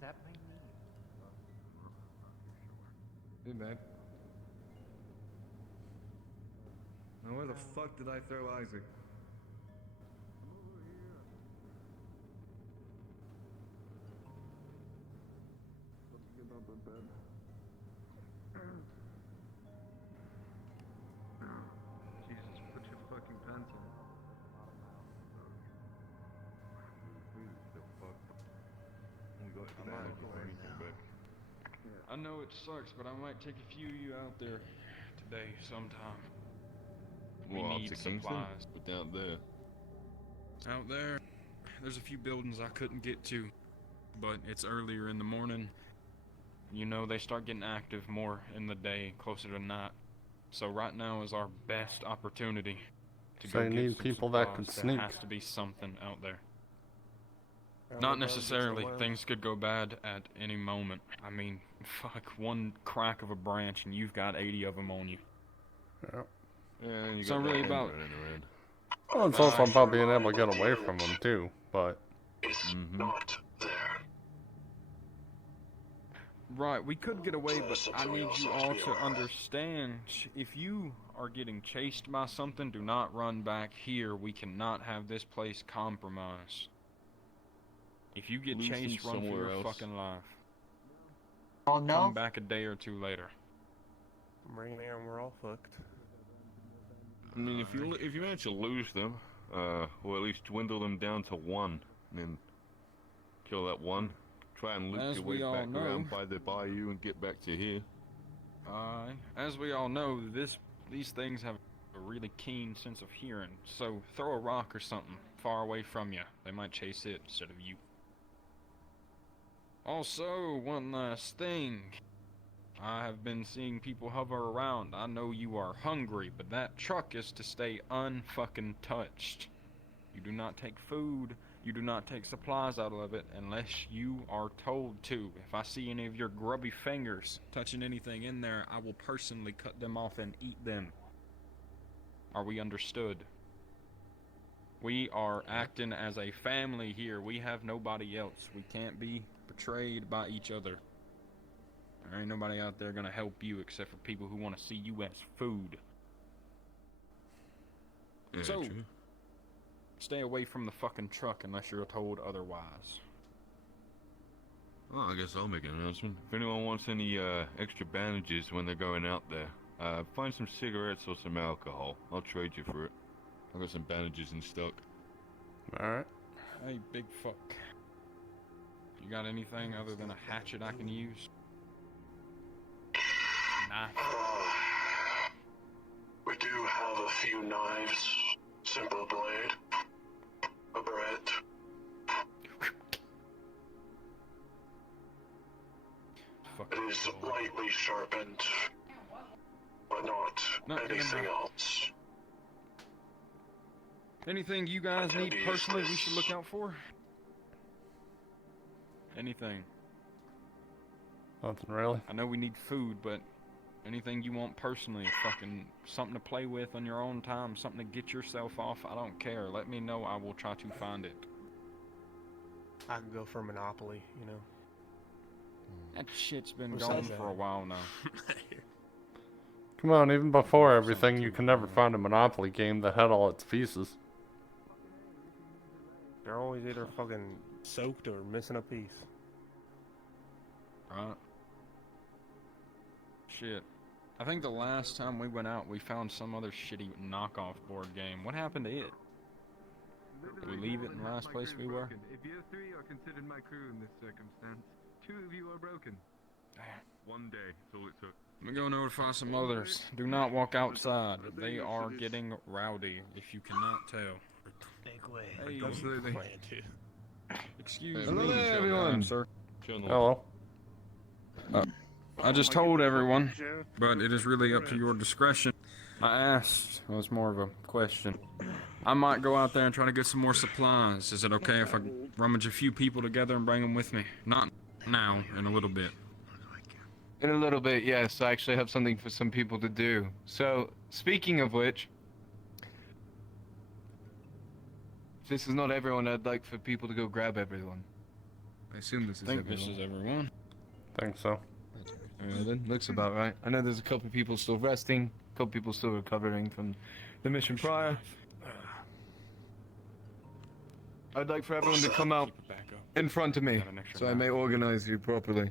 That may me. Hey, man. Now where the fuck did I throw Isaac? Let's get up in bed. Jesus, put your fucking pants on. The fuck? I know it sucks, but I might take a few of you out there today sometime. We need supplies. But down there. Out there, there's a few buildings I couldn't get to, but it's earlier in the morning. You know, they start getting active more in the day, closer to night. So right now is our best opportunity to go get some people supplies. that could There sneak. has to be something out there. Not necessarily. Things could go bad at any moment. I mean, fuck, one crack of a branch and you've got 80 of them on you. Yeah. Yeah, you It's got not really that about... running around. Well, it's also about being able to get away from them, too, but... Not there. Right, we could get away, but I need you all to understand, if you are getting chased by something, do not run back here. We cannot have this place compromised. If you get chased, run for your fucking life. Oh no? Come back a day or two later. Right now, we're all fucked. I mean, if you manage to lose them, or at least dwindle them down to one, and then kill that one, try and loop your way back around by the bayou and get back to here. As we all know, these things have a really keen sense of hearing, so throw a rock or something far away from you. They might chase it instead of you. Also, one last thing. I have been seeing people hover around. I know you are hungry, but that truck is to stay unfucking touched. You do not take food, you do not take supplies out of it unless you are told to. If I see any of your grubby fingers touching anything in there, I will personally cut them off and eat them. Are we understood? We are acting as a family here. We have nobody else. We can't be betrayed by each other. There ain't nobody out there gonna help you except for people who want to see you as food. Yeah, So, true. stay away from the fucking truck unless you're told otherwise. Well, I guess I'll make an announcement. If anyone wants any extra bandages when they're going out there, find some cigarettes or some alcohol. I'll trade you for it. I've got some bandages in stock. Alright. Hey, big fuck. You got anything other than a hatchet I can use? Knife? We do have a few knives. Simple blade. A barrette. Fuck. It is lightly sharpened, but not anything else. Anything you guys need personally we should look out for? Anything? Nothing really. I know we need food, but anything you want personally, fucking something to play with on your own time, something to get yourself off, I don't care. Let me know, I will try to find it. I can go for Monopoly, you know. That shit's been What's going that? for a while now. Come on, even before everything, you can never find a Monopoly game that had all its pieces. They're always either fucking soaked or missing a piece. Right? Shit. I think the last time we went out, we found some other shitty knockoff board game. What happened to it? Did we leave it in the last place we were? If you three are considered my crew in this circumstance, two of you are broken. One day, that's all it took. Let me go notify some others. Do not walk outside. They are getting rowdy, if you cannot tell. Big way. Hey, Absolutely. excuse Hello me, there, everyone. Sir. Hello. I just told everyone, but it is really up to your discretion. I asked. Well, it's more of a question. I might go out there and try to get some more supplies. Is it okay if I rummage a few people together and bring them with me? Not now, in a little bit. In a little bit, yes. I actually have something for some people to do. So, speaking of which, If this is not everyone, I'd like for people to go grab everyone. I assume this I is think everyone. this is everyone. Think so. Alright then, looks about right. I know there's a couple people still resting, a couple people still recovering from the mission prior. I'd like for everyone to come out Keep it back up. in front of me, Got an extra so I may knife. organize you properly.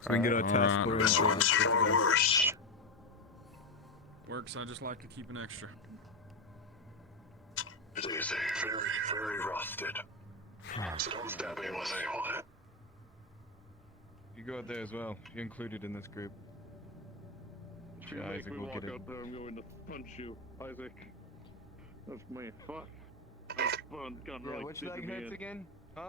So we can get our task Alright. oriented. That's far worse. Works, I just like to keep an extra. It is a very, very rusted. So don't stab me with anyone. You go out there as well. You're included in this group. If you Yeah, make Isaac me will walk get it. out there, I'm going to punch you, Isaac. That's my fuck. That's fun. Kind of Yeah, like which leg digging me hurts in. again? Huh?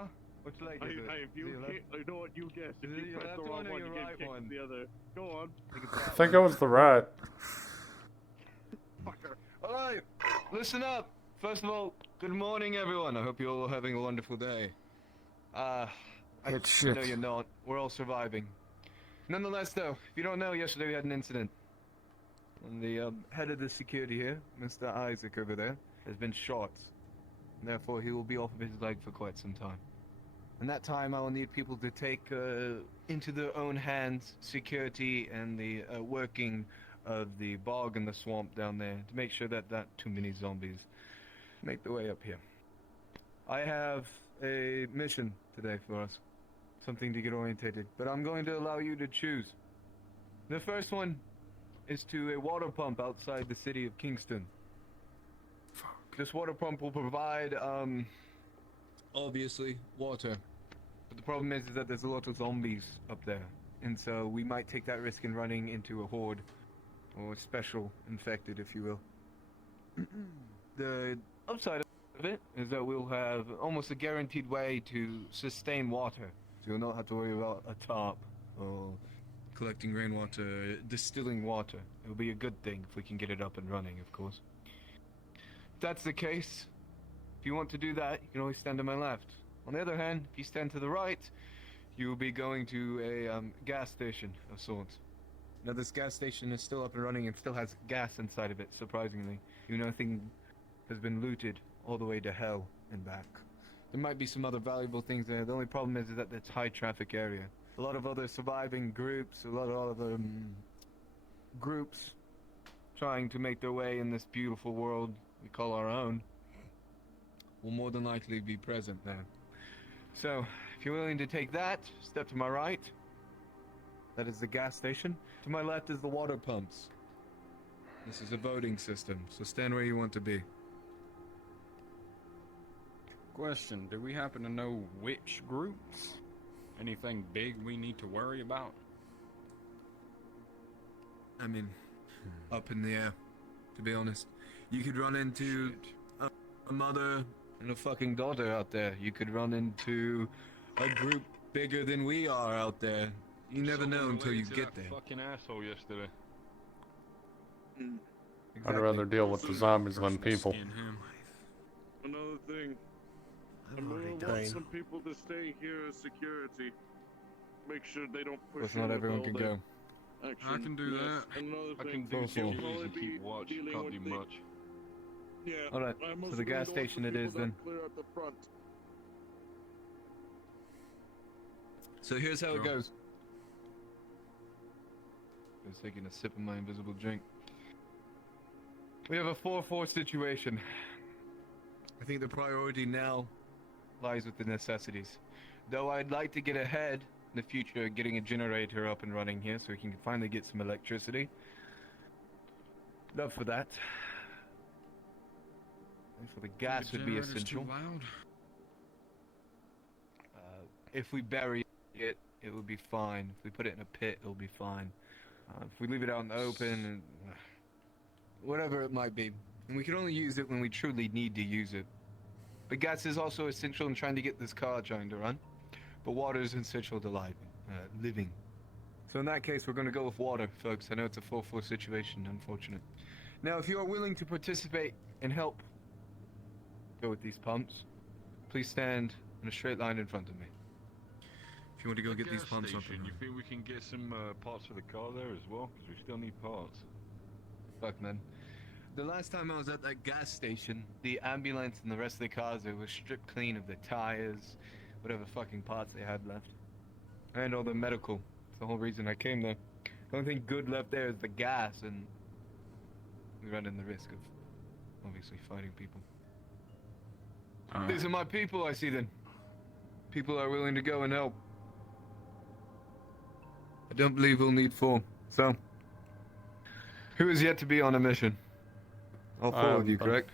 Which leg is it? If you Is it your left? hit, I know what you guessed. If Is it you your press the left wrong one or one, your you get right kicked one? to the other. Go on. I think it was the right. Fucker. Alright, listen up. First of all, good morning everyone. I hope you're all having a wonderful day. I know you're not. We're all surviving. Nonetheless though, if you don't know, yesterday we had an incident. And the head of the security here, Mr. Isaac over there, has been shot. And therefore he will be off of his leg for quite some time. In that time I will need people to take into their own hands security and the working of the bog and the swamp down there to make sure that too many zombies make their way up here. I have a mission today for us. Something to get orientated, but I'm going to allow you to choose. The first one is to a water pump outside the city of Kingston. This water pump will provide, obviously, water. But the problem is that there's a lot of zombies up there. And so we might take that risk in running into a horde. Or special infected, if you will. The upside of it is that we'll have almost a guaranteed way to sustain water. So you'll not have to worry about a tarp or collecting rainwater, distilling water. It'll be a good thing if we can get it up and running, of course. If that's the case, if you want to do that, you can always stand to my left. On the other hand, if you stand to the right, you will be going to a gas station of sorts. Now this gas station is still up and running and still has gas inside of it, surprisingly. Nothing has been looted all the way to hell and back. There might be some other valuable things there. The only problem is that it's high traffic area. A lot of other surviving groups, a lot of other groups trying to make their way in this beautiful world we call our own will more than likely be present there. So, if you're willing to take that, step to my right. That is the gas station. To my left is the water pumps. This is a voting system, so stand where you want to be. Question, do we happen to know which groups? Anything big we need to worry about? I mean, up in the air, to be honest. You could run into a mother and a fucking daughter out there. You could run into a group bigger than we are out there. You never know until you get there. Fucking asshole yesterday. I'd rather deal with the zombies than people. Skin him. Another thing. I'm gonna want some people to stay here as security. Make sure they don't push. But not everyone can go. Action. I can do that. Another I thing, can go you'll for- probably be keep watch. dealing Can't with do the- much. Yeah. Alright, I'm so also the gonna gas go with station the it is people then. that clear out the front. So here's how it Go. goes. Just taking a sip of my invisible drink. We have a 4-4 situation. I think the priority now lies with the necessities. Though I'd like to get ahead in the future, getting a generator up and running here so we can finally get some electricity. Love for that. And for the gas The would be generator's essential. Too loud. If we bury it, it will be fine. If we put it in a pit, it'll be fine. If we leave it out in the open, and whatever it might be. And we can only use it when we truly need to use it. But gas is also essential in trying to get this car trying to run. But water is essential to life, living. So in that case, we're going to go with water, folks. I know it's a 4-4 situation, unfortunate. Now, if you are willing to participate and help go with these pumps, please stand in a straight line in front of me. If you want to go get these pumps up and You think we can get some parts for the car there as well? Because we still need parts. fuck, man. The last time I was at that gas station, the ambulance and the rest of the cars there was stripped clean of the tires, whatever fucking parts they had left. And all the medical. It's the whole reason I came there. The only thing good left there is the gas, and we run in the risk of obviously fighting people. These are my people, I see then. People are willing to go and help. I don't believe we'll need 4. So, who is yet to be on a mission? All 4 of you, correct?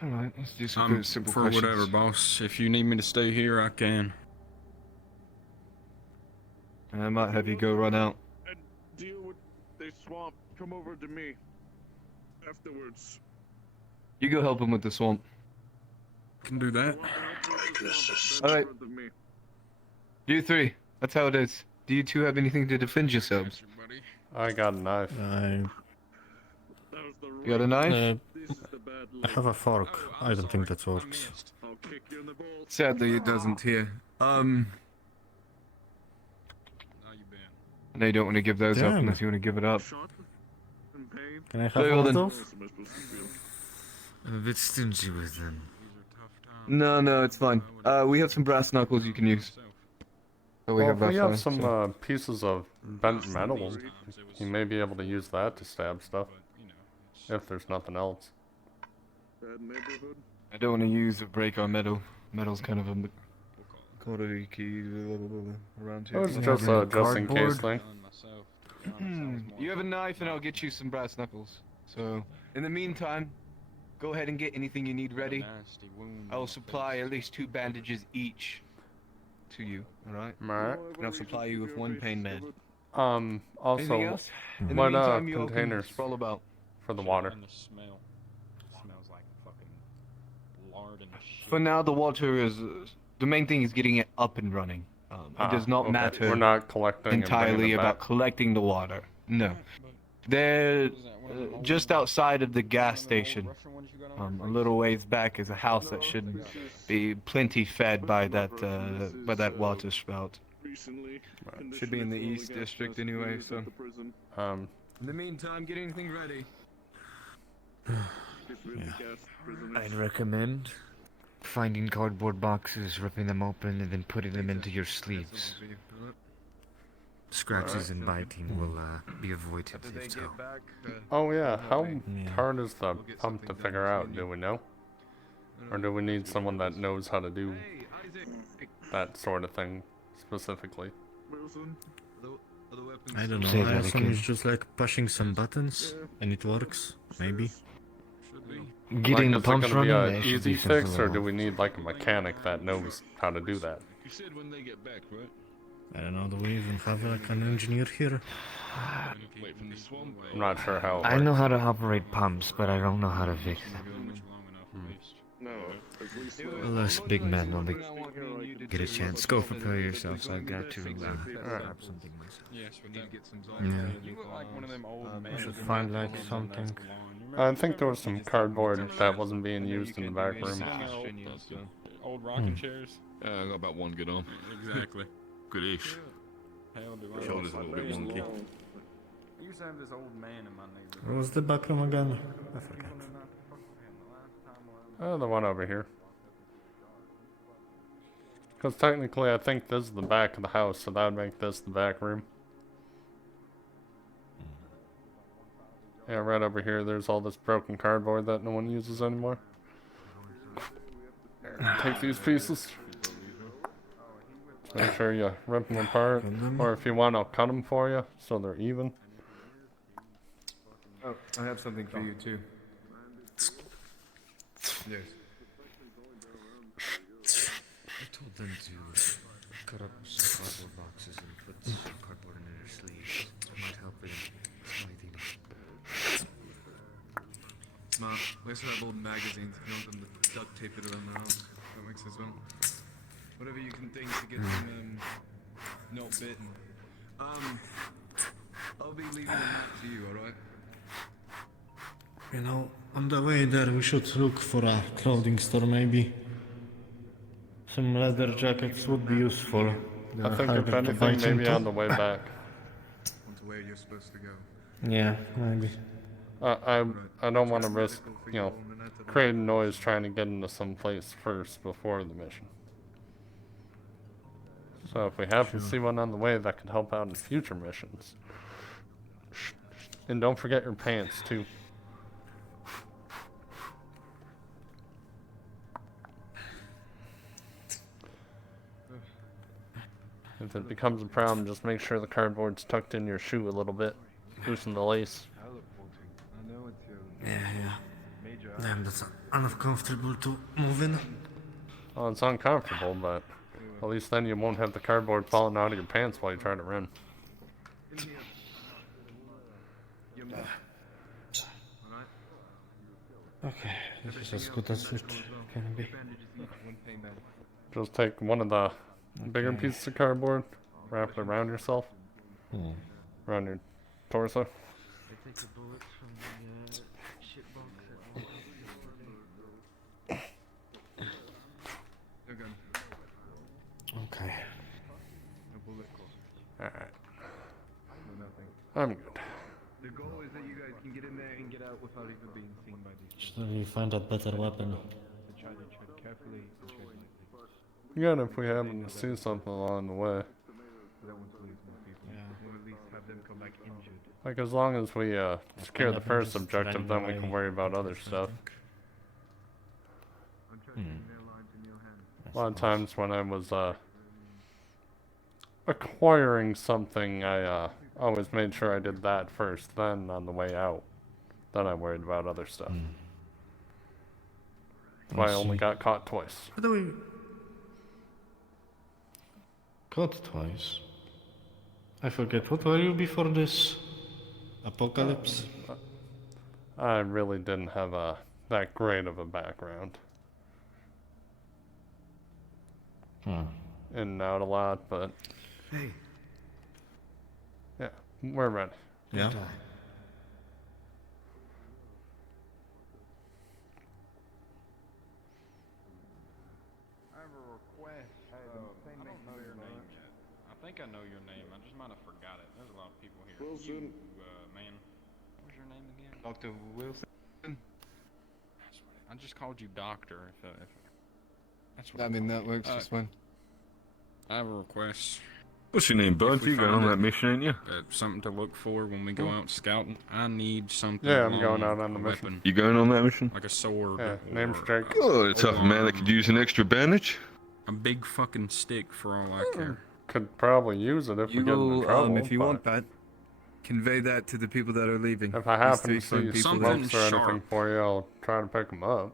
Alright, let's do some good simple for questions. whatever, boss. If you need me to stay here, I can. I might have you go run out. And deal with the swamp. Come over to me. Afterwards. You go help him with the swamp. Can do that. I can assist. Alright. You 3, that's how it is. Do you 2 have anything to defend yourselves? I got a knife. You got a knife? I have a fork. I don't think that works. Sadly, it doesn't here. I know you don't want to give those up Damn. unless you want to give it up. Can I have Very one well of then. those? I'm a bit stingy with them. No, it's fine. We have some brass knuckles you can use. Oh, Well, if brass we have knives, some so- pieces of bent metal, you may be able to use that to stab stuff. If there's nothing else. I don't want to use or break our metal. Metal's kind of a commodity key around It here. was just in case thing. You have a knife and I'll get you some brass knuckles. So, in the meantime, go ahead and get anything you need ready. I will supply at least 2 bandages each to you, alright? Alright. And I'll supply you with 1 pain med. Also, Anything else? In the what meantime, you containers sprawl about. for the water? And the smell. Smells like fucking lard and shit. For now, the water is... the main thing is getting it up and running. It does not okay. matter We're not collecting and bringing entirely it about back. collecting the water. No. They're just outside of the gas station. A little ways back is a house that should be plenty fed by that water spout. Should be in the East District anyway, so... In the meantime, get anything ready. I'd recommend finding cardboard boxes, ripping them open, and then putting them into your sleeves. Scratches and biting will be avoided if so. Oh yeah, how hard is the pump to figure out? Do we know? Or do we need someone that knows how to do that sort of thing specifically? I don't know. Say I that assume again. it's just like pushing some buttons and it works. Maybe. Getting the Like, pumps is it gonna running, be it an should easy be simple fix, or do enough. we need like a mechanic that knows how to do that? You said when they get back, right? I don't know. Do we even have like an engineer here? Wait, from the swamp? I'm not sure how. It I works. know how to operate pumps, but I don't know how to fix them. No, at least Well, us big men only get a chance. Go prepare yourselves. I've got to grab something myself. Yes, with them. Yeah. You look like one of them old men. should find like something. I think there was some cardboard that wasn't being used in the back room. Old rocking chairs. I got about 1 good on. Exactly. Good-ish. Hell do I. Shoulder's a little bit wonky. I used to have this old man in my neighborhood. What was the back room again? I forget. Oh, the one over here. Because technically, I think this is the back of the house, so that would make this the back room. Yeah, right over here, there's all this broken cardboard that no one uses anymore. Take these pieces. Make sure you rip them apart. Or if you want, I'll cut them for you, so they're even. Oh, I have something for you too. Yes. I told them to cut up some cardboard boxes and put some cardboard in their sleeves. It might help with fighting. Smart. We also have old magazines. If you want them to duct tape it around the house. That makes sense well. Whatever you can think to get them not bitten. I'll be leaving a map to you, alright? You know, on the way there, we should look for a clothing store, maybe. Some leather jackets would be useful. I think if anything, maybe on the way back. the way you're supposed to go. Yeah, maybe. I don't want to risk, you know, creating noise trying to get into some place first before the mission. So if we happen to see one on the way, that could help out in future missions. And don't forget your pants too. If it becomes a problem, just make sure the cardboard's tucked in your shoe a little bit. Loosen the lace. I know it's your Yeah. major. Damn, that's uncomfortable to move in. Well, it's uncomfortable, but at least then you won't have the cardboard falling out of your pants while you try to run. Okay, this is as good as it can be. Just take one of the bigger pieces of cardboard, wrap it around yourself, around your torso. I take the bullets from the shit box They're gone. Okay. No bullet. Alright. No nothing. I'm good. The goal is that you guys can get in there and get out without even being seen by these Just let me find a better weapon. So try to tread carefully and tread lightly. Again, if we happen to see something along the way. I don't want to lose more people. Yeah. Or at least have them come back injured. Like, as long as we secure the weapon first just objective, then we running can away. worry about other stuff. I'm trusting their lines in your hands. A lot of times when I was acquiring something, I always made sure I did that first, then on the way out. Then I worried about other stuff. That's why I only got caught twice. By the way, caught twice. I forget, what were you before this apocalypse? I really didn't have that great of a background. In and out a lot, but Hey. yeah, we're ready. Yeah. I have a request. I don't know your name yet. I think I know your name. I just might have forgot it. There's a lot of people here. Wilson. Man. What was your name again? Dr. Wilson? I just called you Doctor. That's what I mean, that works just fine. I have a request. What's your name, bud? You going on that mission, ain't you? Something to look for when we go out scouting. I need something. Yeah, I'm going long, out on the a mission. weapon, You going on that mission? like a sword. Yeah, or name's Jake. Oh, a tough man that could use an extra bandage. a big fucking stick for all I care. Could probably use it if we get into trouble. If you but want that, convey that to the people that are leaving. if I happen to These three see fine people Something smokes or anything sharp. for you, I'll try to pick them up.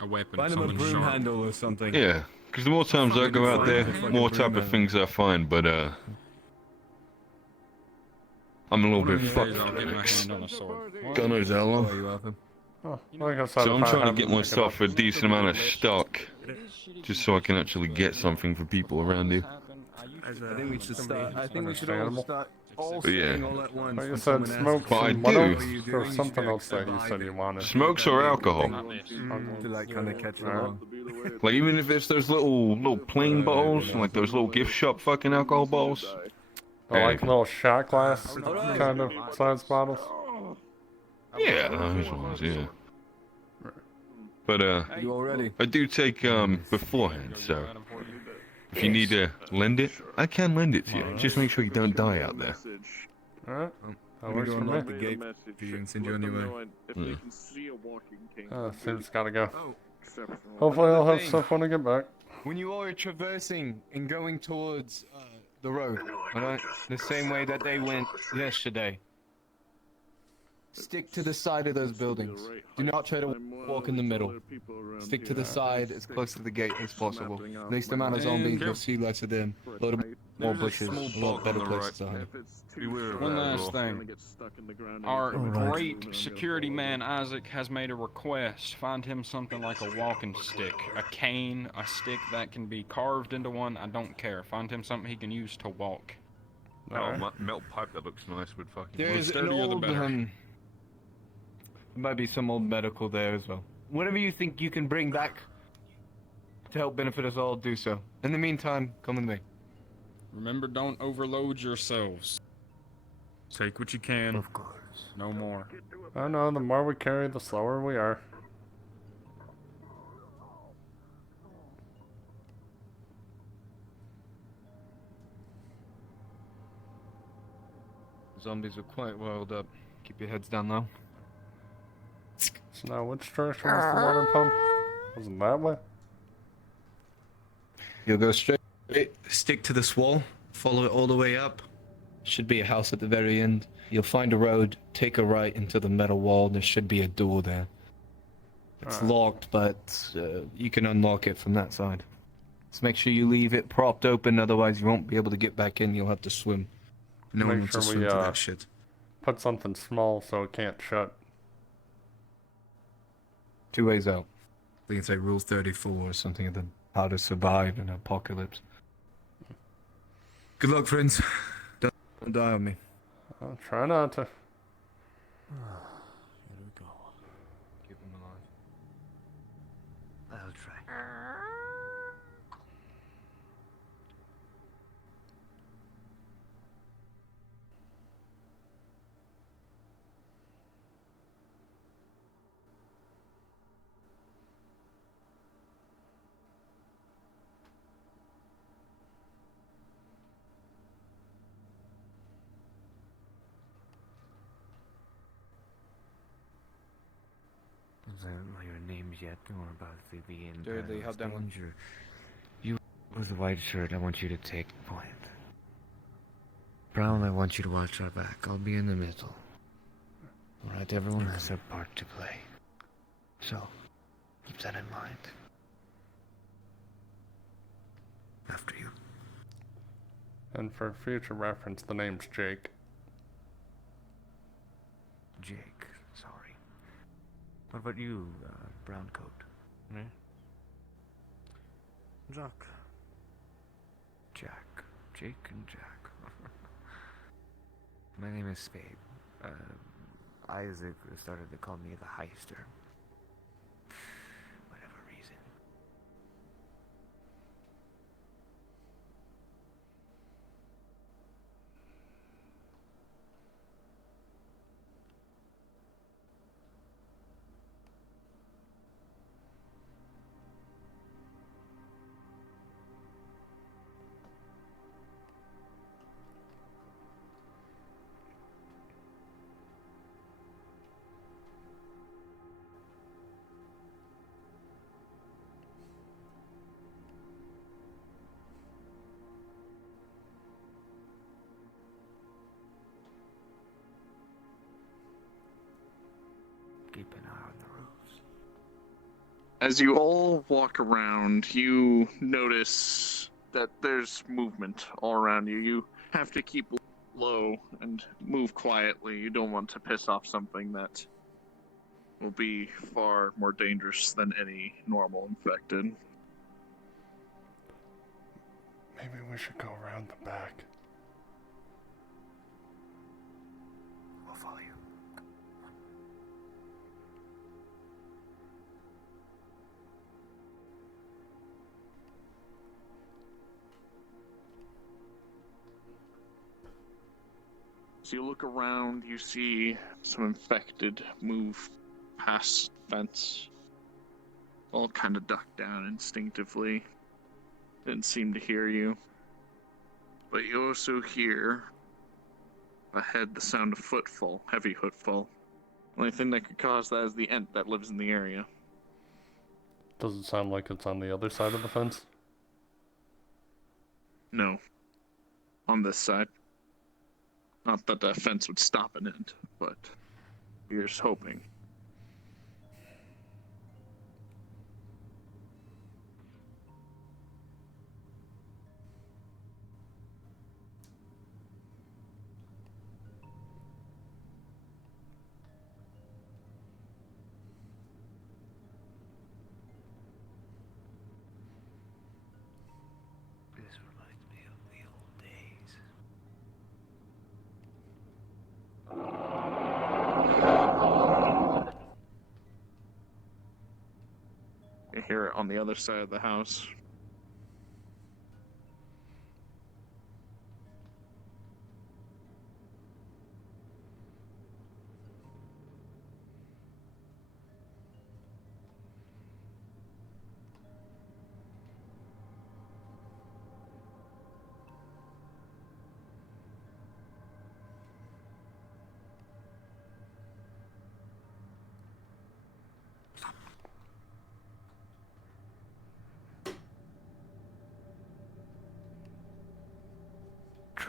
A weapon. Find them a something broom sharp. handle or something. Yeah, because the more times I go out there, more type of things I find, but I'm a little bit fucked. I'll get my hand on a sword. God knows how long. Oh, you have them. Oh, like I said, So I'm if I trying to happen get pick it myself up- a decent amount of stock, just so I can actually get something for people around here. I think we should start. I think we should all Understandable. start all But yeah. saying all at once. But you when said someone asks smokes But I and what do. else? There was something else that you said you wanted. Smokes or alcohol? to like kind of catch it Alright. along. Like even if it's those little plain bottles, like those little gift shop fucking alcohol bottles. I like Hey. little shot glass kind of size bottles. Yeah, those ones, yeah. But You all ready? I do take beforehand, so if you need to lend it, I can lend it to you. Just make sure you don't die out there. Alright, that Let me works go for unlock me. the gate for you and send you on your way. Seems gotta go. Oh, Hopefully I'll have thing. stuff when I get back. when you are traversing and going towards the road, alright, the same way that they went yesterday, stick to the side of those buildings. Do not try to walk in the middle. Stick to the side as close to the gate as possible. At least the amount of zombies, you'll see less of them. A lot more bushes, a lot better places to hide. One last thing. Our great security man Isaac has made a request. Find him something like a walking stick, a cane, a stick that can be carved into one. I don't care. Find him something he can use to walk. Oh, metal pipe that looks nice would fucking. There's an sturdier the old, better. there might be some old medical there as well. Whatever you think you can bring back to help benefit us all, do so. In the meantime, come with me. Remember, don't overload yourselves. Take what you can. Of course. No more. I know, the more we carry, the slower we are. Zombies are quite wild up. Keep your heads down low. So now, which direction was the water pump? Was it that way? You'll go straight, stick to this wall, follow it all the way up. Should be a house at the very end. You'll find a road, take a right into the metal wall. There should be a door there. It's locked, but you can unlock it from that side. So make sure you leave it propped open, otherwise you won't be able to get back in. You'll have to swim. No one Make wants to sure swim we to that shit. put something small so it can't shut. 2 ways out. I think it's like Rule 34 or something of the how to survive in an apocalypse. Good luck, friends. Don't die on me. I'll try not to. Here we go. Keep them alive. I'll try. I don't know your names yet, or about to be in Thirdly, held down one. danger. You with the white shirt, I want you to take point. Brown, I want you to watch our back. I'll be in the middle. Alright, everyone has their part to play. So, keep that in mind. After you. And for future reference, the name's Jake. Jake, sorry. What about you, brown coat? Me? Jack. Jack. Jake and Jack. My name is Spade. Isaac started to call me the Heister. Whatever reason. Keep an eye on the roofs. As you all walk around, you notice that there's movement all around you. You have to keep low and move quietly. You don't want to piss off something that will be far more dangerous than any normal infected. Maybe we should go around the back. I'll follow you. So you look around, you see some infected move past fence. All kind of ducked down instinctively. Didn't seem to hear you. But you also hear ahead the sound of footfall, heavy footfall. Only thing that could cause that is the ent that lives in the area. Does it sound like it's on the other side of the fence? No. On this side. Not that the fence would stop an ent, but you're just hoping. This reminds me of the old days. You hear it on the other side of the house.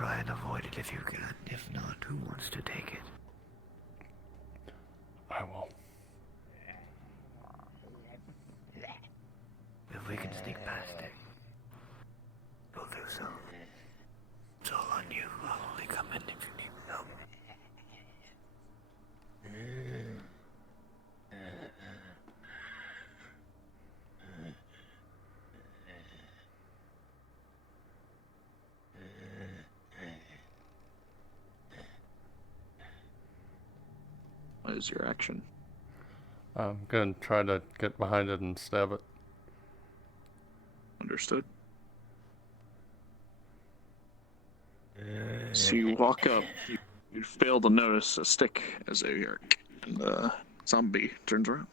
try and avoid it if you can. If not, who wants to take it? I will. If we can sneak past it, we'll do so. It's all on you. I'll only come in if you need help. What is your action? I'm gonna try to get behind it and stab it. Understood. So you walk up, you fail to notice a stick as a and the zombie turns around.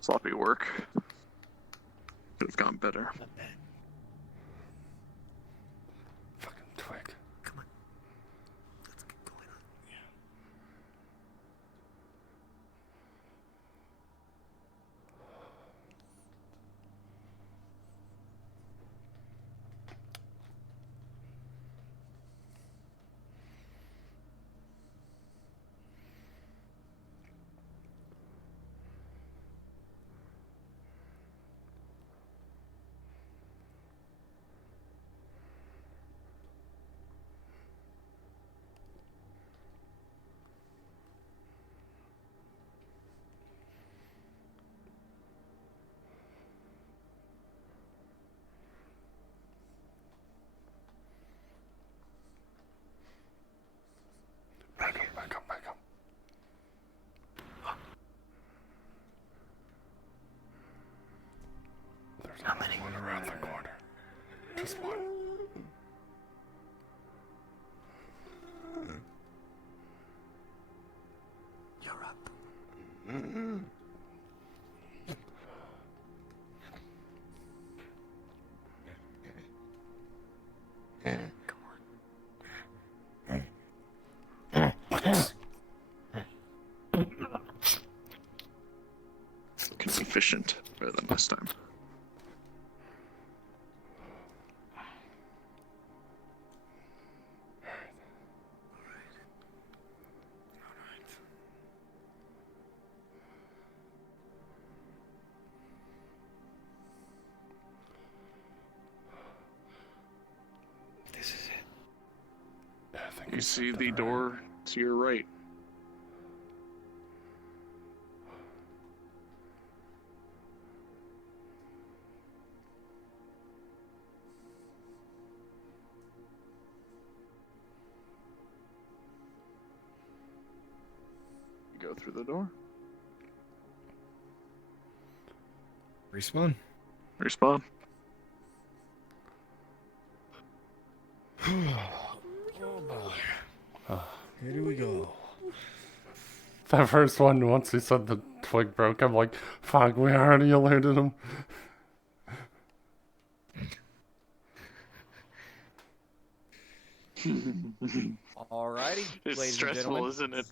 Sloppy work. Could have gone better. Fucking twig. Come on. Let's get going on. Back up. There's How many? one around the corner. Just one. You're up. Looking efficient better than last time. This is it. Yeah, I think You we see took the right. door to your right. You go through the door. Respawn. Respawn. Oh boy. Here do we go. That first one, once he said the twig broke, I'm like, fuck, we already alerted him. Alrighty, It's ladies and stressful, gentlemen. isn't it?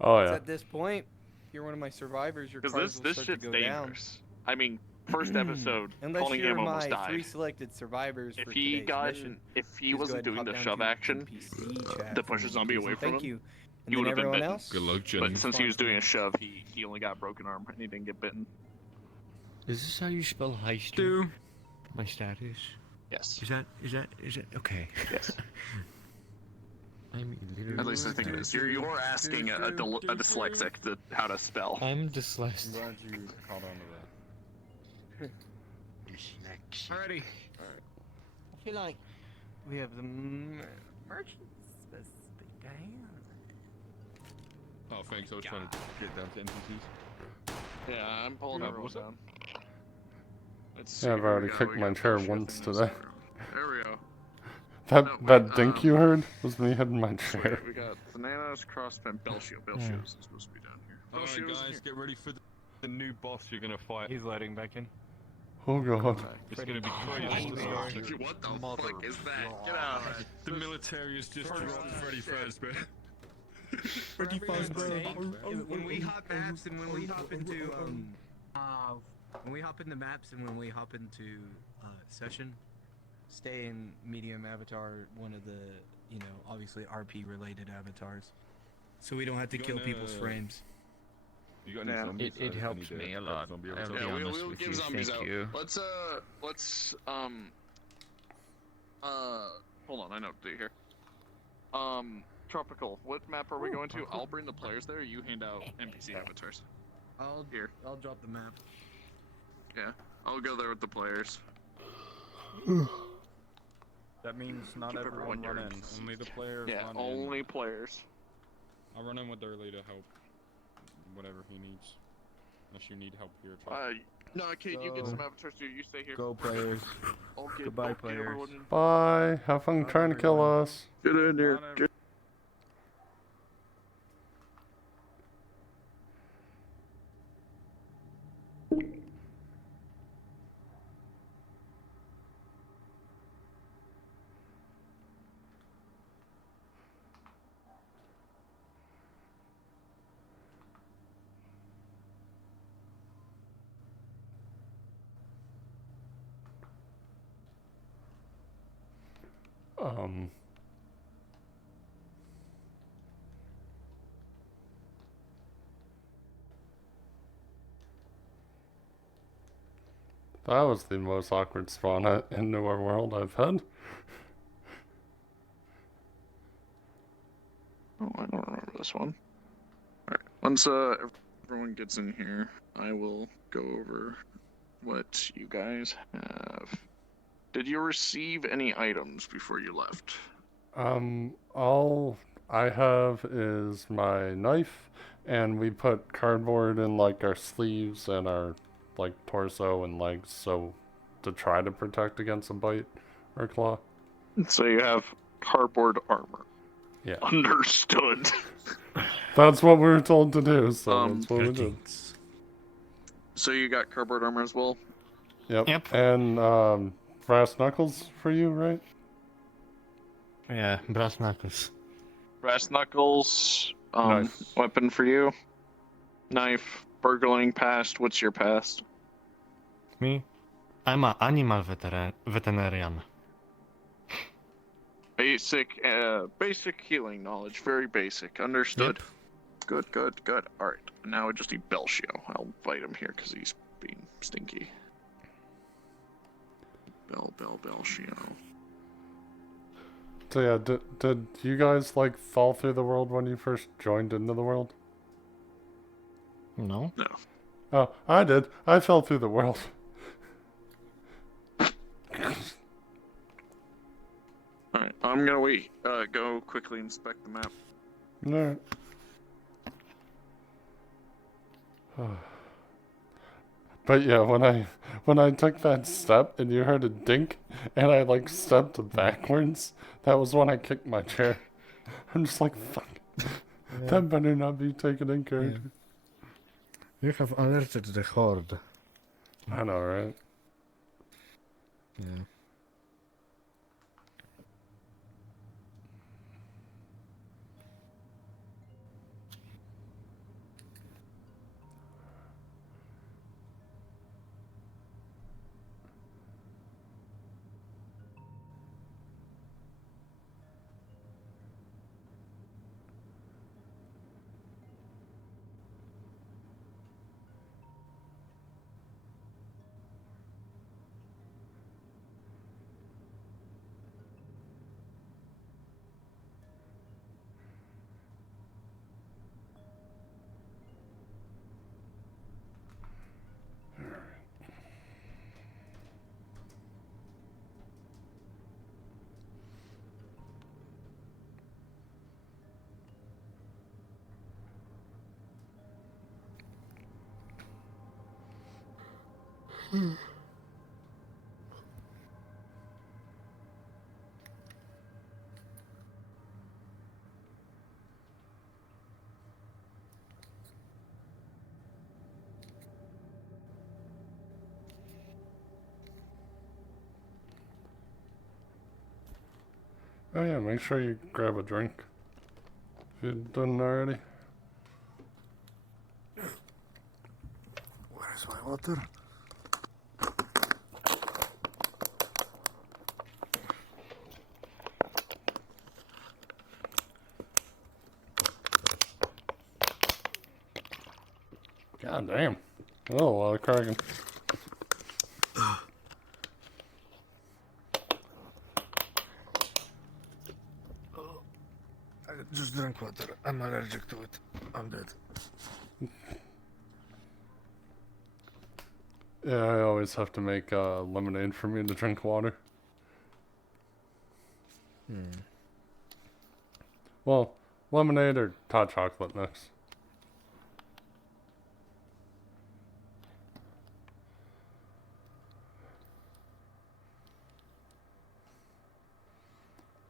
Oh It's yeah. at this point, if you're one of my survivors, your Because cards this will start shit's to go down. dangerous. I mean, first episode, Unless Cunningham you're almost my died. 3 selected survivors If for he today's mission, if he please go wasn't ahead and doing hop the down shove to action NPC chat to push for a zombie me, please, away and from thank him, you. he And then would have been everyone bitten. else, Good luck, But gentlemen. since he was doing a shove, he only got broken arm and he didn't get bitten. Is this how you spell heist? Do. My status? Yes. Is that okay? Yes. I'm literally. At least I think it is. You're asking a dyslexic how to spell. I'm dyslexic. glad you caught on to that. Alrighty. I feel like we have the merchants supposed to be down. Oh, thanks. I was trying to get down to NPCs. Yeah, I'm pulling everyone what's up? down. Let's Yeah, I've see, already we kicked my got chair bullshit once in this today. room. There we go. That No, wait, that dink you heard was me hitting my Sweet, chair. we got bananas, crosspen, bell shield. Bell shield is supposed to be down here. Bell Alright, shield is guys, here. get ready for the new boss you're gonna fight. He's letting back in. Oh god. It's gonna be crazy. What the fuck is that? Get out of here. The military has just dropped Freddy Fazbear. Pretty fast, bro. When we hop maps and when we hop into when we hop into maps and when we hop into session, stay in medium avatar, one of the obviously RP related avatars, so we don't have to kill people's frames. You got any zombies? It helps me a lot. I'll be honest we'll with give you. zombies Thank out. you. Let's hold on, I know what to do here. Tropical, what map are we going to? I'll bring the players there, you hand out NPC avatars. I'll drop the map. Yeah, I'll go there with the players. That means not Keep everyone everyone run in. yours. Only the players Yeah, run only in. players. I'll run in with Early to help. Whatever he needs. Unless you need help here. No, Kate, you get some avatars too. You stay here. Go players. Goodbye, players. Bye. Have fun trying to kill us. Get in there. That was the most awkward spawn in Newer World I've had. Oh, I don't remember this one. Alright, once everyone gets in here, I will go over what you guys have. Did you receive any items before you left? All I have is my knife, and we put cardboard in like our sleeves and our like torso and legs, so to try to protect against a bite or claw. So you have cardboard armor. Yeah. Understood. That's what we were told to do, so that's what we did. So you got cardboard armor as well? Yep. And brass knuckles for you, right? Yeah, brass knuckles. Brass knuckles, Knife. weapon for you. Knife, burgling past, what's your past? Me? I'm an animal veterinarian. Basic healing knowledge, very basic, understood. Yep. Good. Alright, now I just need Belshio. I'll bite him here because he's being stinky. Belshio. So yeah, did you guys like fall through the world when you first joined into the world? No. No. Oh, I did. I fell through the world. Alright, I'm gonna go quickly inspect the map. Alright. But yeah, when I took that step and you heard a dink and I like stepped backwards, that was when I kicked my chair. I'm just like, fuck. Yeah. That better not be taken in character. You have alerted the horde. I know, right? Yeah. Oh yeah, make sure you grab a drink. You done already? Where's my water? God damn. Oh, a lot of cracking. I just drank water. I'm allergic to it. I'm dead. Yeah, I always have to make lemonade for me to drink water. Well, lemonade or hot chocolate mix.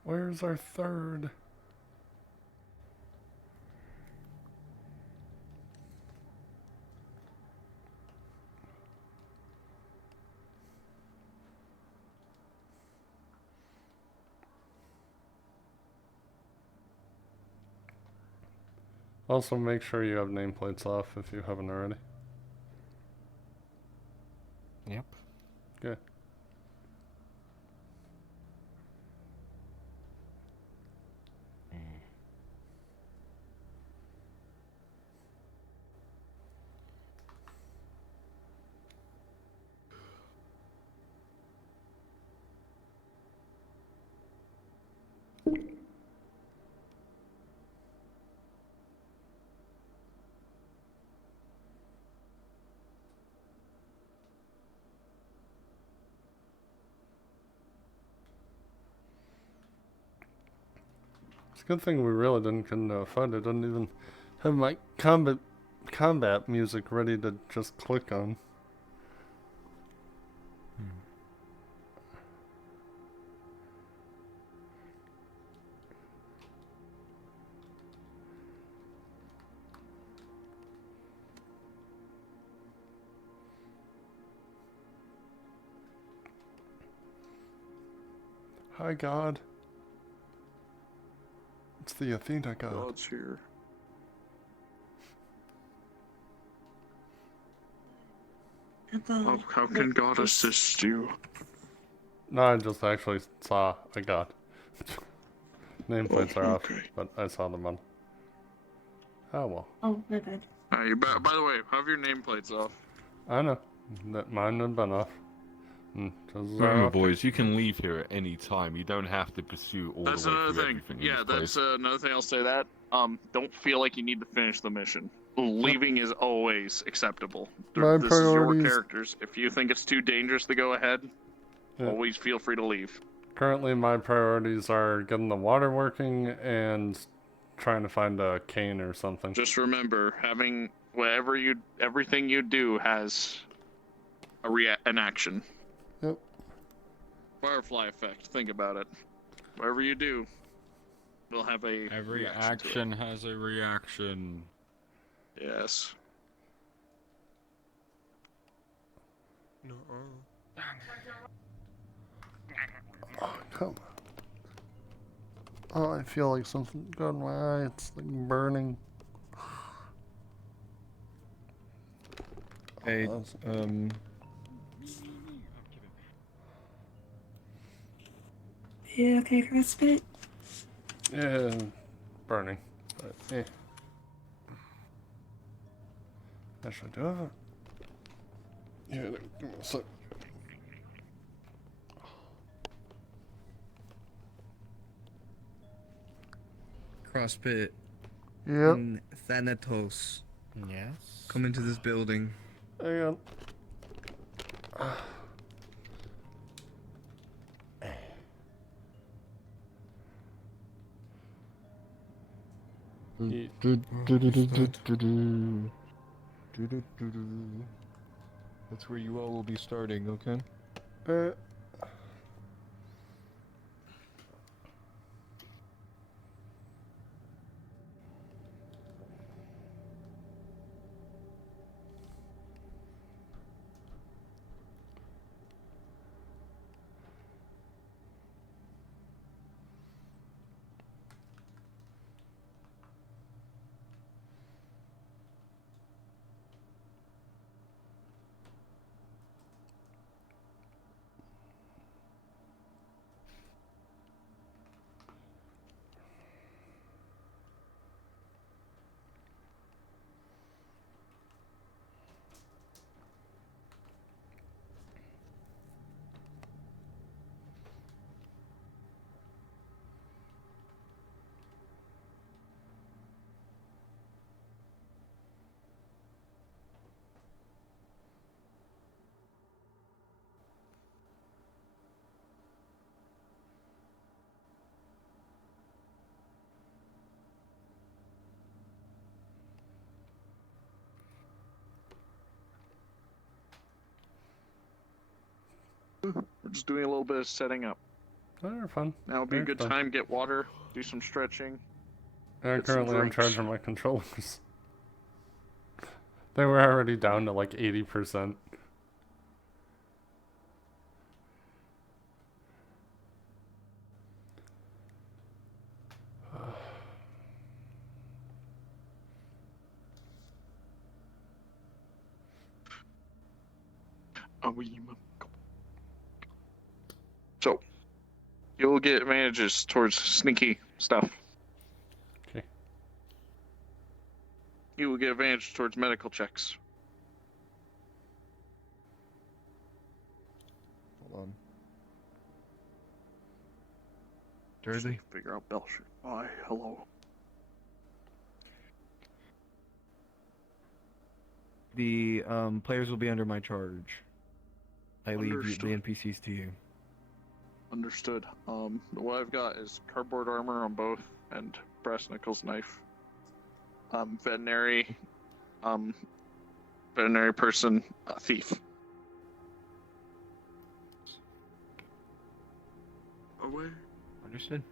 Where's our third? Also, make sure you have nameplates off if you haven't already. Yep. Good. It's a good thing we really didn't get into a fight. I didn't even have my combat music ready to just click on. Hi, God. It's the Athena God. God's here. How can God assist you? No, I just actually saw a God. Nameplates are off, but I saw them on. Oh well. Oh, they're good. By the way, have your nameplates off. I know. That mine had been off. Remember, boys, you can leave here at any time. You don't have to pursue all That's the way another through thing. everything. in Yeah, this that's place. another thing I'll say that. Don't feel like you need to finish the mission. Leaving is always acceptable. My This is your priorities- characters. If you think it's too dangerous to go ahead, always feel free to leave. Currently, my priorities are getting the water working and trying to find a cane or something. Just remember, having everything you do has an action. Yep. Firefly effect. Think about it. Whatever you do, will have a Every reaction to it. action has a reaction. Yes. No. Oh, come on. Oh, I feel like something got in my eye. It's like burning. Hey, You okay, CrossFit? Yeah, burning. But, yeah. Actually, do I have it? Yeah, give me a sec. CrossFit. Yep. In Thanatos. Yes. Come into this building. Hang on. That's where you all will be starting, okay? We're just doing a little bit of setting up. They're fun. Now would be a Very good fun. time. Get water, do some stretching. And Get some currently I'm drinks. charging my controllers. They were already down to like 80%. So, you'll get advantages towards sneaky stuff. Okay. You will get advantage towards medical checks. Hold on. Jersey? Figure out Belcher. Hi, hello. The players will be under my charge. I leave the Understood. NPCs to you. Understood. What I've got is cardboard armor on both and brass knuckles knife. Veterinary person, thief. Away. Understood.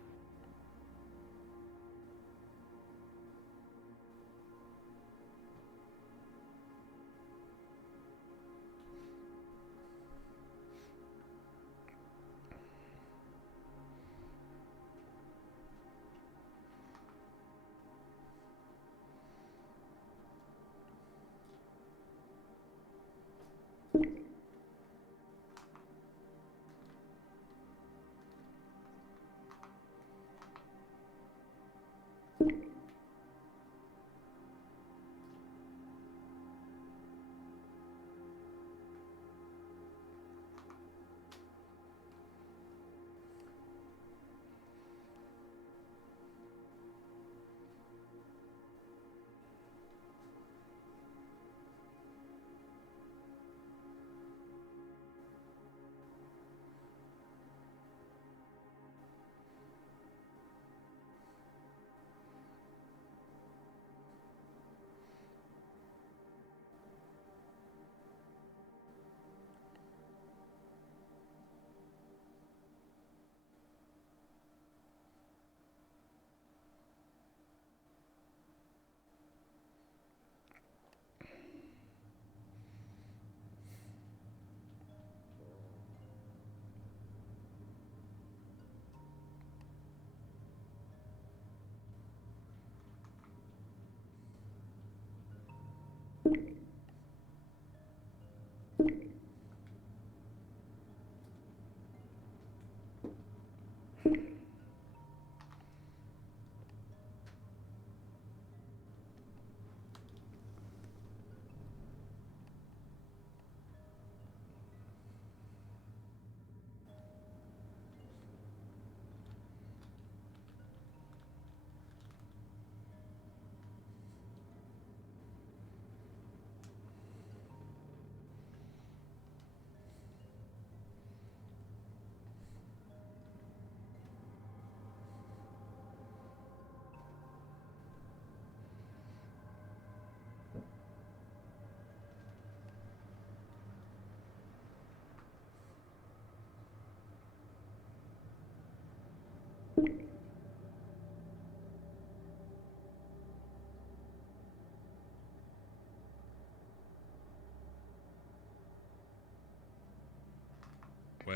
Well,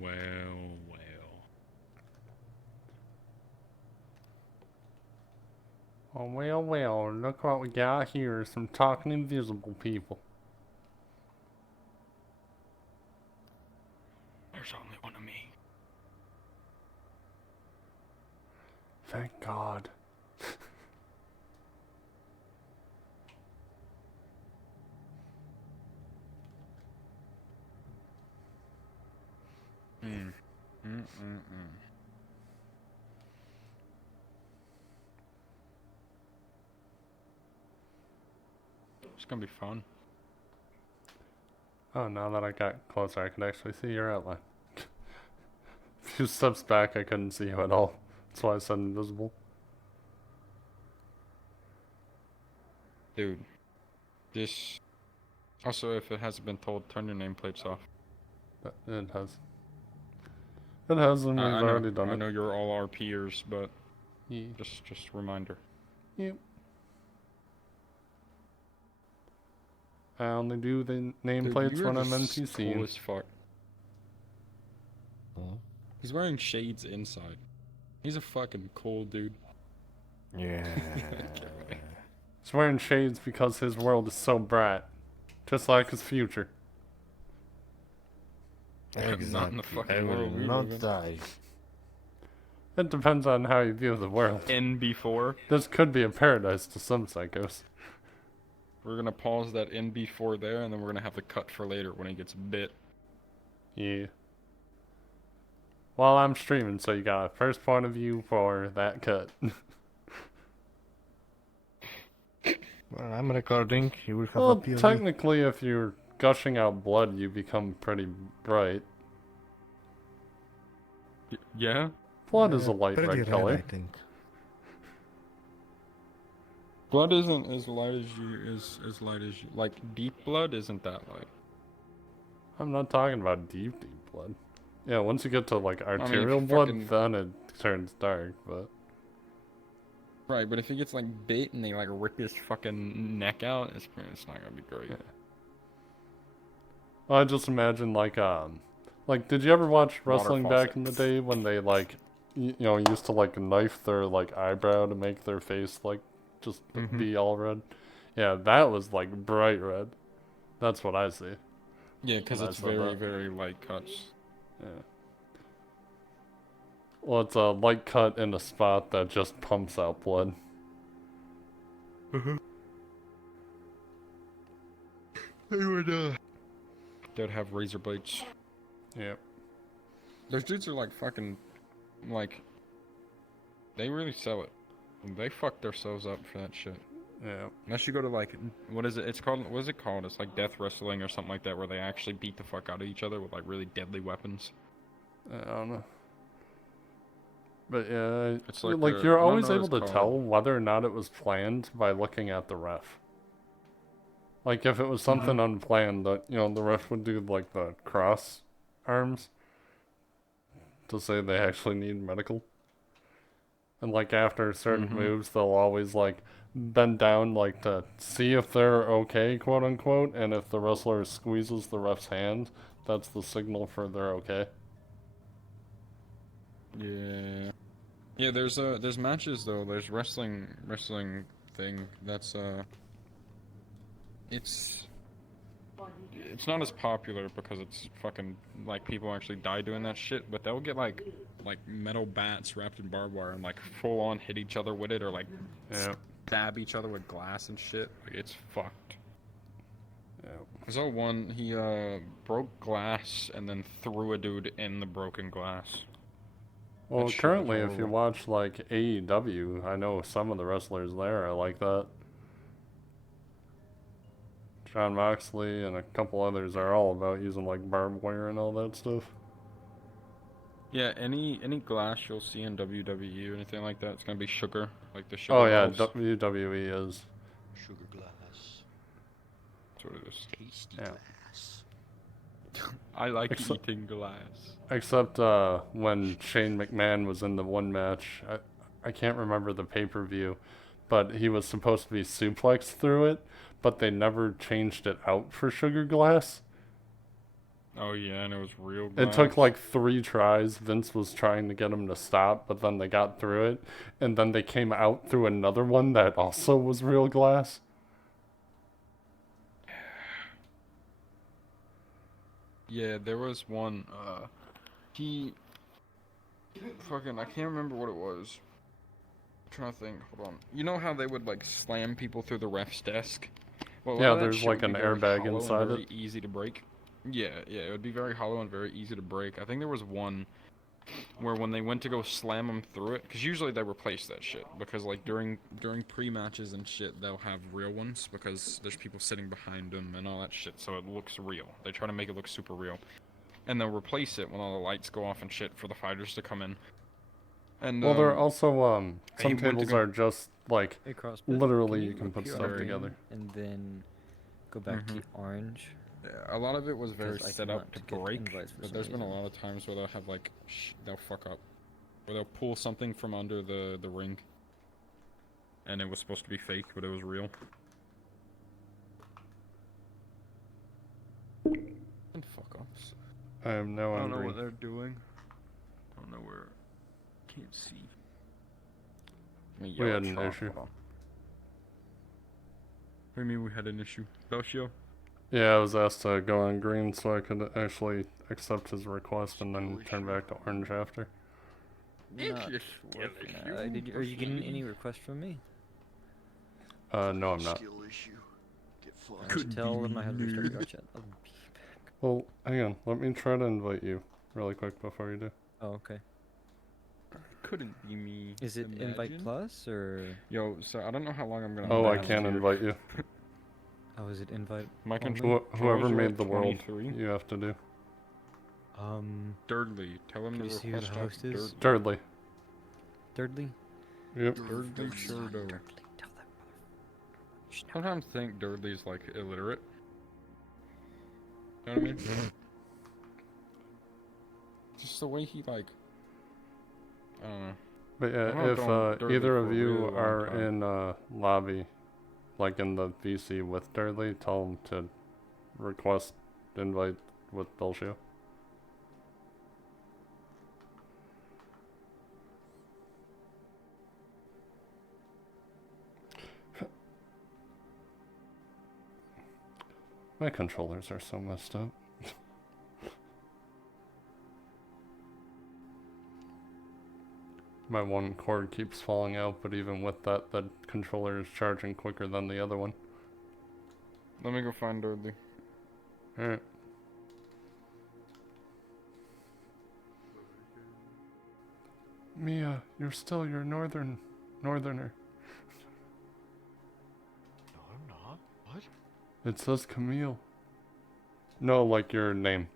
well, well. Oh, well, well, look what we got here. Some talking invisible people. There's only one of me. Thank God. It's gonna be fun. Oh, now that I got closer, I can actually see your outline. A few steps back, I couldn't see you at all. That's why I said invisible. Dude. This... Also, if it hasn't been told, turn your nameplates off. It has. It has, and we've I know, already done I it. know you're all our peers, but Yeah. just reminder. Yep. I only do the nameplates when I'm Cool NPCing. as fuck. He's wearing shades inside. He's a fucking cool dude. Yeah. He's wearing shades because his world is so bright. Just like his future. Exactly. Not in the fucking I will world we not live in. die. It depends on how you view the world. NB4. This could be a paradise to some psychos. We're gonna pause that NB4 there, and then we're gonna have the cut for later when he gets bit. Yeah. While I'm streaming, so you got a first point of view for that cut. Well, I'm recording. You will have Well, a POV. technically, if you're gushing out blood, you become pretty bright. Yeah? Blood is a light pretty red color. I think. Blood isn't as light as as light as you. Like, deep blood isn't that light. I'm not talking about deep blood. Yeah, once you get to like if arterial you blood, fucking- then it turns dark, but... Right, but if he gets like bit and they like rip his fucking neck out, it's not gonna be great. Yeah. Well, I just imagine like did you ever watch wrestling back in the day when they like, you know, used to like knife their like eyebrow to make their face like just be all red? Yeah, that was like bright red. That's what I see. Yeah, because when I it's saw very, that. very light cuts. Yeah. Well, it's a light cut in a spot that just pumps out blood. They would, they'd have razor blades. Yep. Those dudes are like fucking, like, they really sell it. They fuck themselves up for that shit. Yeah. Unless you go to like, what is it? It's called, what is it called? It's like death wrestling or something like that, where they actually beat the fuck out of each other with like really deadly weapons. I don't know. But yeah, It's like, like you're I don't always know what able it's to called. tell whether or not it was planned by looking at the ref. Like if it was something unplanned, that you know the ref would do like the cross arms to say they actually need medical. And like after certain moves, they'll always like bend down like to see if they're okay, quote unquote, and if the wrestler squeezes the ref's hand, that's the signal for they're okay. Yeah. Yeah, there's matches though. There's wrestling thing that's it's not as popular because it's fucking like people actually die doing that shit, but they'll get like metal bats wrapped in barbed wire and like full on hit each other with it or like stab each other with glass and shit. Like it's fucked. Yeah. I saw one, he broke glass and then threw a dude in the broken glass. Well, That shit was currently, if you horrible. watch like AEW, I know some of the wrestlers there are like that. John Moxley and a couple others are all about using like barbed wire and all that stuff. Yeah, any glass you'll see in WWE or anything like that, it's gonna be sugar, like the sugar. Oh yeah, rolls. WWE is. Sugar glass. That's what it is. Tasty Yeah. glass. I like Except- eating glass. Except when Shane McMahon was in the one match, I can't remember the pay-per-view, but he was supposed to be suplexed through it, but they never changed it out for sugar glass. Oh yeah, and it was real glass. It took like 3 tries. Vince was trying to get him to stop, but then they got through it, and then they came out through another one that also was real glass. Yeah, there was one, he fucking, I can't remember what it was. I'm trying to think, hold on. You know how they would like slam people through the ref's desk? Well, a lot Yeah, of that there's shit like would be an very airbag hollow and inside very it. easy to break. Yeah, it would be very hollow and very easy to break. I think there was one where when they went to go slam them through it, because usually they replace that shit, because like during pre-matches and shit, they'll have real ones, because there's people sitting behind them and all that shit, so it looks real. They try to make it look super real. And they'll replace it when all the lights go off and shit for the fighters to come in. And Well, there are also he some went to tables go- are just like Hey, CrossFit, literally you you can put appear stuff green together. and then go back to orange A lot of it was very 'Cause I set up cannot to get break, invites for but some there's been a reason. lot of times where they'll have like, they'll fuck up. Or they'll pull something from under the ring. And it was supposed to be fake, but it was real. And fuck ups. I have no I don't know green. what they're doing. I don't know where. Can't see. We had an issue. What do you mean we had an issue? Belshio? Yeah, I was asked to go on green so I could actually accept his request and then turn back to orange after. Not working. Are you getting any requests from me? No, I'm not. Could tell them I have restarted our chat. I'll be back. Well, hang on. Let me try to invite you really quick before you do. Oh, okay. Couldn't be me. Is it invite plus or? Yo, so I don't know how long I'm gonna. Oh, I last can't here. invite you. Oh, is it invite? My only? control. Whoever controls are made at the world, 23. you have to do. Durdley, tell him Can to you see who the request host is? Durdley. Thirdly? Yep. Durdley Shurdo. Sometimes think Durdley's like illiterate. You know what I mean? Just the way he like. I don't know. But I've yeah, known if Durdley either for of a you really long are time. in lobby, like in the VC with Durdley, tell him to request invite with Belshio. My controllers are so messed up. My one cord keeps falling out, but even with that, the controller is charging quicker than the other one. Let me go find Durdley. Alright. Mia, you're still your northerner. No, I'm not. What? It says Camille. No, like your name.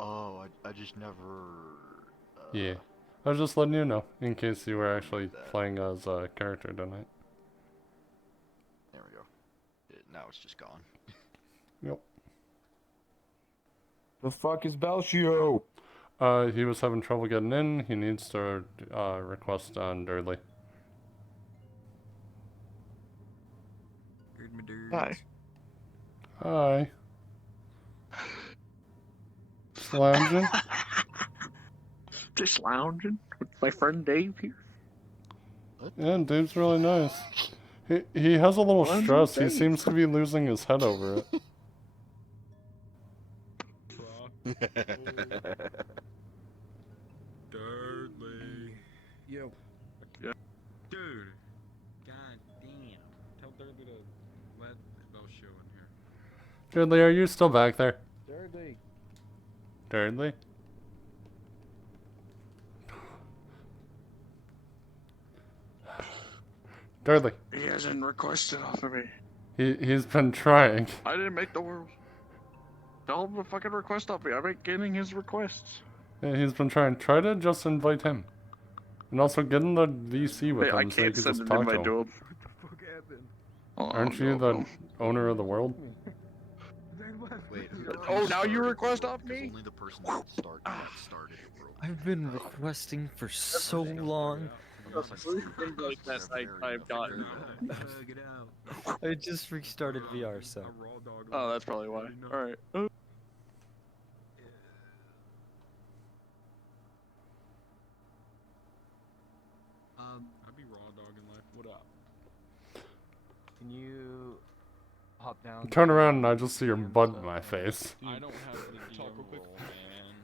Oh, I just never. Yeah. I was just letting you know, in case you were actually playing as a character tonight. There we go. Now it's just gone. Yep. The fuck is Belshio? He was having trouble getting in. He needs to request on Durdley. Hi. Hi. Just lounging? Just lounging with my friend Dave here. Yeah, Dave's really nice. He has a little Lounging stress. He Dave. seems to be losing his head over it. Durdley. Yo. Yeah. Dude. God damn. Tell Durdley to let Belshio in here. Durdley, are you still back there? Thirdly. Durdley? Durdley. He hasn't requested off of me. He's been trying. I didn't make the world. Tell him to fucking request off me. I'm not getting his requests. Yeah, he's been trying. Try to just invite him. And also get in the VC with Hey, I him so you can't can send just an talk to invite him. to him. Aren't you the owner of the world? Wait. Oh, now you request off me? Only the person that started it broke. I've been requesting for so long. That I've gotten. I just restarted VR, so. Oh, that's probably why. Alright. I'd be raw dog in life. What up? Can you hop down? Turn around and I just see your butt in my face. I don't have the DM role, man.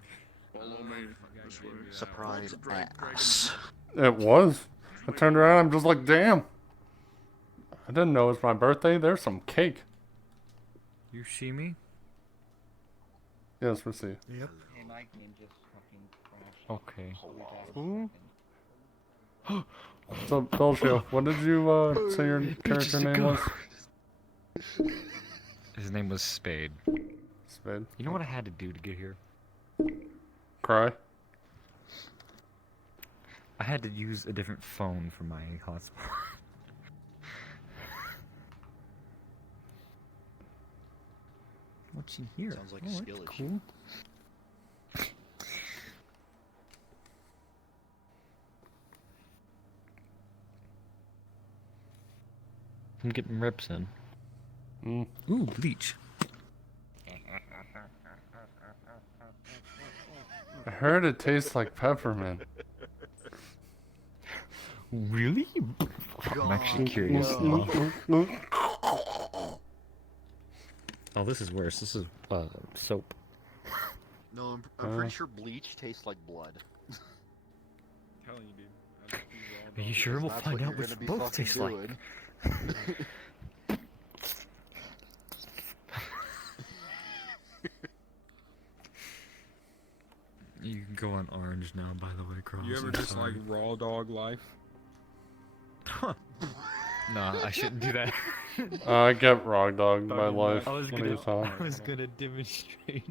Follow me. This way. Surprise ass. It was. I turned around, I'm just like, damn. I didn't know it was my birthday. There's some cake. You see me? Yes, we see. Yep. Hey, my game just fucking crashed. Okay. So, Belshio, what did you say your character name was? His name was Spade. Spade. You know what I had to do to get here? Cry? I had to use a different phone for my hotspot. What's in here? Sounds like a Oh, skill that's issue. cool. I'm getting rips in. Ooh, bleach. I heard it tastes like peppermint. Really? I'm actually curious. Oh, this is worse. This is soap. No, I'm pretty sure bleach tastes like blood. Telling you, dude. Are you sure? We'll find out which both taste like. You can go on orange now, by the way, Cross. You ever just like raw dog life? Nah, I shouldn't do that. I get raw dogged my life. I was What are you talking? I was gonna demonstrate.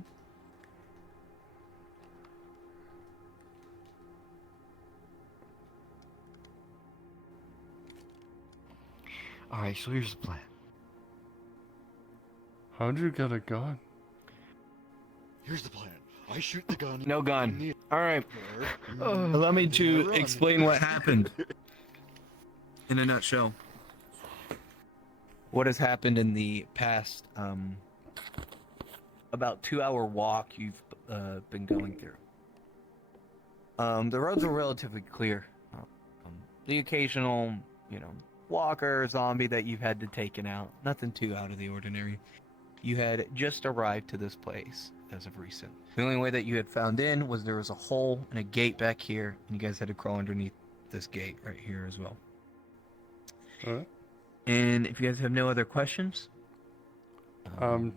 Alright, so here's the plan. How'd you get a gun? Here's the plan. I shoot the gun. No gun. Alright. Allow me to explain what happened. In a nutshell. What has happened in the past, about 2-hour walk you've been going through. The roads are relatively clear. The occasional, walker, zombie that you've had to taken out. Nothing too out of the ordinary. You had just arrived to this place as of recent. The only way that you had found in was there was a hole and a gate back here, and you guys had to crawl underneath this gate right here as well. Alright. And if you guys have no other questions,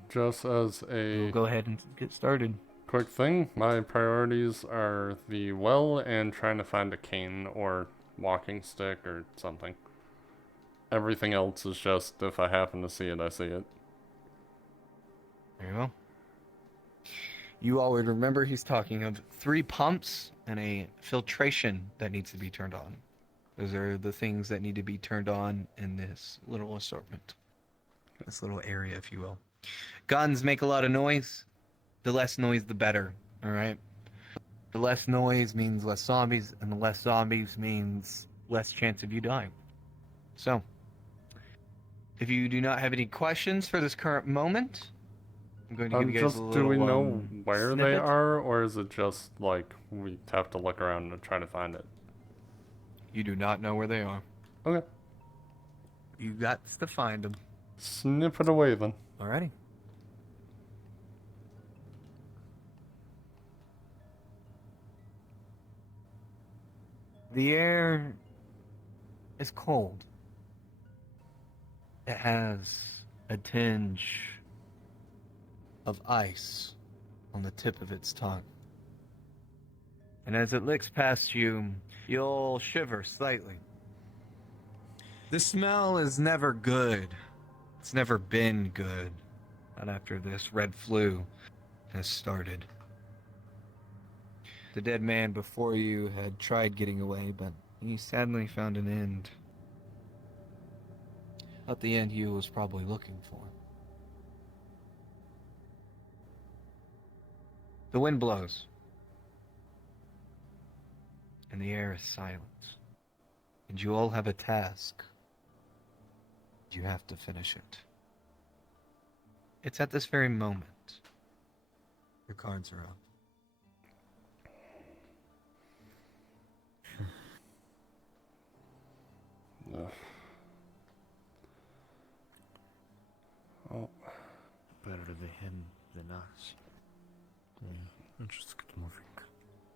just as a we'll go ahead and get started. quick thing, my priorities are the well and trying to find a cane or walking stick or something. Everything else is just if I happen to see it, I see it. Very well. You all would remember he's talking of 3 pumps and a filtration that needs to be turned on. Those are the things that need to be turned on in this little assortment. This little area, if you will. Guns make a lot of noise. The less noise, the better. Alright? The less noise means less zombies, and the less zombies means less chance of you dying. So, if you do not have any questions for this current moment, I'm going to give you guys a little do we know where they snippet. are, or is it just like we have to look around and try to find it? You do not know where they are. Okay. You got to find them. Snip it away then. Alrighty. The air is cold. It has a tinge of ice on the tip of its tongue. And as it licks past you, you'll shiver slightly. The smell is never good. It's never been good. Not after this red flu has started. The dead man before you had tried getting away, but he sadly found an end. Not the end he was probably looking for. The wind blows. And the air is silent. And you all have a task. You have to finish it. It's at this very moment. Your cards are up. Ugh. Oh. Better him than us. Yeah. Let's just get moving.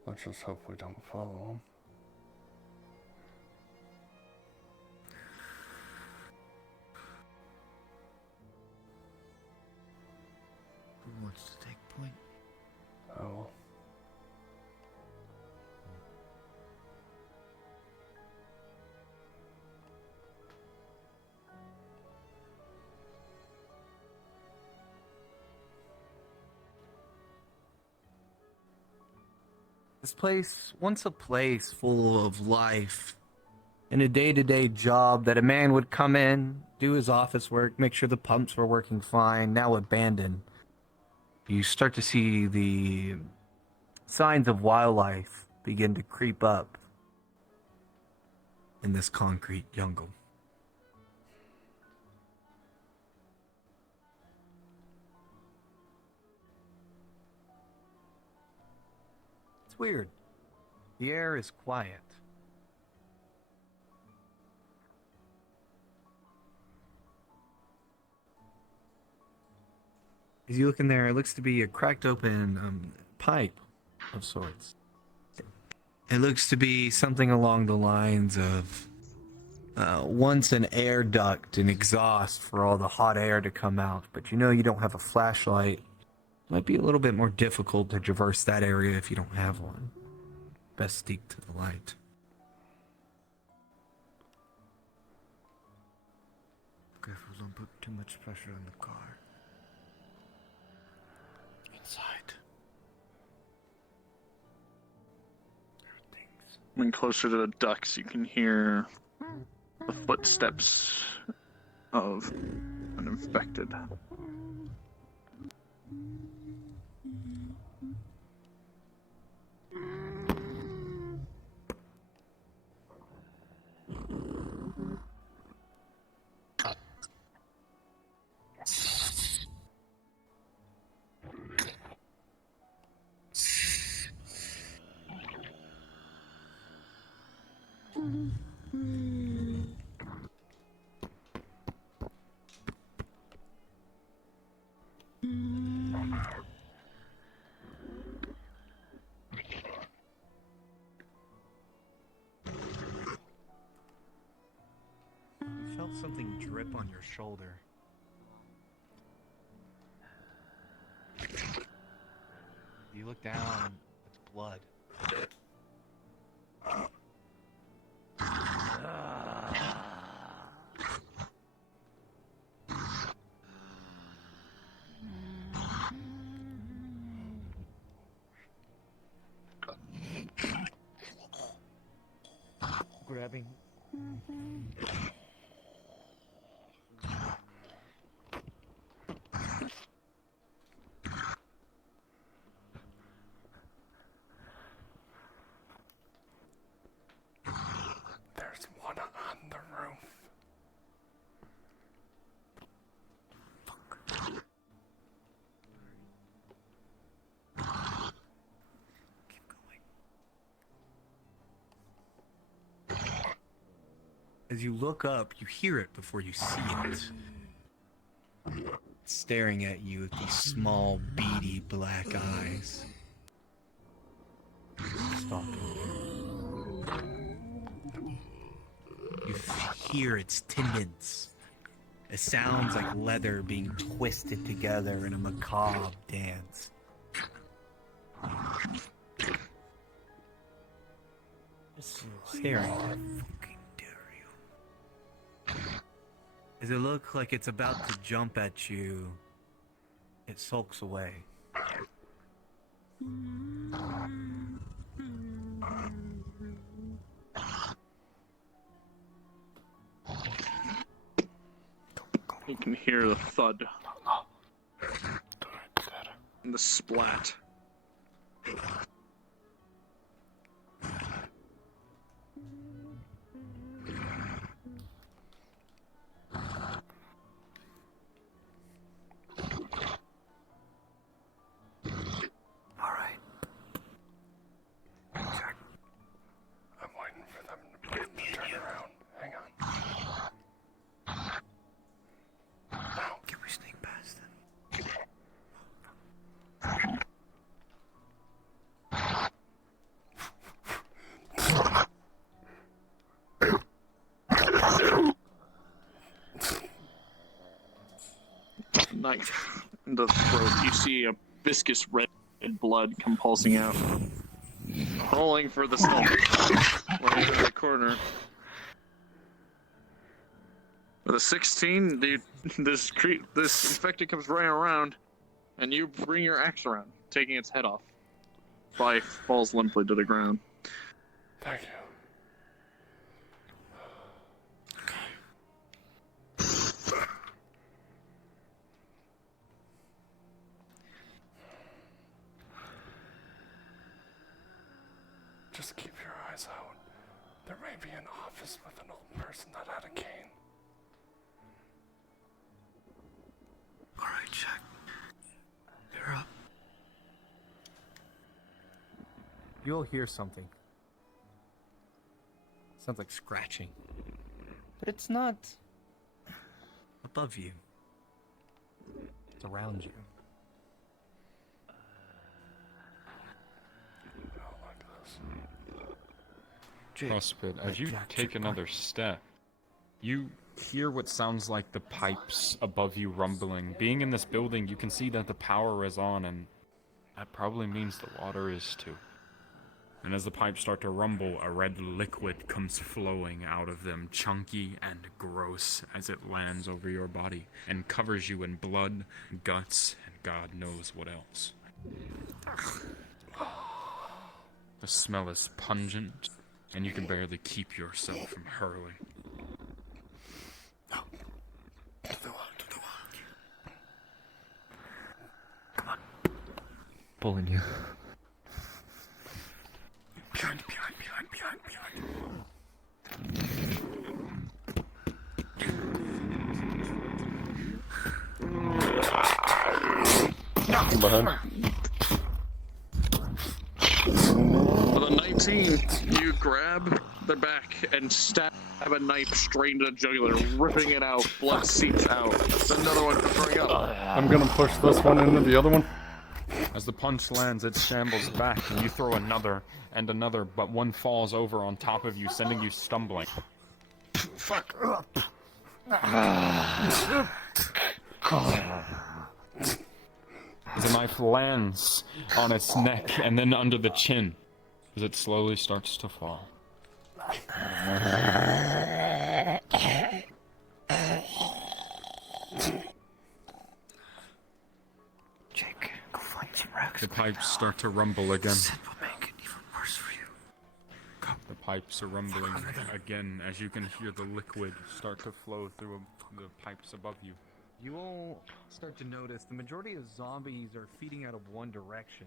Let's just hope we don't follow him. Who wants to take point? Oh. This place, once a place full of life, and a day-to-day job that a man would come in, do his office work, make sure the pumps were working fine, now abandoned. you start to see the signs of wildlife begin to creep up in this concrete jungle. It's weird. The air is quiet. As you look in there, it looks to be a cracked open pipe of sorts. It looks to be something along the lines of once an air duct and exhaust for all the hot air to come out, but you know you don't have a flashlight. It might be a little bit more difficult to traverse that area if you don't have one. Best stick to the light. Careful, don't put too much pressure on the car. Inside. Coming closer to the ducks, you can hear the footsteps of an infected. You felt something drip on your shoulder. You look down, it's blood. Grabbing. There's one on the roof. Keep going. As you look up, you hear it before you see it. Staring at you with these small, beady black eyes. Stalking you. You hear its tendons. It sounds like leather being twisted together in a macabre dance. Just staring. Fucking dare you. As it looks like it's about to jump at you, it sulks away. You can hear the thud and the splat. Alright. I'm waiting for them to turn around. Hang on. Now, can we sneak past them? Knife in the throat. You see a viscous red blood come pulsing out. Rolling for the stump. Running to the corner. With a 16, dude, this infected comes running around, and you bring your axe around, taking its head off. Fly falls limply to the ground. Thank you. Just keep your eyes out. There may be an office with an old person that had a cane. Alright, Jack. You're up. You'll hear something. Sounds like scratching. But it's not above you. It's around you. CrossFit, as you take another step, you hear what sounds like the pipes above you rumbling. Being in this building, you can see that the power is on, and that probably means the water is too. And as the pipes start to rumble, a red liquid comes flowing out of them, chunky and gross, as it lands over your body and covers you in blood, guts, and God knows what else. The smell is pungent, and you can barely keep yourself from hurling. To the wall. Come on. pulling you. Behind. Behind. With a 19, you grab the back and stab a knife straight into the jugular, ripping it out. Blood seeps out. Another one throwing up. I'm gonna push this one into the other one. As the punch lands, it shambles back, and you throw another and another, but one falls over on top of you, sending you stumbling. Fuck. The knife lands on its neck and then under the chin, as it slowly starts to fall. Jake, go find some racks. The pipes start to rumble again. It will make it even worse for you. The pipes are rumbling again as you can hear the liquid start to flow through the pipes above you. You all start to notice the majority of zombies are feeding out of one direction.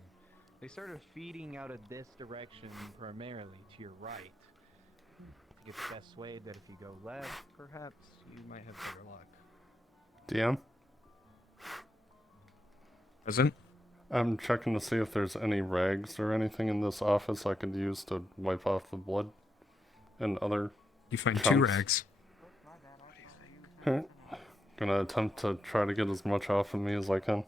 They started feeding out of this direction primarily to your right. You get persuaded that if you go left, perhaps you might have better luck. DM? Present? I'm checking to see if there's any rags or anything in this office I could use to wipe off the blood and other You find chunks. 2 rags. Alright. Gonna attempt to try to get as much off of me as I can.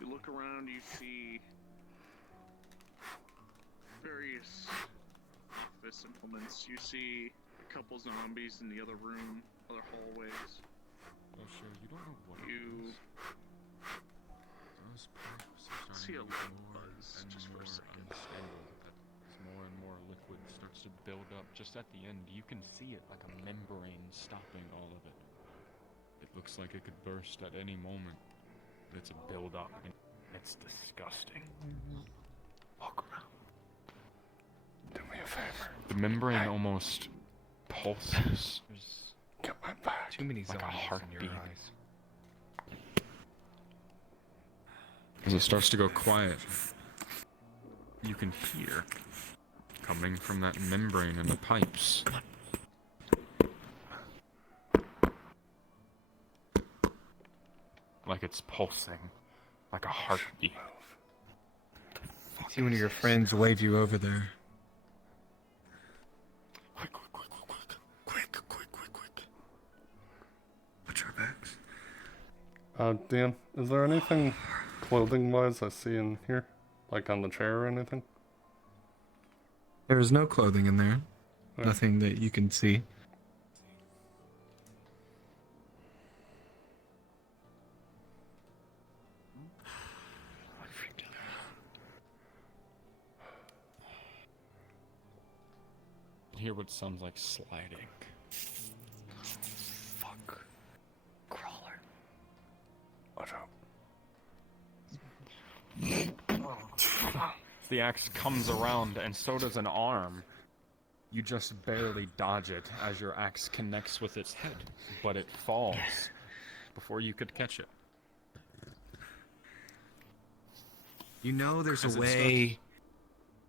You look around, you see various office implements. You see a couple zombies in the other room, other hallways. Oh, sure, you don't know what You those pipes are see a starting to lot get of more buzz and just more for a second. unstable. As more and more liquid starts to build up. Just at the end, you can see it like a membrane stopping all of it. It looks like it could burst at any moment. It's a build-up, and it's disgusting. Walk around. Do me a favor. The membrane almost pulses. Get my back. Too many Like a zombies in heartbeat. your eyes. As it starts to go quiet, you can hear coming from that membrane in the pipes. Like it's pulsing, like a heartbeat. See one of your friends wave you over there. Quick. Put your bags. Dan, is there anything clothing-wise I see in here? Like on the chair or anything? There is no clothing in there. Right. Nothing that you can see. Hear what sounds like sliding. Fuck. Crawler. Watch out. The axe comes around, and so does an arm. You just barely dodge it as your axe connects with its head, but it falls before you could catch it. You know there's As a it way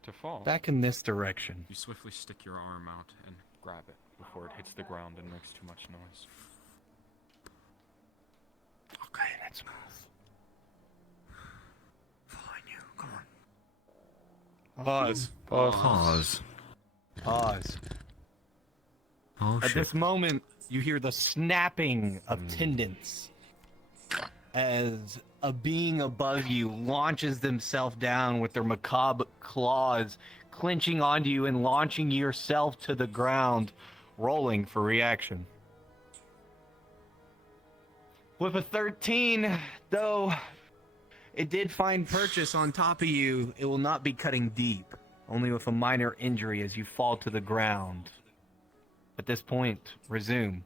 to fall. Back in this direction. You swiftly stick your arm out and grab it before it hits the ground and makes too much noise. Okay, let's move. Following you, come on. Pause. Pause. Pause. Oh, At shit. this moment, you hear the snapping of tendons as a being above you launches themselves down with their macabre claws, clenching onto you and launching yourself to the ground, rolling for reaction. With a 13, though it did find purchase on top of you, it will not be cutting deep, only with a minor injury as you fall to the ground. At this point, resume.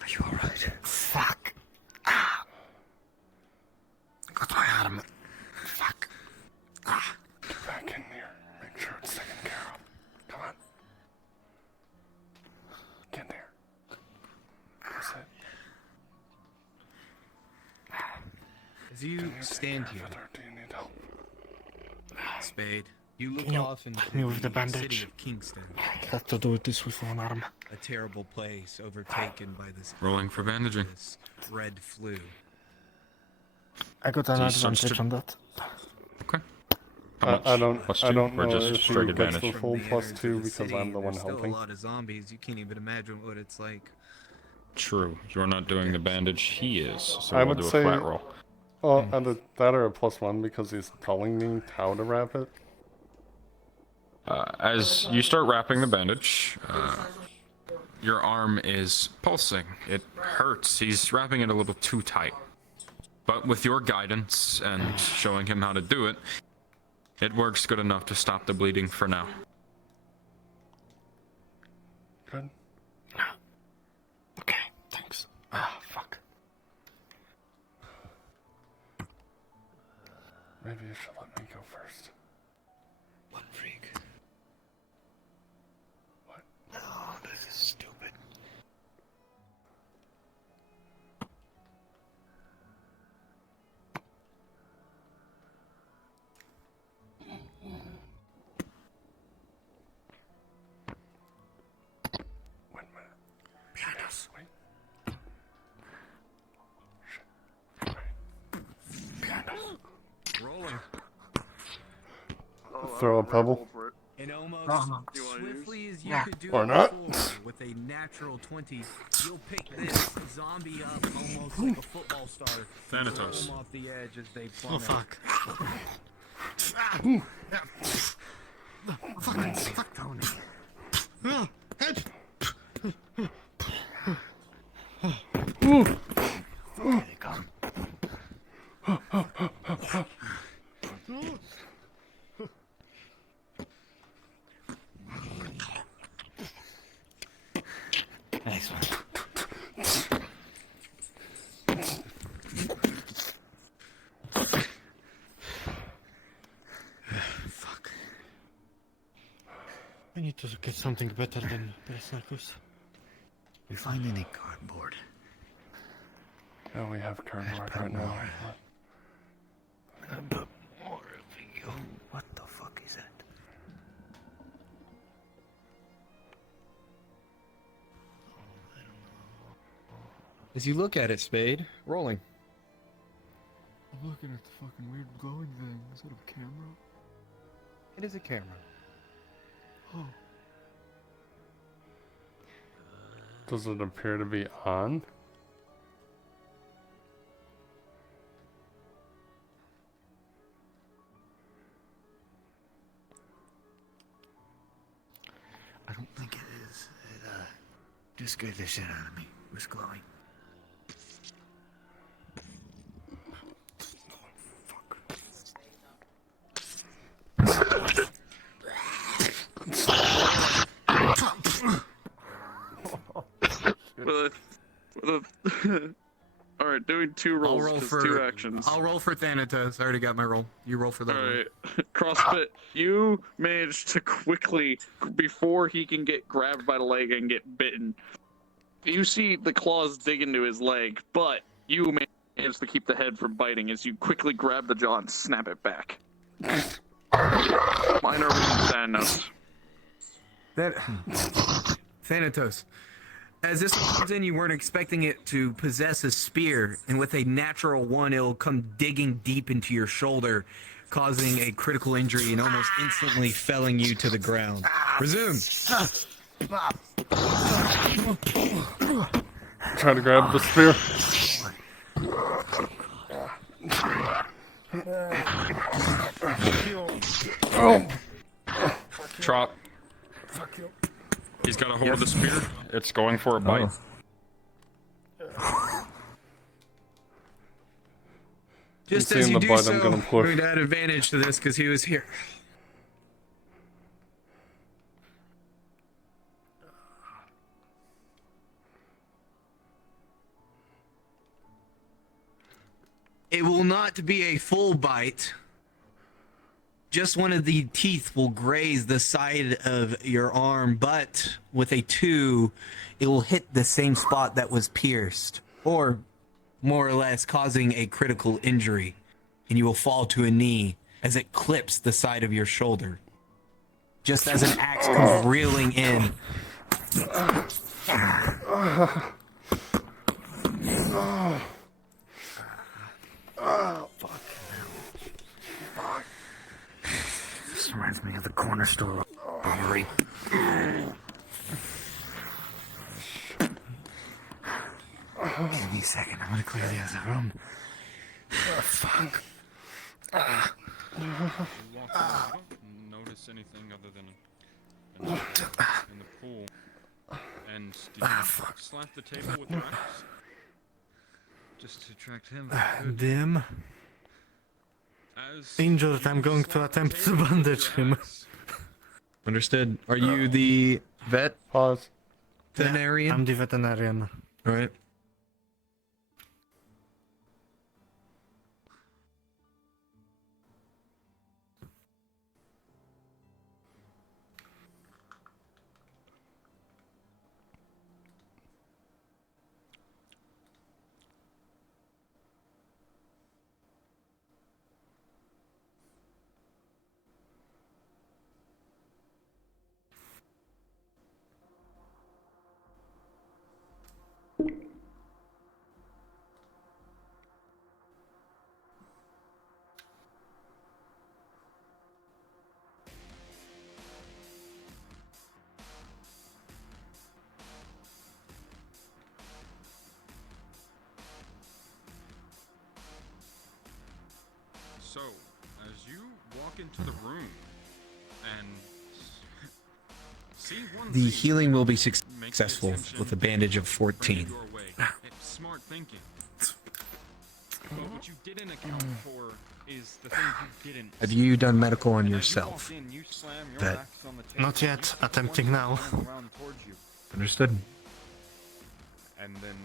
Are you alright? Fuck. Ah. Got my arm. Fuck. Ah. Get back in here. Make sure it's taken care of. Come on. Get in there. That's it. As you stand here, Do you need help? Spade, you look Can you off into help me with the city bandage? of Kingston, I have to do this with one arm. a terrible place overtaken by this Rolling for bandaging. this red flu. I got an So you searched advantage it? on that. Okay. How much? I don't Plus I two? don't Or know just if straight he gets advantage? the full From the plus innards of 2 the because city, I'm the one there's still helping. a lot of zombies. You can't even imagine what it's like. True. You're not doing the bandage. He is. So I we'll would do a say, flat roll. well, either that or a plus 1 because he's telling me how to wrap it. As you start wrapping the bandage, your arm is pulsing. It hurts. He's wrapping it a little too tight. But with your guidance and showing him how to do it, it works good enough to stop the bleeding for now. Good. Okay, thanks. Ah, fuck. Maybe you should let me go first. One freak. What? Oh, this is stupid. One minute. Behind us. Wait. Behind us. Rolling. Throw a pebble. And almost Uh-huh. swiftly as you Yeah. could do Or it not. before, with a natural 20, you'll pick this zombie up almost like a football star. Thanatos. Throw him off the edge as they Oh, plummet. fuck. Fuck, Tony. Here they come. Nice one. Fuck. I need to get something better than Presnacus. We find any cardboard? Yeah, we have cardboard right now. But more of you. What the fuck is that? As you look at it, Spade, rolling. I'm looking at the fucking weird glowing thing. Is it a camera? It is a camera. Oh. Does it appear to be on? I don't think it is. It, just scared the shit out of me. It was glowing. All right, doing 2 rolls. I'll roll 'cause for 2 actions. I'll roll for Thanatos. I already got my roll. You roll for that All one. right, CrossFit. You manage to quickly, before he can get grabbed by the leg and get bitten, you see the claws dig into his leg, but you manage to keep the head from biting as you quickly grab the jaw and snap it back. Minor wound, Thanos. Thanatos. As this one comes in, you weren't expecting it to possess a spear, and with a natural 1, it'll come digging deep into your shoulder, causing a critical injury and almost instantly felling you to the ground. Resume. Try to grab the spear. Oh. Trot. He's got a hold of the spear. It's going for a bite. Just I'm as seeing you the do bite, so, I'm I'm gonna push. going to add advantage to this because he was here. It will not be a full bite. Just one of the teeth will graze the side of your arm, but with a 2, it will hit the same spot that was pierced, or more or less causing a critical injury, and you will fall to a knee as it clips the side of your shoulder. Just as an axe comes reeling in. Oh, fuck. Fuck. This reminds me of the corner store robbery. Give me a second, I'm gonna clear the other room. Oh, fuck. You walk in, you don't notice anything other than a note in the pool. And did you slap the table with your axe? Just to attract him. Dim. Injured, I'm going to attempt to bandage him. Understood. Are you the vet? Pause. Veterinarian? I'm the veterinarian. Alright. So, as you walk into the room and see one The thing, healing will be make the successful attention, with a bandage of bring it 14. your way. It's smart thinking. But what you didn't account for is the thing you didn't. Have you done medical on And as you yourself? walk in, you slam your Vet. axe on the table, Not yet, you see attempting one now. coming around towards you. Understood. And then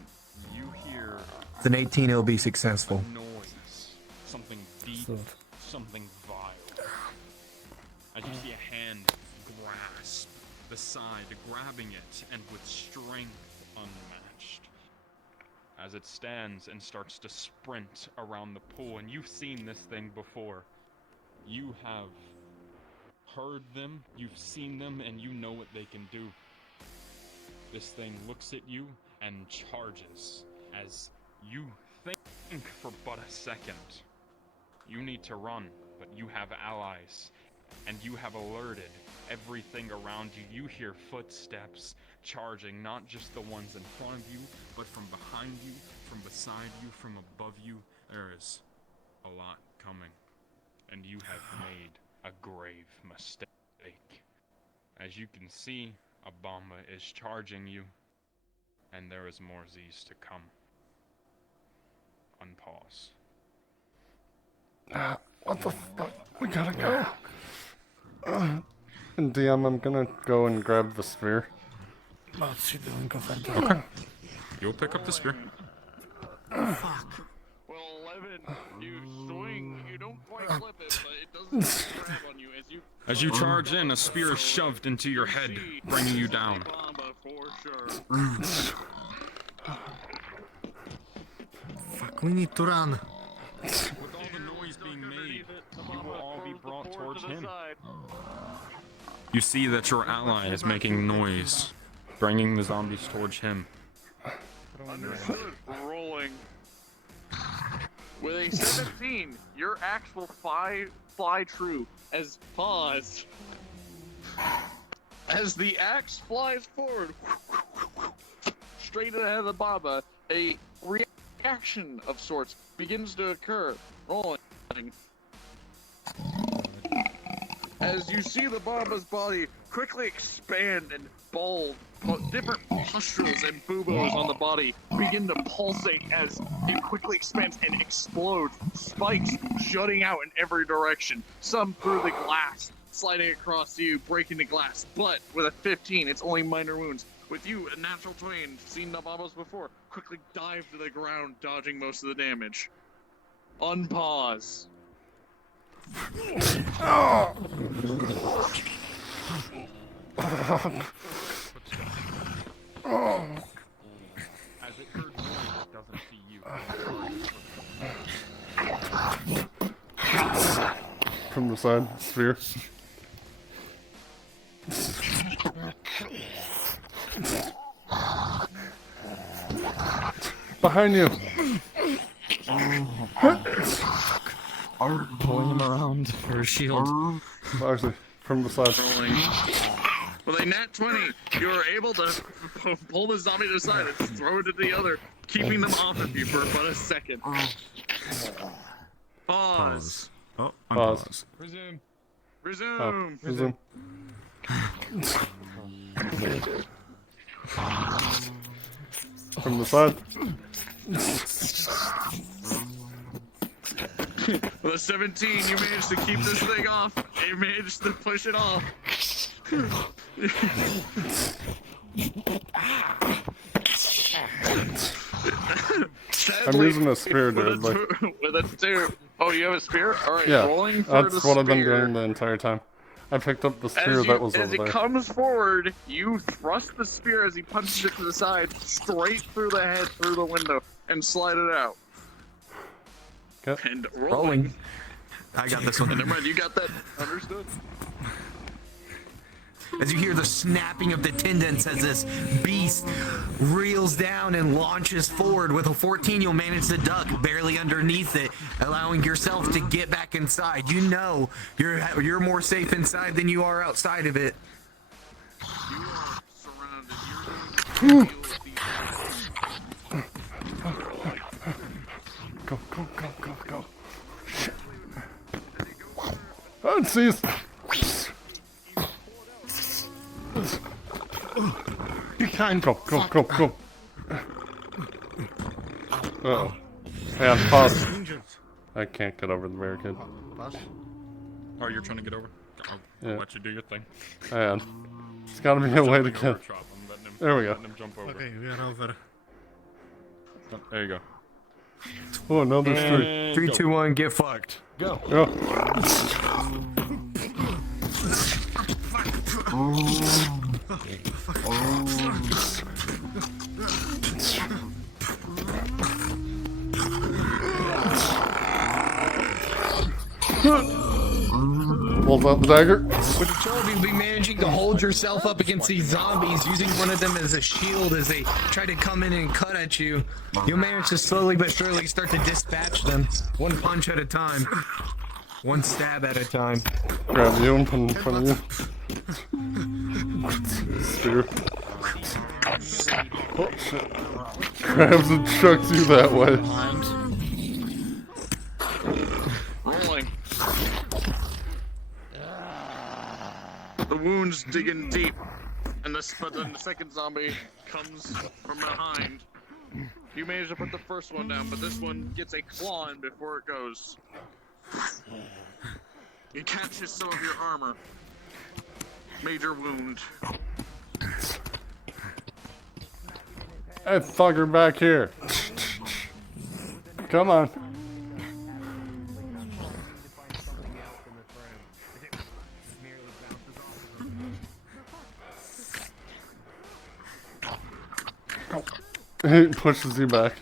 you hear With an 18, it'll be successful. a noise, something deep, something vile. As you see a hand grasp the side, grabbing it, and with strength unmatched. As it stands and starts to sprint around the pool, and you've seen this thing before. You have heard them, you've seen them, and you know what they can do. This thing looks at you and charges as you think for but a second. You need to run, but you have allies, and you have alerted everything around you. You hear footsteps charging, not just the ones in front of you, but from behind you, from beside you, from above you. There is a lot coming, and you have made a grave mistake. As you can see, a bomba is charging you, and there is more Z's to come. Unpause. What the fuck? We gotta go. And DM, I'm gonna go and grab the spear. What's she doing, Commander? Okay. You'll pick up the spear. Fuck. Well, 11, you swing. You don't quite flip it, but it doesn't grab on you As you charge in, a spear is shoved into your head, bringing you down. For sure. Fuck, we need to run. With all the noise being made, you will all be brought towards him. You see that your ally is making noise, bringing the zombies towards him. Understood. Rolling. With a 17, your axe will fly true as pause. As the axe flies forward, straight ahead of the Baba, a reaction of sorts begins to occur. Rolling. As you see the Baba's body quickly expand and bulge, different pustules and buboes on the body begin to pulsate as it quickly expands and explodes, spikes jutting out in every direction, some through the glass, sliding across you, breaking the glass. But with a 15, it's only minor wounds. With you, a natural 20, seen the Babas before, quickly dive to the ground, dodging most of the damage. Unpause. Oh. Oh. As it heard noise, it doesn't see you. From the side, sphere. Behind you. Pulling him around for a shield. Actually, from the side. With a nat 20, you are able to pull the zombie to the side and throw it to the other, keeping them off of you for but a second. Pause. Oh, pause. Resume. Oh, Resume. resume. From the side. With a 17, you managed to keep this thing off. You managed to push it off. I'm using a spear, dude. With a 2. Oh, you have a spear? Alright, Yeah, rolling for that's the what I've been spear. doing the entire time. I picked up the spear that was As over it there. comes forward, you thrust the spear as he punches it to the side, straight through the head, through the window, and slide it out. Okay. And rolling. I got this one. Never mind, you got that. Understood. As you hear the snapping of the tendons as this beast reels down and launches forward. With a 14, you'll manage to duck barely underneath it, allowing yourself to get back inside. You know you're more safe inside than you are outside of it. You are surrounded. Go, go, go, go, go. Shit. Oh, jeez. Be kind. Go, go, go, go. Uh-oh. Hang on, pause. I can't get over the barricade. Oh, you're trying to get over? I'll let you do your thing. Hang on. There's gotta be a way to get... There we go. Letting him jump over. Okay, we are over. Oh, there you go. Oh, no, there's 3. 3, 2, 1, get fucked. Go. Go. Pulls out the dagger. With the 12, you'll be managing to hold yourself up against these zombies, using one of them as a shield as they try to come in and cut at you. You'll manage to slowly but surely start to dispatch them, one punch at a time, one stab at a time. Grab you and put it in front of you. Spear. Oh shit. Grabs and chucks you that way. Rolling. The wounds digging deep, and but then the second zombie comes from behind. You manage to put the first one down, but this one gets a claw in before it goes. It catches some of your armor. Major wound. Hey, fucker back here. Come on. He pushes you back.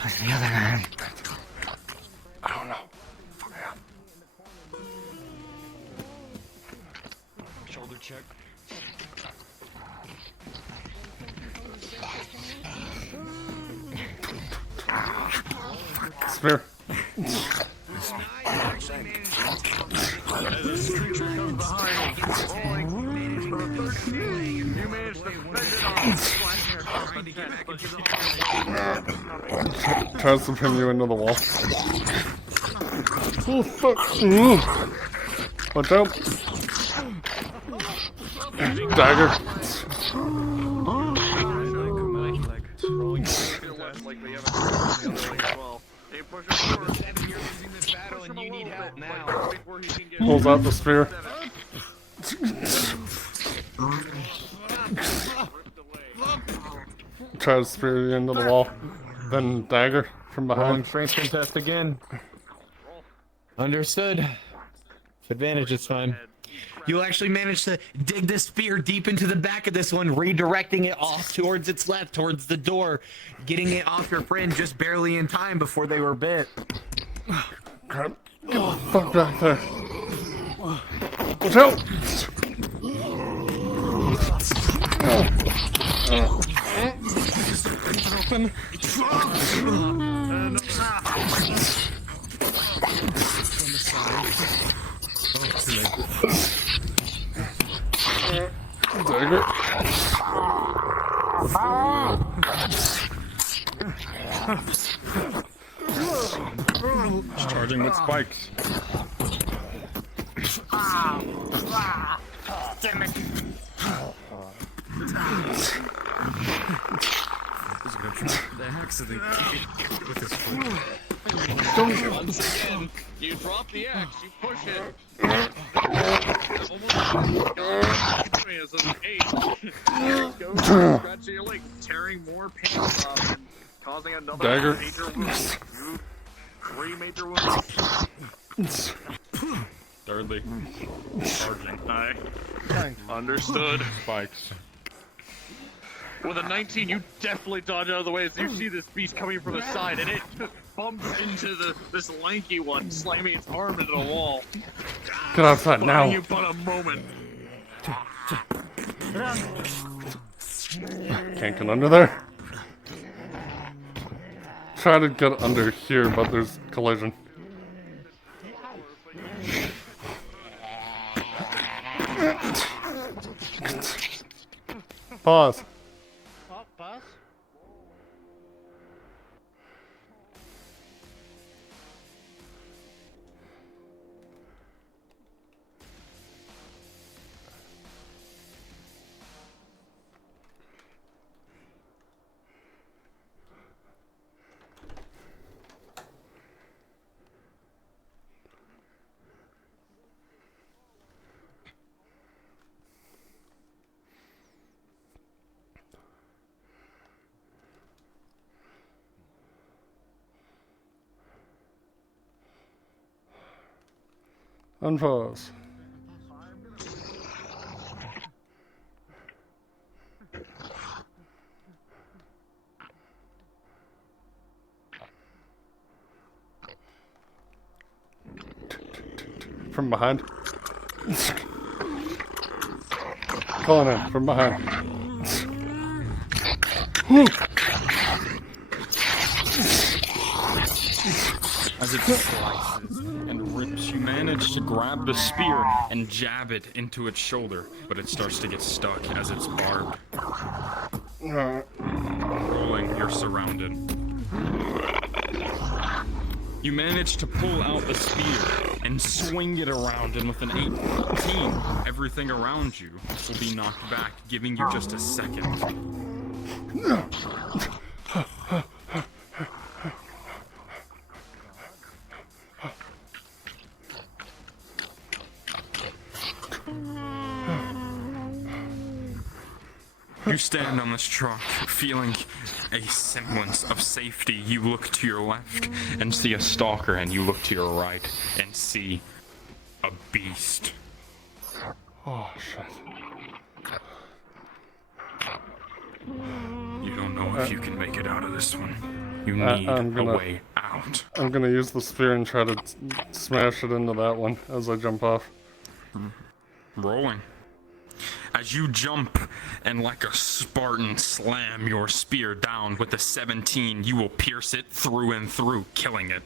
Where's the other guy? I don't know. Shoulder check. Spear. As this creature comes behind, rolling for a 13, you manage to fend it off, slashing across the tent, but Tries to pin you into the wall. Oh fuck! Watch out! Dagger. Pulls out the spear. Tries to spear you into the wall. Then dagger from behind. Rolling strength contest again. Understood. Advantage is fine. You'll actually manage to dig the spear deep into the back of this one, redirecting it off towards its left, towards the door, getting it off your friend just barely in time before they were bit. Crap. Get the fuck back there. Watch out! Dagger. He's charging with spikes. Damn it. He's gonna drop the axe and then kick it with his foot. once again, you drop the axe, you push it. Almost as an 8. Goes scratching your leg, tearing more pants off and causing another Dagger. major wound. 3 major wounds. Thirdly, charging. Aye. Understood. Spikes. With a 19, you definitely dodge out of the way as you see this beast coming from the side, and it bumps into this lanky one, slamming its arm into the wall. Get outside now. Buying you but a moment. Can't get under there. Try to get under here, but there's collision. Pause. Pause. Unpause. From behind. Calling in from behind. As it slices and rips, you manage to grab the spear and jab it into its shoulder, but it starts to get stuck as it's barbed. Rolling, you're surrounded. You manage to pull out the spear and swing it around, and with an 18, everything around you will be knocked back, giving you just a second. You stand on this truck, feeling a semblance of safety. You look to your left and see a stalker, and you look to your right and see a beast. Oh, shit. You don't know if you can make it out of this one. You need a way out. I'm gonna use the spear and try to smash it into that one as I jump off. Rolling. As you jump and like a Spartan slam your spear down with a 17, you will pierce it through and through, killing it.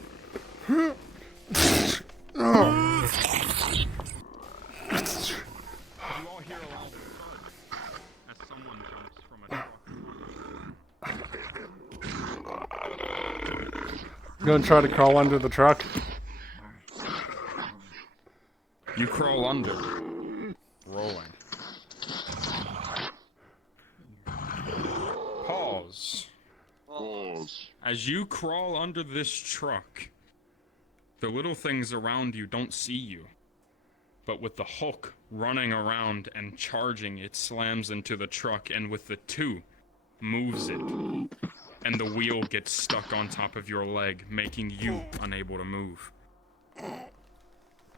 You gonna try to crawl under the truck? You crawl under. Rolling. Pause. As you crawl under this truck, the little things around you don't see you. But with the Hulk running around and charging, it slams into the truck, and with the two, moves it. And the wheel gets stuck on top of your leg, making you unable to move.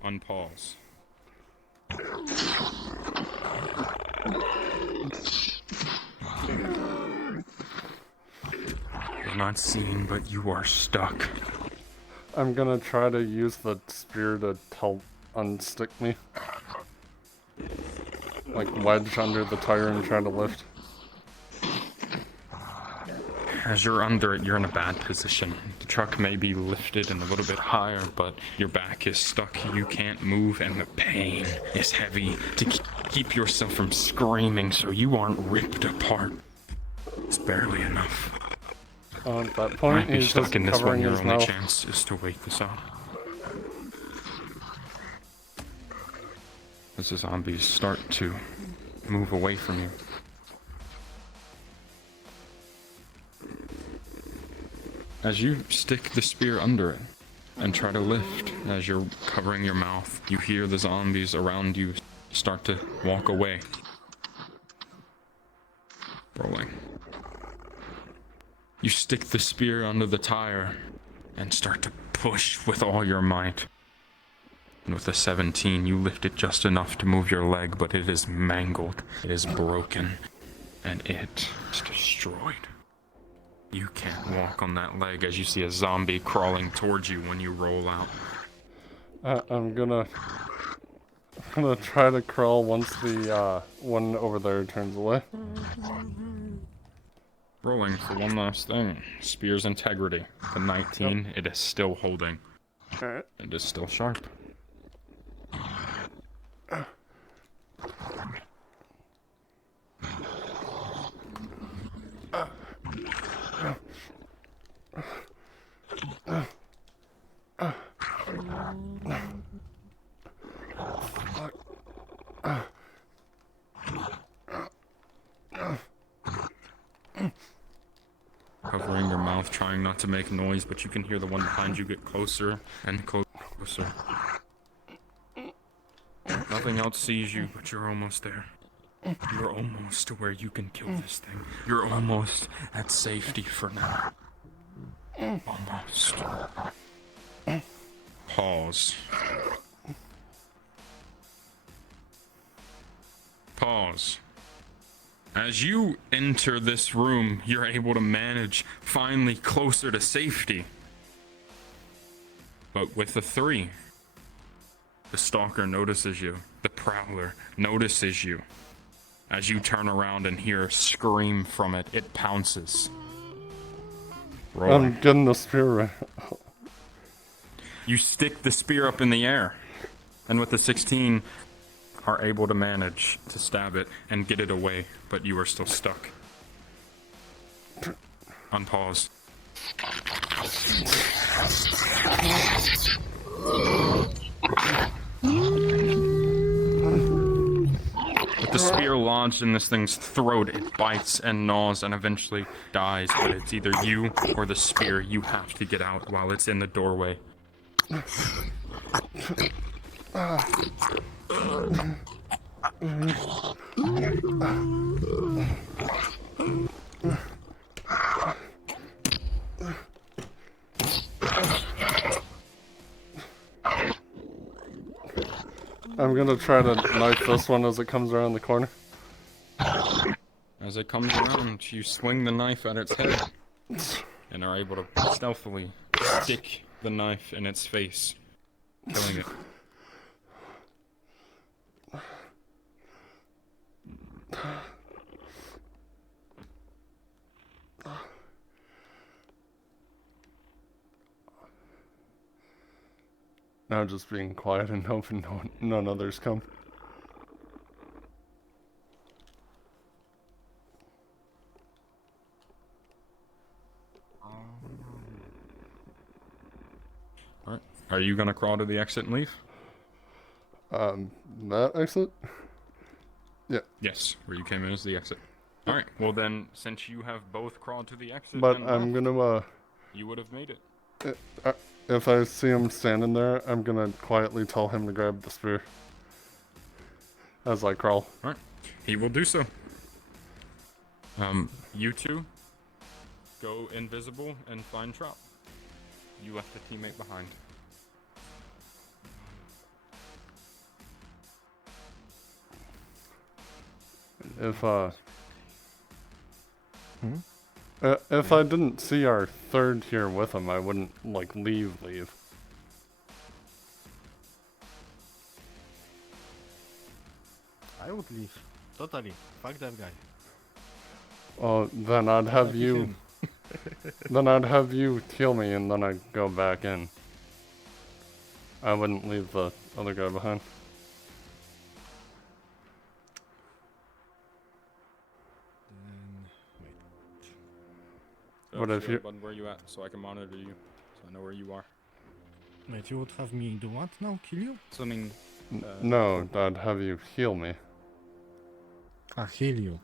Unpause. You're not seen, but you are stuck. I'm gonna try to use the spear to help unstick me. Like wedge under the tire and try to lift. As you're under it, you're in a bad position. The truck may be lifted and a little bit higher, but your back is stuck. You can't move, and the pain is heavy to keep yourself from screaming so you aren't ripped apart. It's barely enough. At that point, You're he's stuck just in this one. covering Your his only mouth. chance is to wait this out. As the zombies start to move away from you. As you stick the spear under it and try to lift, as you're covering your mouth, you hear the zombies around you start to walk away. Rolling. You stick the spear under the tire and start to push with all your might. And with a 17, you lift it just enough to move your leg, but it is mangled, it is broken, and it is destroyed. You can't walk on that leg as you see a zombie crawling towards you when you roll out. I'm gonna try to crawl once the one over there turns away. Rolling for one last thing. Spear's integrity. The 19, it is still holding. It is still sharp. Covering your mouth, trying not to make noise, but you can hear the one behind you get closer and closer. Nothing else sees you, but you're almost there. You're almost to where you can kill this thing. You're almost at safety for now. Almost. Pause. Pause. As you enter this room, you're able to manage finally closer to safety. But with the 3, the stalker notices you. The prowler notices you. As you turn around and hear a scream from it, it pounces. Rolling. I'm getting the spear right. You stick the spear up in the air, and with the 16, are able to manage to stab it and get it away, but you are still stuck. Unpause. With the spear launched in this thing's throat, it bites and gnaws and eventually dies, but it's either you or the spear. You have to get out while it's in the doorway. I'm gonna try to knife this one as it comes around the corner. As it comes around, you swing the knife at its head and are able to stealthily stick the knife in its face, killing it. Now just being quiet and hoping none others come. Alright. Are you gonna crawl to the exit and leave? That exit? Yeah. Yes, where you came in is the exit. Alright, well then, since you have both crawled to the exit But and I'm left, gonna, you would have made it. if I see him standing there, I'm gonna quietly tell him to grab the spear. As I crawl. Alright, he will do so. You two, go invisible and find Trop. You left a teammate behind. If I didn't see our third here with him, I wouldn't, like, leave. I would leave. Totally. Fuck that guy. Oh, then I'd have you... then I'd have you heal me and then I'd go back in. I wouldn't leave the other guy behind. What if you... Button where you at, so I can monitor you, so I know where you are. Wait, you would have me do what now? Kill you? Swimming. No, I'd have you heal me. Heal you.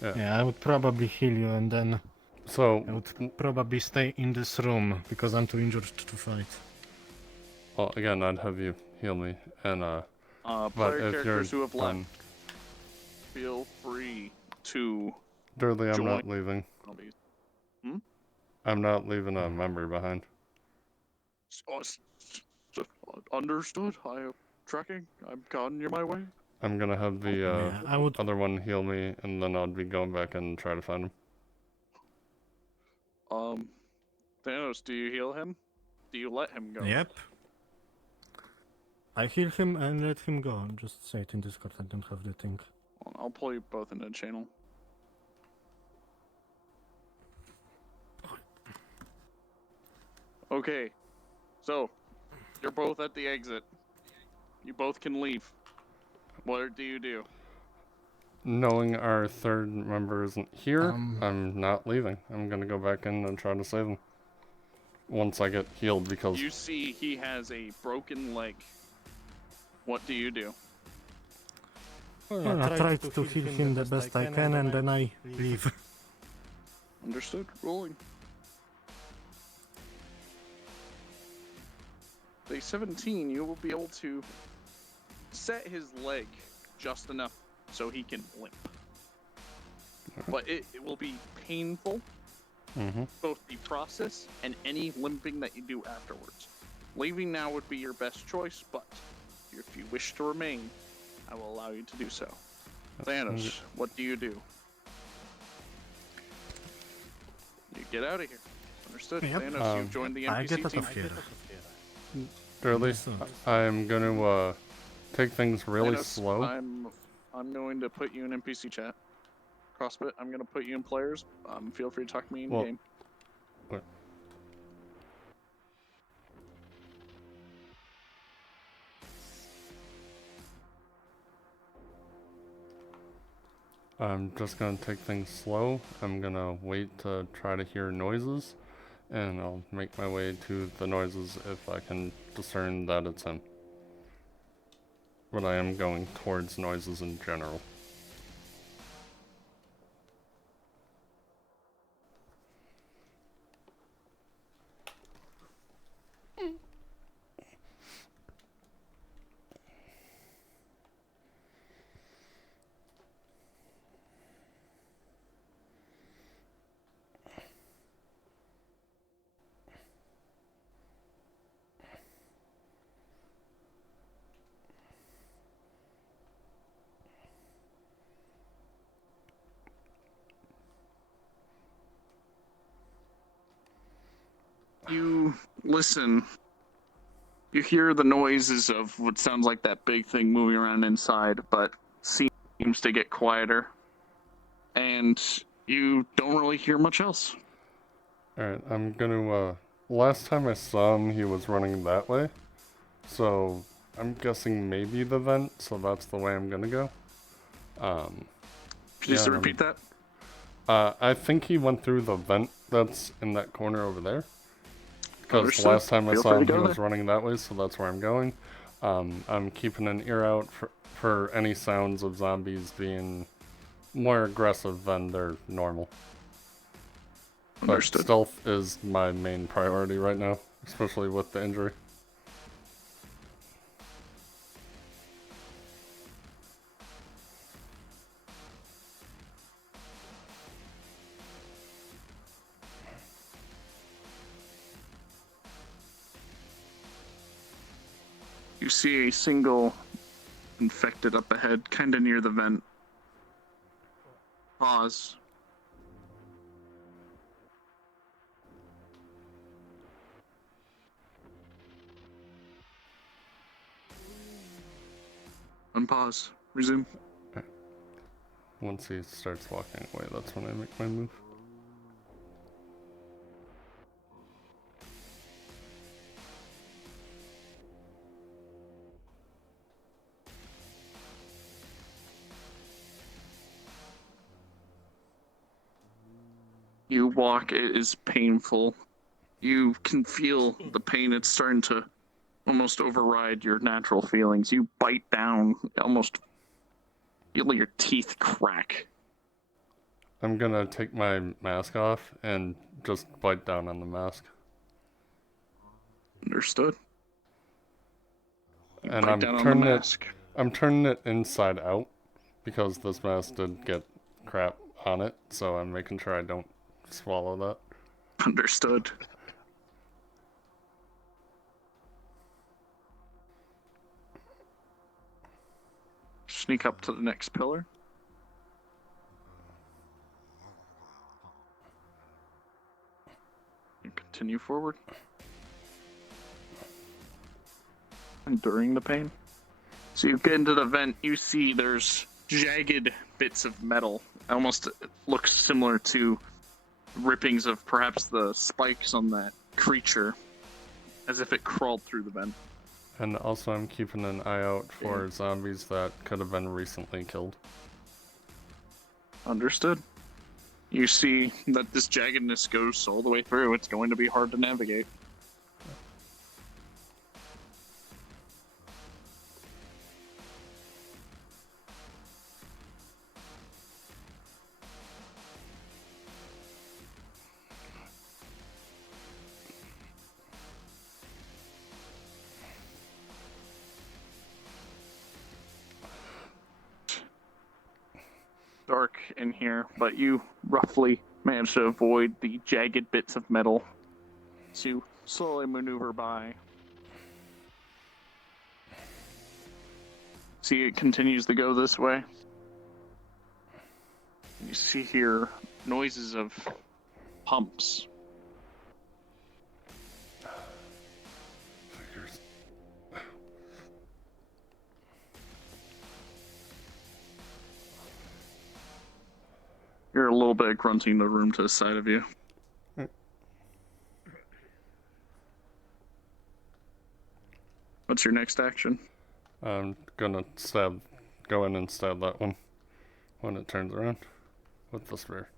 Yeah. Yeah, I would probably heal you and then... So... I would probably stay in this room, because I'm too injured to fight. Well, again, I'd have you heal me, and but player if you're characters who have left, done... feel free to Durley, I'm join. not leaving. Hmm? I'm not leaving a member behind. Understood. I am tracking. I'm gone. You're my way. I'm gonna have the Yeah, other one heal me, and then I'll be going back and try to find him. Thanos, do you heal him? Do you let him go? Yep. I heal him and let him go. Just say it in Discord, I don't have the thing. I'll pull you both into the channel. Okay, so you're both at the exit. You both can leave. What do you do? Knowing our third member isn't here, I'm not leaving. I'm gonna go back in and try to save him. Once I get healed, because... You see he has a broken leg. What do you do? Well, I tried to heal him the best I can and then I leave. Understood. Rolling. Day 17, you will be able to set his leg just enough so he can limp. But it will be painful, both the process and any limping that you do afterwards. Leaving now would be your best choice, but if you wish to remain, I will allow you to do so. Thanos, what do you do? You get out of here. Understood. Yep. Thanos, you've joined the NPC I get out team. of here. Durley, I'm gonna take things really Thanos, slow. I'm going to put you in NPC chat. CrossFit, I'm going to put you in players. Feel free to talk to me in game. What? I'm just gonna take things slow. I'm gonna wait to try to hear noises, and I'll make my way to the noises if I can discern that it's him. But I am going towards noises in general. You listen. You hear the noises of what sounds like that big thing moving around inside, but seems to get quieter. And you don't really hear much else. Alright, I'm gonna, last time I saw him, he was running that way. So, I'm guessing maybe the vent, so that's the way I'm gonna go. Could you just repeat that? I think he went through the vent that's in that corner over there. Because Understood. last time I Feel saw free him, to he go was there. running that way, so that's where I'm going. I'm keeping an ear out for any sounds of zombies being more aggressive than their normal. Understood. But stealth is my main priority right now, especially with the injury. You see a single infected up ahead, kind of near the vent. Pause. Unpause. Resume. Once he starts walking away, that's when I make my move. You walk, it is painful. You can feel the pain. It's starting to almost override your natural feelings. You bite down, almost feel your teeth crack. I'm gonna take my mask off and just bite down on the mask. Understood. And Bite down on the mask. I'm turning it inside out because this mask did get crap on it, so I'm making sure I don't swallow that. Understood. Sneak up to the next pillar. And continue forward. Enduring the pain. So you get into the vent, you see there's jagged bits of metal. Almost looks similar to rippings of perhaps the spikes on that creature, as if it crawled through the vent. And also I'm keeping an eye out for zombies that could have been recently killed. Understood. You see that this jaggedness goes all the way through. It's going to be hard to navigate. Dark in here, but you roughly manage to avoid the jagged bits of metal to slowly maneuver by. See, it continues to go this way. You see here noises of pumps. You're a little bit grunting the room to the side of you. What's your next action? I'm gonna go in and stab that one when it turns around with the spear.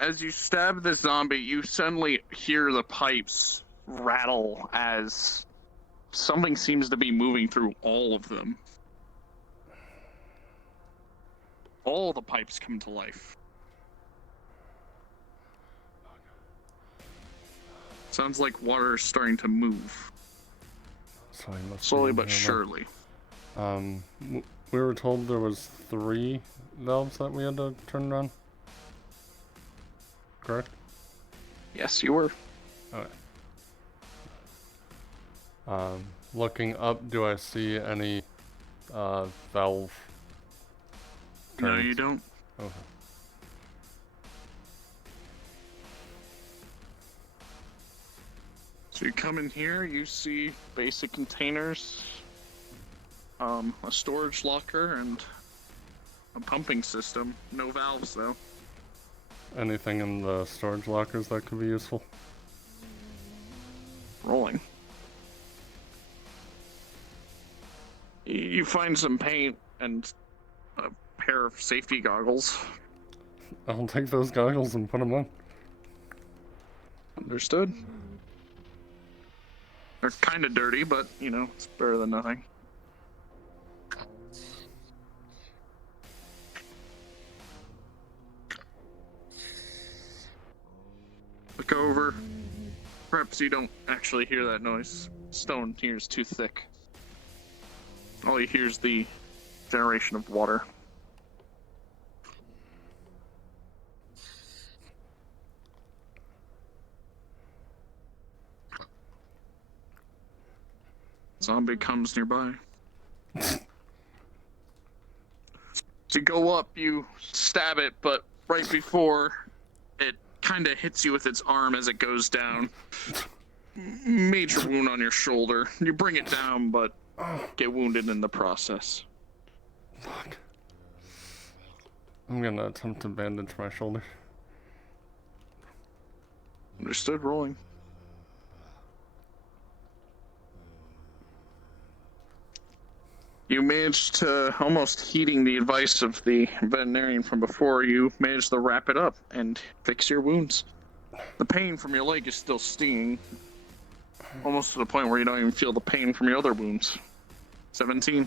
As you stab the zombie, you suddenly hear the pipes rattle as something seems to be moving through all of them. All the pipes come to life. Sounds like water is starting to move. Slowly but surely. We were told there was 3 valves that we had to turn on. Correct? Yes, you were. Okay. Looking up, do I see any valve No, turns? you don't. Okay. So you come in here, you see basic containers, a storage locker, and a pumping system. No valves, though. Anything in the storage lockers that could be useful? Rolling. You find some paint and a pair of safety goggles. I'll take those goggles and put them on. Understood. They're kind of dirty, but, you know, it's better than nothing. Look over. Perhaps you don't actually hear that noise. Stone here is too thick. All you hear is the generation of water. Zombie comes nearby. So you go up, you stab it, but right before it kind of hits you with its arm as it goes down. Major wound on your shoulder. You bring it down, but get wounded in the process. Fuck. I'm gonna attempt to bandage my shoulder. Understood, rolling. You managed to, almost heeding the advice of the veterinarian from before, you managed to wrap it up and fix your wounds. The pain from your leg is still stinging, almost to the point where you don't even feel the pain from your other wounds. 17.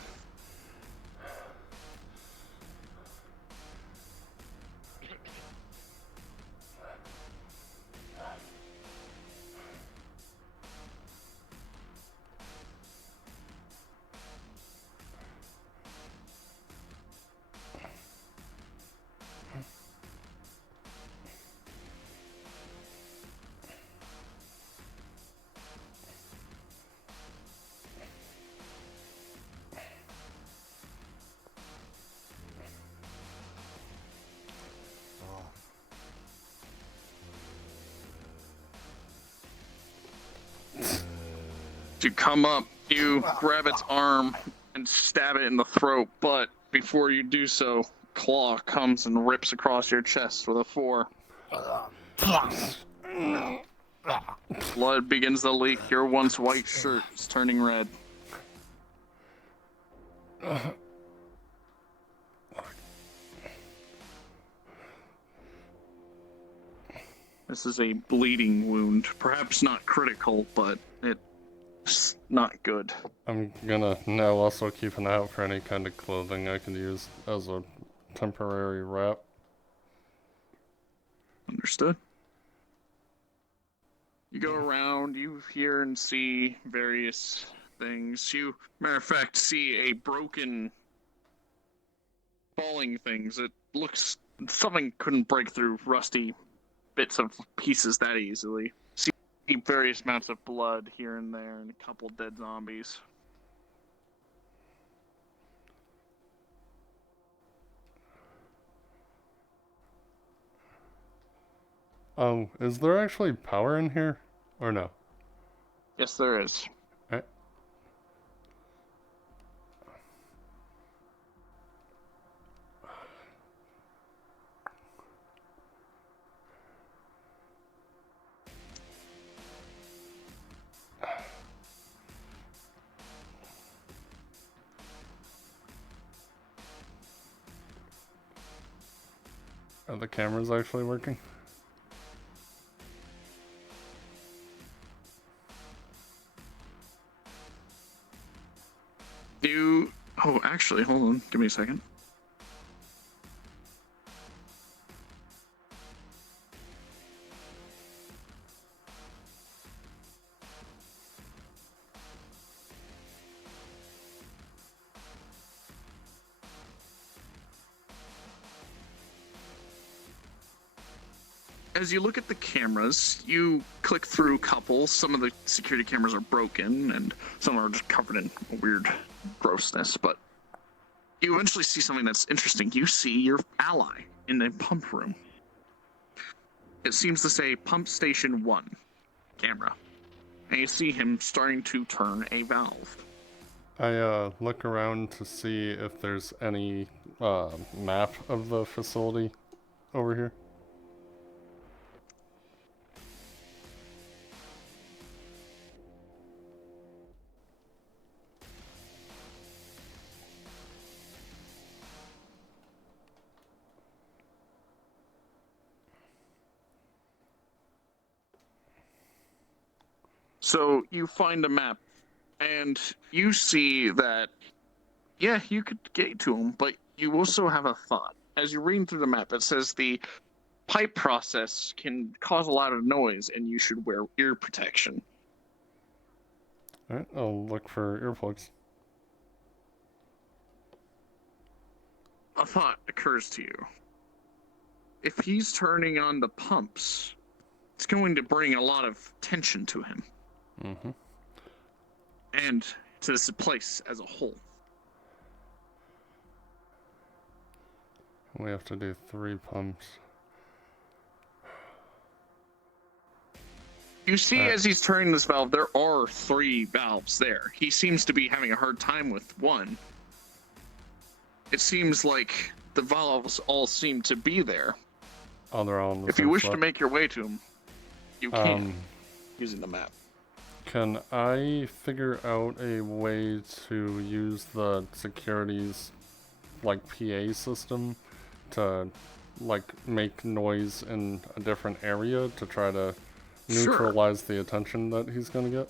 You come up, you grab its arm and stab it in the throat, but before you do so, claw comes and rips across your chest with a 4. Blood begins to leak. Your once white shirt is turning red. This is a bleeding wound. Perhaps not critical, but it's not good. I'm gonna now also keep an eye out for any kind of clothing I can use as a temporary wrap. Understood. You go around, you hear and see various things. You, matter of fact, see a broken falling things. It looks, something couldn't break through rusty bits of pieces that easily. See various amounts of blood here and there and a couple dead zombies. Is there actually power in here? Or no? Yes, there is. Alright. Are the cameras actually working? Oh, actually, hold on. Give me a second. as you look at the cameras, you click through a couple. Some of the security cameras are broken, and some are just covered in weird grossness. But you eventually see something that's interesting. You see your ally in the pump room. It seems to say Pump Station 1 camera. And you see him starting to turn a valve. I look around to see if there's any map of the facility over here. So you find a map, and you see that, yeah, you could get to him, but you also have a thought. As you're reading through the map, it says the pipe process can cause a lot of noise, and you should wear ear protection. Alright, I'll look for earplugs. A thought occurs to you. If he's turning on the pumps, it's going to bring a lot of tension to him. Mm-hmm. And to this place as a whole. We have to do 3 pumps. You see, as he's turning this valve, there are 3 valves there. He seems to be having a hard time with one. It seems like the valves all seem to be there. Oh, they're all on the If same you wish spot. to make your way to him, you can, using the map. Can I figure out a way to use the security's, like, PA system to, like, make noise in a different area to try to neutralize the attention that he's gonna get?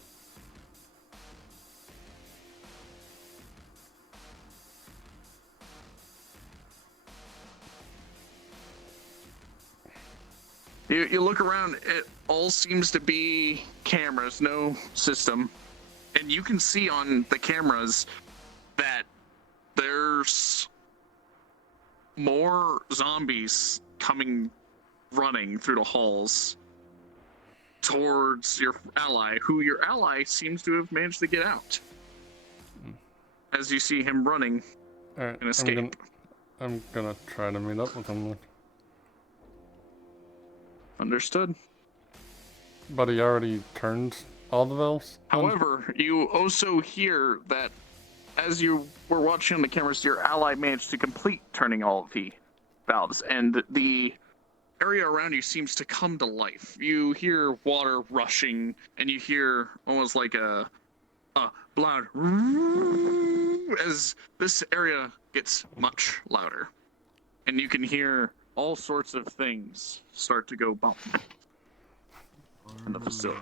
You look around, it all seems to be cameras, no system. And you can see on the cameras that there's more zombies coming running through the halls towards your ally, who your ally seems to have managed to get out. As you see him running and escape. I'm gonna try to meet up with him then. Understood. But he already turned all the valves? However, you also hear that as you were watching on the cameras, your ally managed to complete turning all of the valves, and the area around you seems to come to life. You hear water rushing, and you hear almost like a loud as this area gets much louder. And you can hear all sorts of things start to go bump in the facility.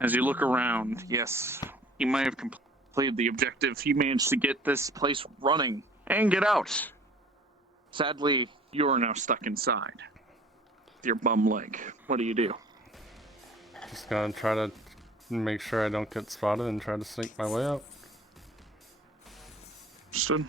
As you look around, yes, he might have completed the objective. He managed to get this place running and get out. Sadly, you're now stuck inside with your bum leg. What do you do? Just gonna try to make sure I don't get spotted and try to sneak my way out. Understood.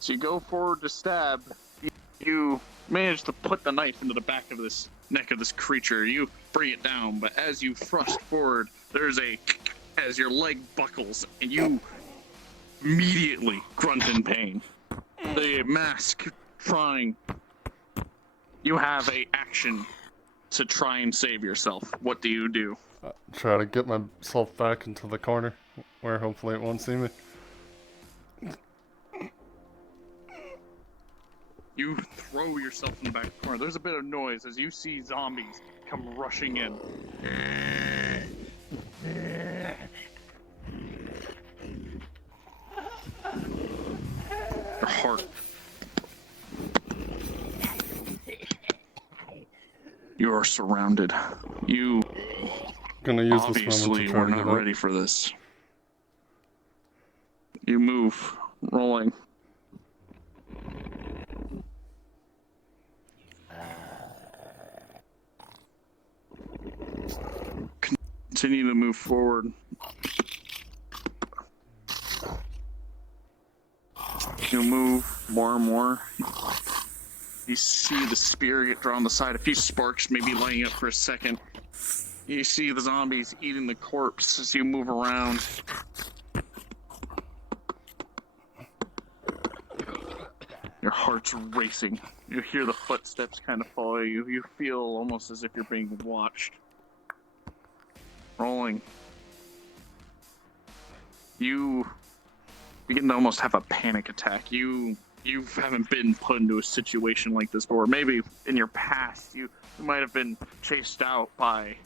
So you go forward to stab. You manage to put the knife into the back of this neck of this creature. You bring it down, but as you thrust forward, there's a as your leg buckles, and you immediately grunt in pain. The mask trying. You have a action to try and save yourself. What do you do? Try to get myself back into the corner where hopefully it won't see me. You throw yourself in the back corner. There's a bit of noise as you see zombies come rushing in. Your heart. You are surrounded. You Gonna use this moment obviously to try were to not get out. ready for this. You move, rolling. Continue to move forward. You move more and more. You see the spear get drawn on the side. A few sparks maybe lighting up for a second. You see the zombies eating the corpse as you move around. Your heart's racing. You hear the footsteps kind of follow you. You feel almost as if you're being watched. Rolling. You begin to almost have a panic attack. You haven't been put into a situation like this before. Maybe in your past you might have been chased out by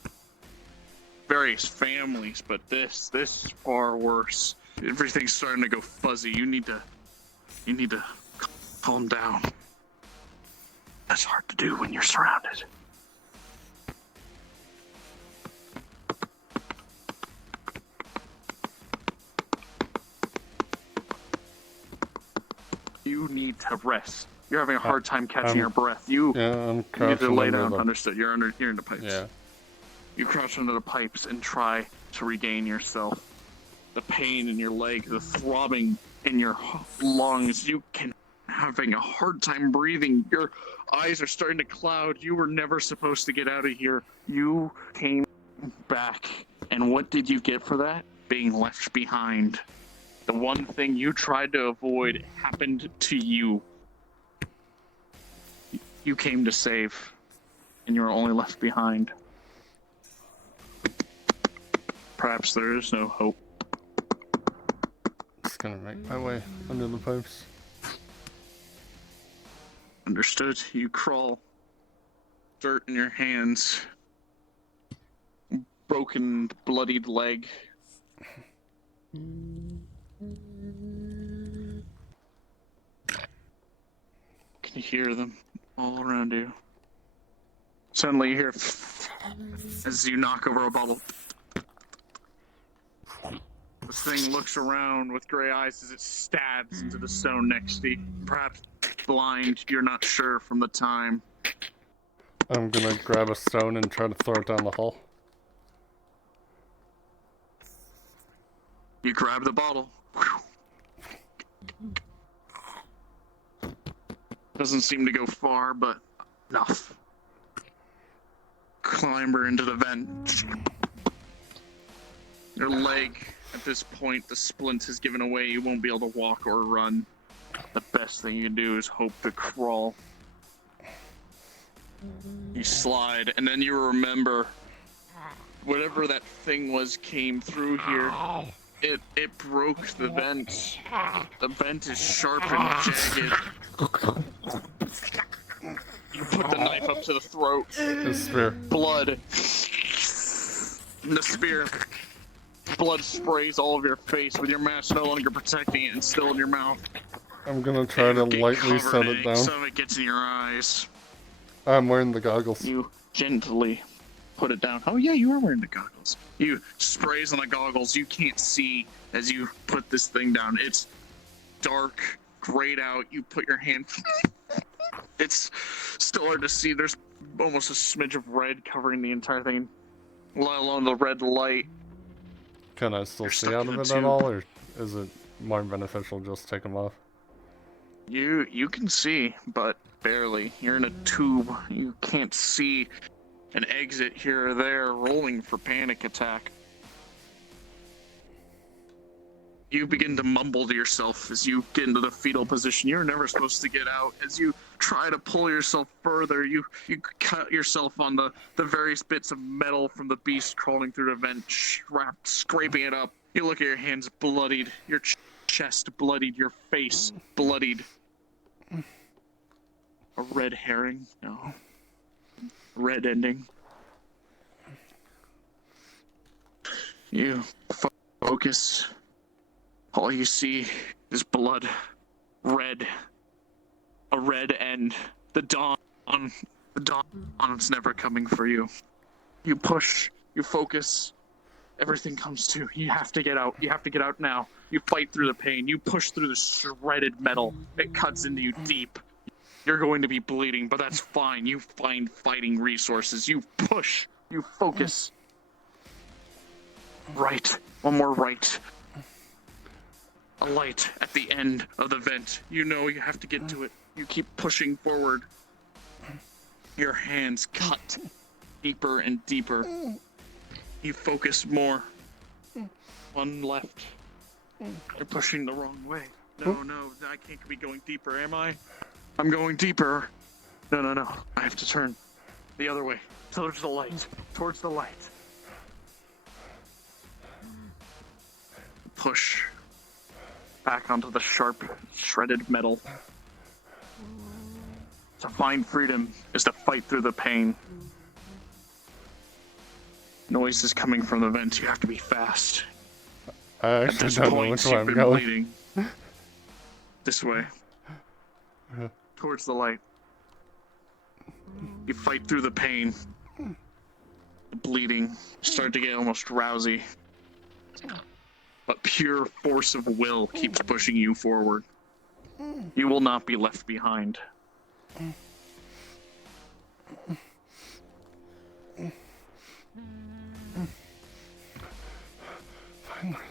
various families, but this is far worse. Everything's starting to go fuzzy. You need to calm down. That's hard to do when you're surrounded. You need to rest. You're having a hard time catching your breath. You I'm need to lay under down. the- Understood. You're in the pipes. Yeah. You crouch under the pipes and try to regain yourself. The pain in your leg, the throbbing in your lungs. You can having a hard time breathing. Your eyes are starting to cloud. You were never supposed to get out of here. You came back, and what did you get for that? Being left behind. The one thing you tried to avoid happened to you. You came to save, and you were only left behind. Perhaps there is no hope. Just gonna make my way under the pipes. Understood. You crawl. Dirt in your hands. Broken, bloodied leg. Can you hear them all around you? Suddenly you hear as you knock over a bottle. This thing looks around with gray eyes as it stabs into the stone next to you. Perhaps blind, you're not sure from the time. I'm gonna grab a stone and try to throw it down the hole. You grab the bottle. Doesn't seem to go far, but enough. Climber into the vent. Your leg, at this point, the splint has given away. You won't be able to walk or run. The best thing you can do is hope to crawl. You slide, and then you remember whatever that thing was came through here. It broke the vent. The vent is sharp and jagged. You put the knife up to the throat. The spear. Blood. The spear. Blood sprays all of your face with your mask no longer protecting it and still in your mouth. I'm gonna try to lightly set it down. Some of it gets in your eyes. I'm wearing the goggles. You gently put it down. Oh yeah, you are wearing the goggles. You sprays on the goggles. You can't see as you put this thing down. It's dark, grayed out. You put your hand. It's still hard to see. There's almost a smidge of red covering the entire thing, let alone the red light. Can I still see stuck out in of a it tube. at all, or is it more beneficial just take them off? You can see, but barely. You're in a tube. You can't see an exit here or there, rolling for panic attack. You begin to mumble to yourself as you get into the fetal position. You're never supposed to get out. As you try to pull yourself further, you cut yourself on the various bits of metal from the beast crawling through the vent, scraping it up. You look at your hands bloodied, your chest bloodied, your face bloodied. A red herring? No. Red ending. You focus. All you see is blood. Red. A red end. The dawn. The dawn's never coming for you. You push. You focus. Everything comes to. You have to get out. You have to get out now. You fight through the pain. You push through the shredded metal. It cuts into you deep. You're going to be bleeding, but that's fine. You find fighting resources. You push. You focus. Right. One more right. A light at the end of the vent. You know you have to get to it. You keep pushing forward. Your hands cut deeper and deeper. You focus more. One left. You're pushing the wrong way. No, I can't be going deeper, am I? I'm going deeper. No. I have to turn the other way. Towards the light. Towards the light. Push back onto the sharp, shredded metal. To find freedom is to fight through the pain. Noise is coming from the vent. You have to be fast. I actually don't know which way I'm going. Bleeding. This way. Towards the light. You fight through the pain. The bleeding. Start to get almost drowsy. But pure force of will keeps pushing you forward. You will not be left behind. Finally.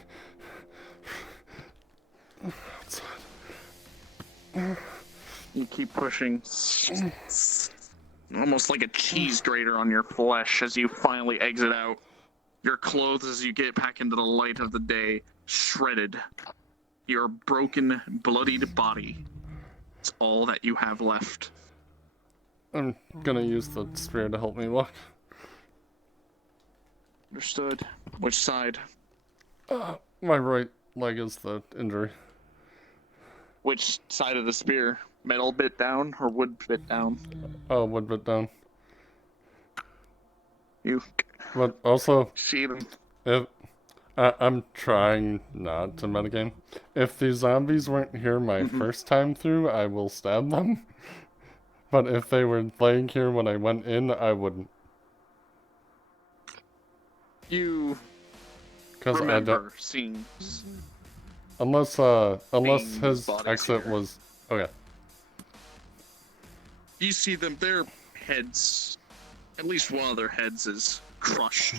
Outside. You keep pushing. Almost like a cheese grater on your flesh as you finally exit out. Your clothes as you get back into the light of the day, shredded. Your broken, bloodied body. It's all that you have left. I'm gonna use the spear to help me walk. Understood. Which side? My right leg is the injury. Which side of the spear? Metal bit down or wood bit down? Oh, wood bit down. You. But also, see them. If I'm trying not to metagame. If the zombies weren't here my first time through, I will stab them. But if they were laying here when I went in, I wouldn't. You remember seeing. Unless his exit here. was okay. You see them, their heads, at least one of their heads is crushed.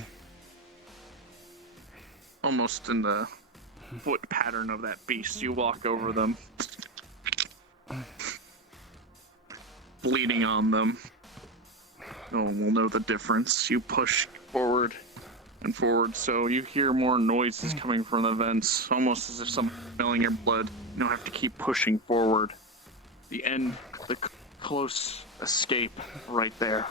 Almost in the foot pattern of that beast. You walk over them. Bleeding on them. No one will know the difference. You push forward and forward, so you hear more noises coming from the vents, almost as if someone's smelling your blood. You don't have to keep pushing forward. The end, the close escape right there.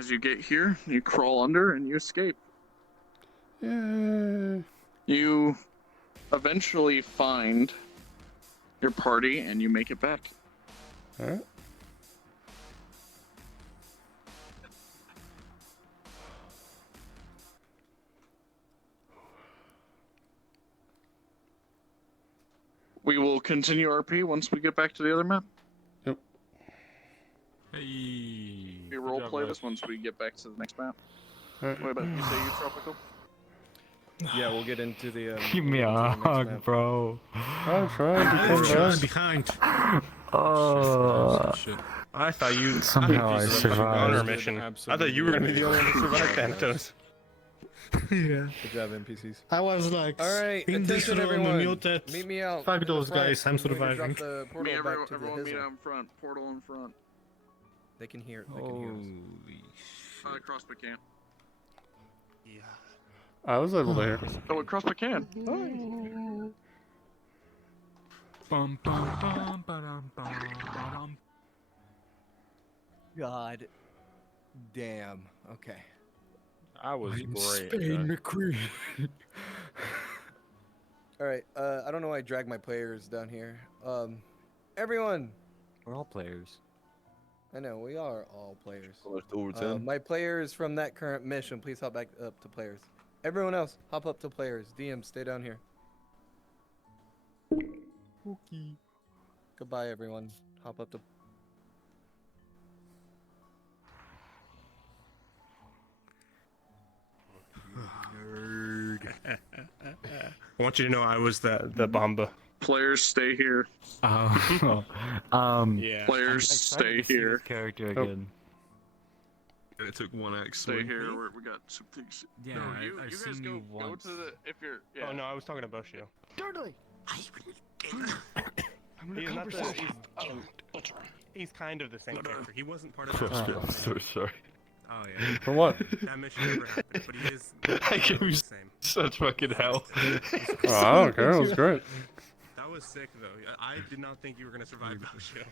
As you get here, you crawl under and you escape. Yay. You eventually find your party and you make it back. Alright. We will continue RP once we get back to the other map. Yep. Hey. We role play this once we get back to the next map. Alright. What about you? Say you tropical? Yeah, we'll get into the. Give me a hug, bro. I'm trying to come back. behind. I thought you. Somehow I survived. Honor survived. mission. I thought you were gonna be the only one to survive, Thanatos. Yeah. Good job, NPCs. I was like, All right, in this attention room, everyone. muted. Meet me out. Fuck in the those front. guys, I'm We're gonna drop surviving. the portal back to the Everyone meet Hizzle. out in front. Portal in front. They can hear. They can hear us. Across the camp. I was able to hear. Oh, across the can. Bum, bum, bum, ba-dum, bum, ba-dum. God damn. Okay. I was great. Spain McQueen. All right. I don't know why I dragged my players down here. Everyone. We're all players. I know we are all players. Over 10. My players from that current mission, please hop back up to players. Everyone else, hop up to players. DM, stay down here. Okay. Goodbye, everyone. Hop up to. I want you to know I was the Bomba. Players stay here. Oh. Yeah. Players Excited stay to see here. this character again. And it took one axe. Stay here. We got some things. Yeah, no, I've you guys seen go, you go once. to the if you're. Yeah. Oh no, I was talking to Boshio. Totally. He's not the. He's kind of the same character. He wasn't part of I'm that. so sorry. Oh yeah. For what? That mission never happened, but he is. I gave the you same. such fucking hell. Oh, I don't care. It was great. That was sick though. I did not think you were gonna survive Boshio.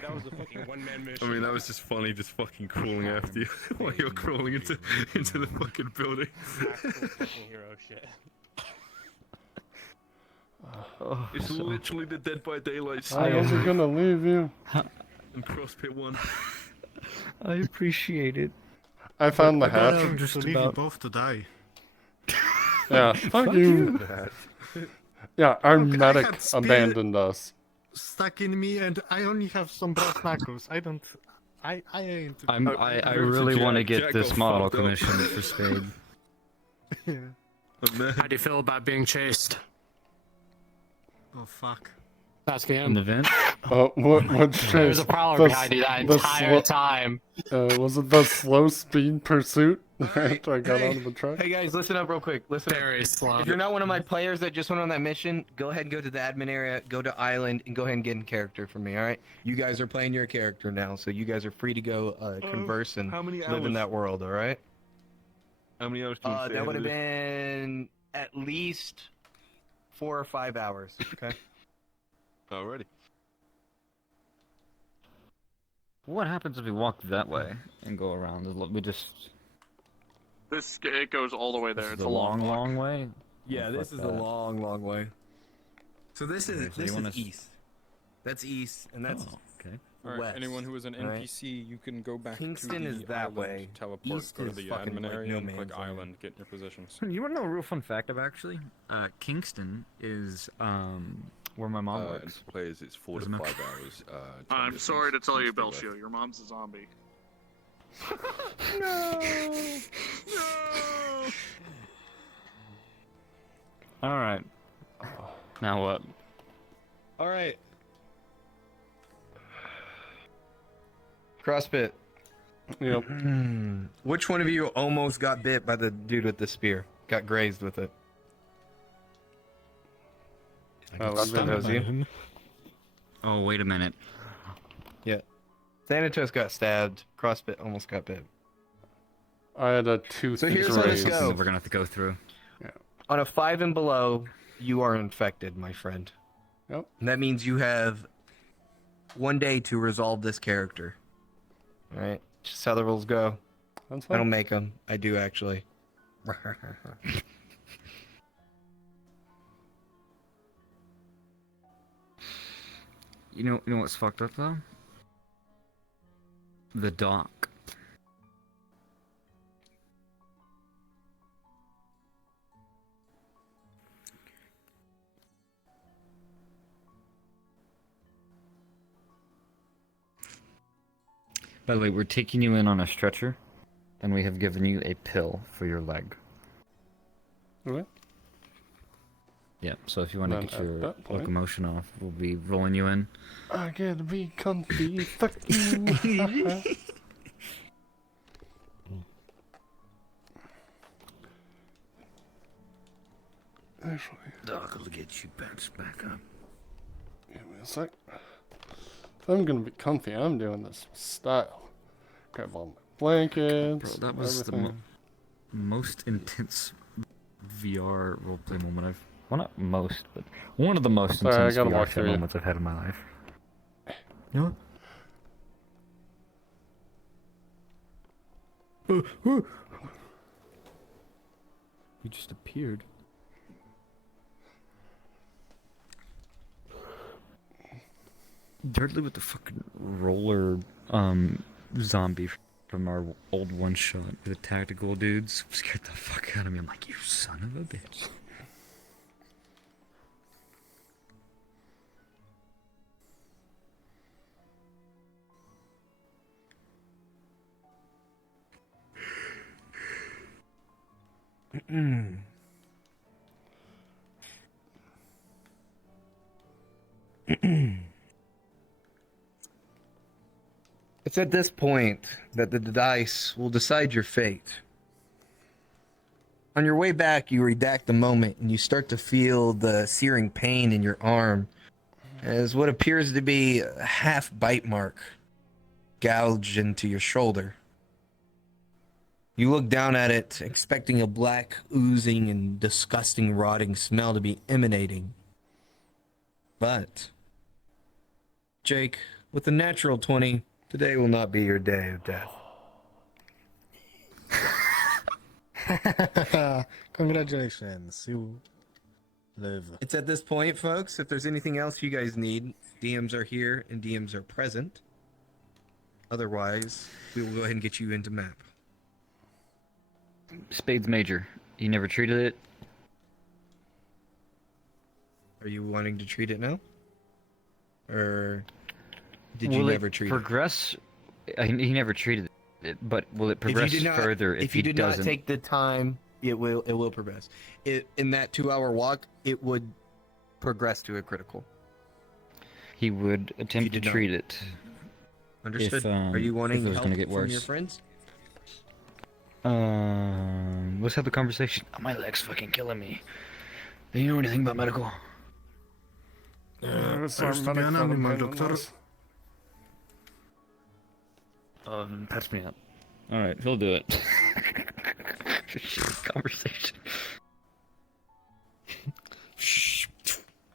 That was a fucking one-man mission. I mean, that was just funny, just fucking crawling after you while you're crawling into the fucking building. Actual fucking hero shit. It's literally the Dead by Daylight I wasn't gonna leave you. and CrossFit 1. I appreciate it. I found the I thought I hatch. would just leave you both to die. Yeah, fuck you. Yeah, our Look, I medic had spear- abandoned us. Stuck in me, and I only have some brass knuckles. I don't. I ain't. I really want to get this model commissioned for Spade. Yeah. How do you feel about being chased? Oh fuck. Asking In him. the vent? What's changed? There's a prowler behind you that entire time. Was it the slow speed pursuit after I got out of the truck? Hey guys, listen up real quick. Listen Very up. slow. If you're not one of my players that just went on that mission, go ahead and go to the admin area, go to island, and go ahead and get in character for me. All right? You guys are playing your character now, so you guys are free to go converse and how many live in hours? that world. All right? How many hours do you That would have been at least 4 or 5 hours. Okay. Already. What happens if we walk that way and go around? We just. It goes all the way there. This It's is a long walk. long way? Yeah, this is a long, long way. So this is Okay, so you wanna east. That's east, and that's okay. Alright, west. anyone who is an Alright? NPC, you can go back Kingston to the is that island, way. teleport, East go to is the fucking, admin like, area no and click man's land. island, get in your positions. You wanna know a real fun fact of actually? Kingston is where my mom works. Players, it's 4 to Doesn't 5 matter. hours. I'm sorry to tell you, Belshio, your mom's a zombie. No. Alright. Now what? All right. CrossFit. Yep. Which one of you almost got bit by the dude with the spear? Got grazed with it? That was you? Oh, wait a minute. Yeah. Thanatos got stabbed. CrossFit almost got bit. I had a tooth. So here's how this Something goes. that we're gonna have to go through. On a 5 and below, you are infected, my friend. Yep. And that means you have 1 day to resolve this character. Alright? Just how the rules go. That's I fine. don't make them. I do actually. You know what's fucked up though? The dock. By the way, we're taking you in on a stretcher, and we have given you a pill for your leg. Okay. Yeah, so if you want to Then get at your that point- locomotion off, we'll be rolling you in. I gotta be comfy. Fuck you. Actually, Doc will get you bounced back up. give me a sec. If I'm gonna be comfy, I'm doing this with style. Grab all my blankets. Bro, that was everything. the most intense VR roleplay moment I've... Well, not most, but one of the most Sorry, I intense gotta VR walk chat through you. moments I've had in my life. You know what? You just appeared. Directly with the fucking roller zombie from our old one shot with the tactical dudes scared the fuck out of me. I'm like, you son of a bitch. It's at this point that the dice will decide your fate. On your way back, you redact the moment and you start to feel the searing pain in your arm as what appears to be a half bite mark gouged into your shoulder. You look down at it, expecting a black, oozing, and disgusting rotting smell to be emanating. But, Jake, with a natural 20, today will not be your day of death. Congratulations, you live. It's at this point, folks, if there's anything else you guys need, DMs are here and DMs are present. Otherwise, we will go ahead and get you into map. Spades Major. You never treated it? Are you wanting to treat it now? Or did you Will never it treat progress? He never treated it, but will it it? progress If you did not, further if you he did doesn't? not take the time, it will progress. In that 2-hour walk, it would progress to a critical. He would attempt to did not. treat it. Understood. If, Are you if wanting it was help gonna get from worse. your friends? Let's have the conversation. Oh, my leg's fucking killing me. Do you know anything about medical? It's our medic for the doctor. Patch me up. Alright, he'll do it. Conversation.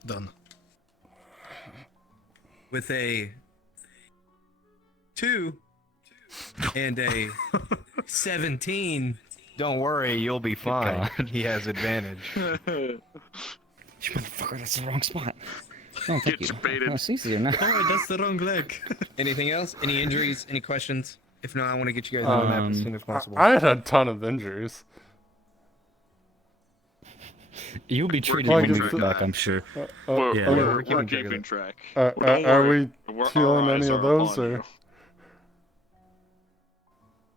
Done. With a 2 and a 17, don't worry, you'll be fine. He has advantage. You motherfucker, that's the wrong spot. Oh, thank Gets you. baited. Oh, it's easier now. Oh, that's the wrong leg. Anything else? Any injuries? Any questions? If not, I want to get you guys on the map as soon as possible. I had a ton of injuries. You'll be treated Like, when we it's get the- back, I'm sure. We're keeping keeping track. Are Don't worry. we feeling Our eyes any of are those, upon or? you.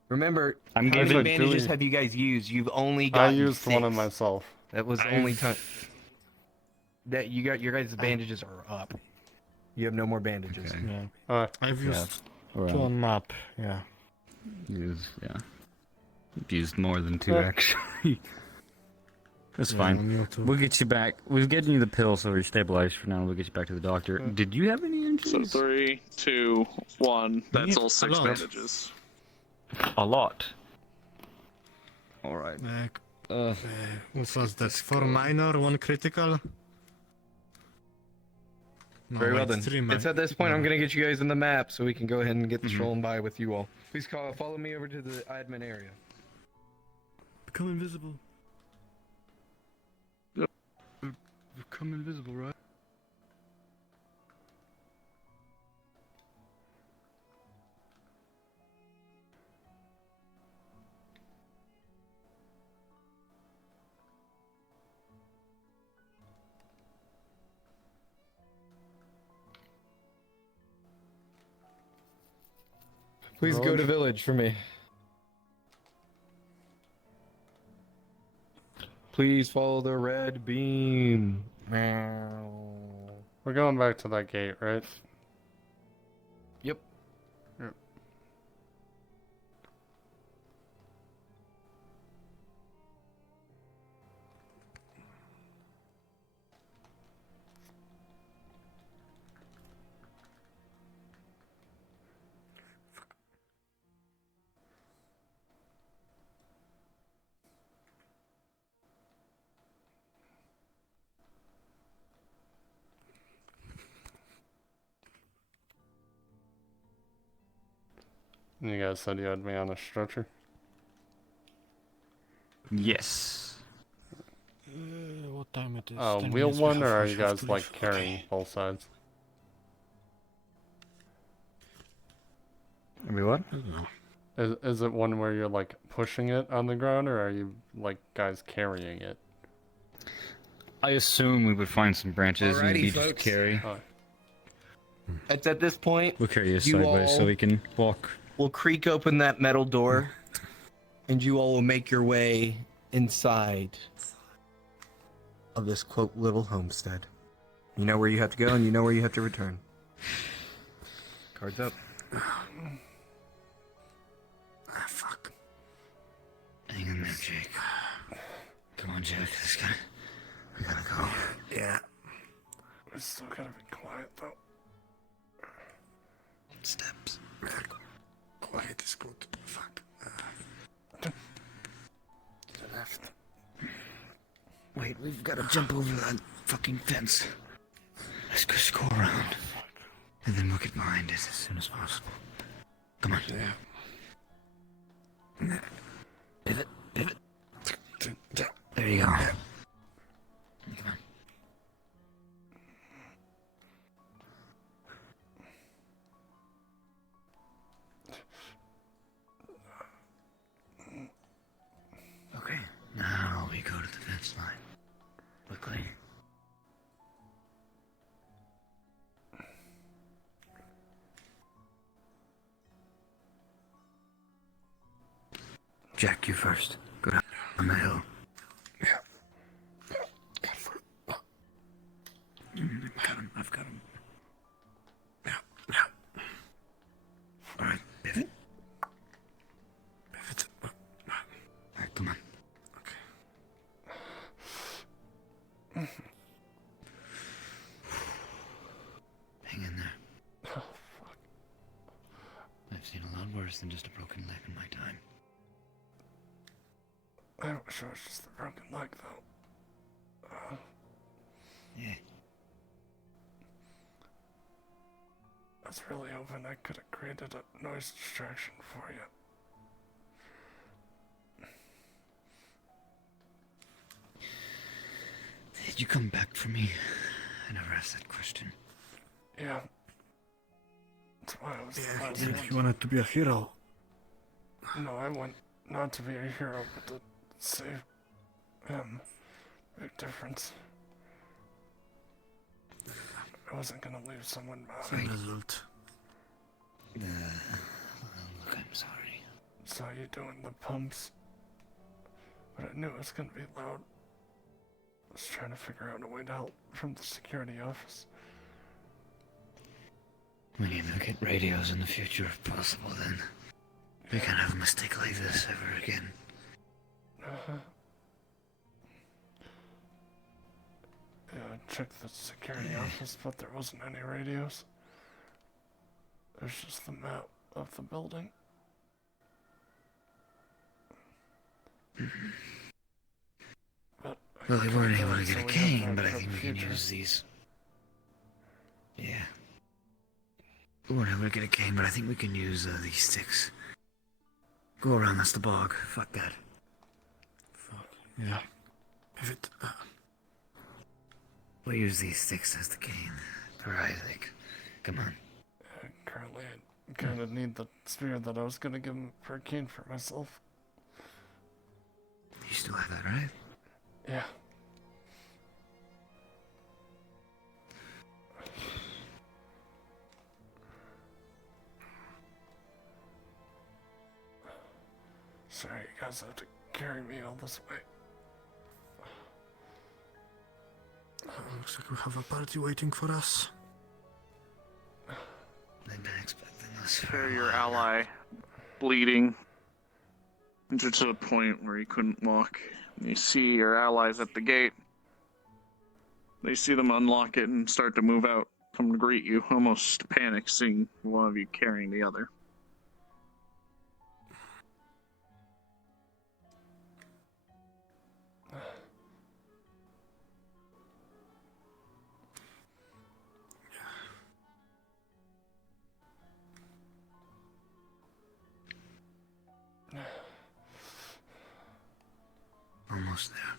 Remember, I'm how many giving- bandages have you guys used? You've only got I used 6. one on myself. That was the only time. That you got your guys' bandages are up. You have no more bandages. Okay. Yeah. I've used Or, two on map. Yeah. yeah. Used more than 2, Yeah. actually. That's Yeah, fine. on you too. We'll get you back. We've given you the pill, so you're stabilized for now. We'll get you back to the doctor. Did you have any So injuries? 3, 2, 1. That's Yeah, all 6 a lot. bandages. A lot. Alright. What was this? 4 minor, 1 critical? No, Very well wait, then. 3 It's at this point I'm no. gonna get you guys in the map so we can go ahead and get the Mhm. strolling by with you all. Please follow me over to the admin area. Become invisible. Become invisible, right? Please go to village for me. Please follow the red beam. We're going back to that gate, right? Yep. Yep. You guys said you had me on a stretcher? Yes. What time it is? 10 Wheel minutes, we one, have- or are we you have guys to like leave. carrying both sides? I mean, what? I don't know. Is it one where you're like pushing it on the ground, or are you like guys carrying it? I assume we would find some branches and Alrighty, be just folks. carry. It's at this point. We'll carry you you sideways so all we can walk. will creak open that metal door, and you all will make your way inside of this quote little homestead. You know where you have to go, and you know where you have to return. Cards up. Ah, fuck. Hang in there, Jake. Come on, Jake. We gotta go. Yeah. We still gotta be quiet though. Steps. We gotta go. Quiet is good. Fuck. To the left. Wait, we've gotta jump over that fucking fence. Let's just go around. And then we'll get behind it as soon as possible. Come on. Yeah. Pivot. Pivot. There you go. Come on. Okay, now we go to the fence line. Quickly. Jack, you first. Go down on the hill. Yeah. Got him. I've got him. Yeah. All right, pivot. Pivot. All right, come on. Okay. Hang in there. Oh, fuck. I've seen a lot worse than just a broken leg in my time. I wish it was just the broken leg though. Yeah. I was really hoping I could have created a noise distraction for you. Did you come back for me? I never asked that question. Yeah. That's why I was the last Yeah, one. you wanted to be a hero. No, I want not to be a hero, but to save him. Big difference. I wasn't gonna leave someone behind. Result. Look, I'm sorry. Saw you doing the pumps, but I knew it was gonna be loud. I was trying to figure out a way to help from the security office. We need to get radios in the future if possible, then. We can't have a mistake like this ever again. Uh-huh. Yeah, I checked the security office, but there wasn't any radios. There's just the map of the building. But Well, we weren't able to so get a we have cane, that but I for think the we can future. use these. Yeah. we're never gonna get a cane, but I think we can use these sticks. Go around, that's the bog. Fuck that. Yeah. If it. We'll use these sticks as the cane. Alright, like, come on. Currently, I kind of need the spear that I was gonna give him for a cane for myself. You still have that, right? Yeah. Sorry, you guys have to carry me all this way. Looks like we have a party waiting for us. They've been expecting this for Carry a your while now. ally bleeding into to the point where he couldn't walk. You see your allies at the gate. They see them unlock it and start to move out, come to greet you, almost panic seeing one of you carrying the other. Almost there.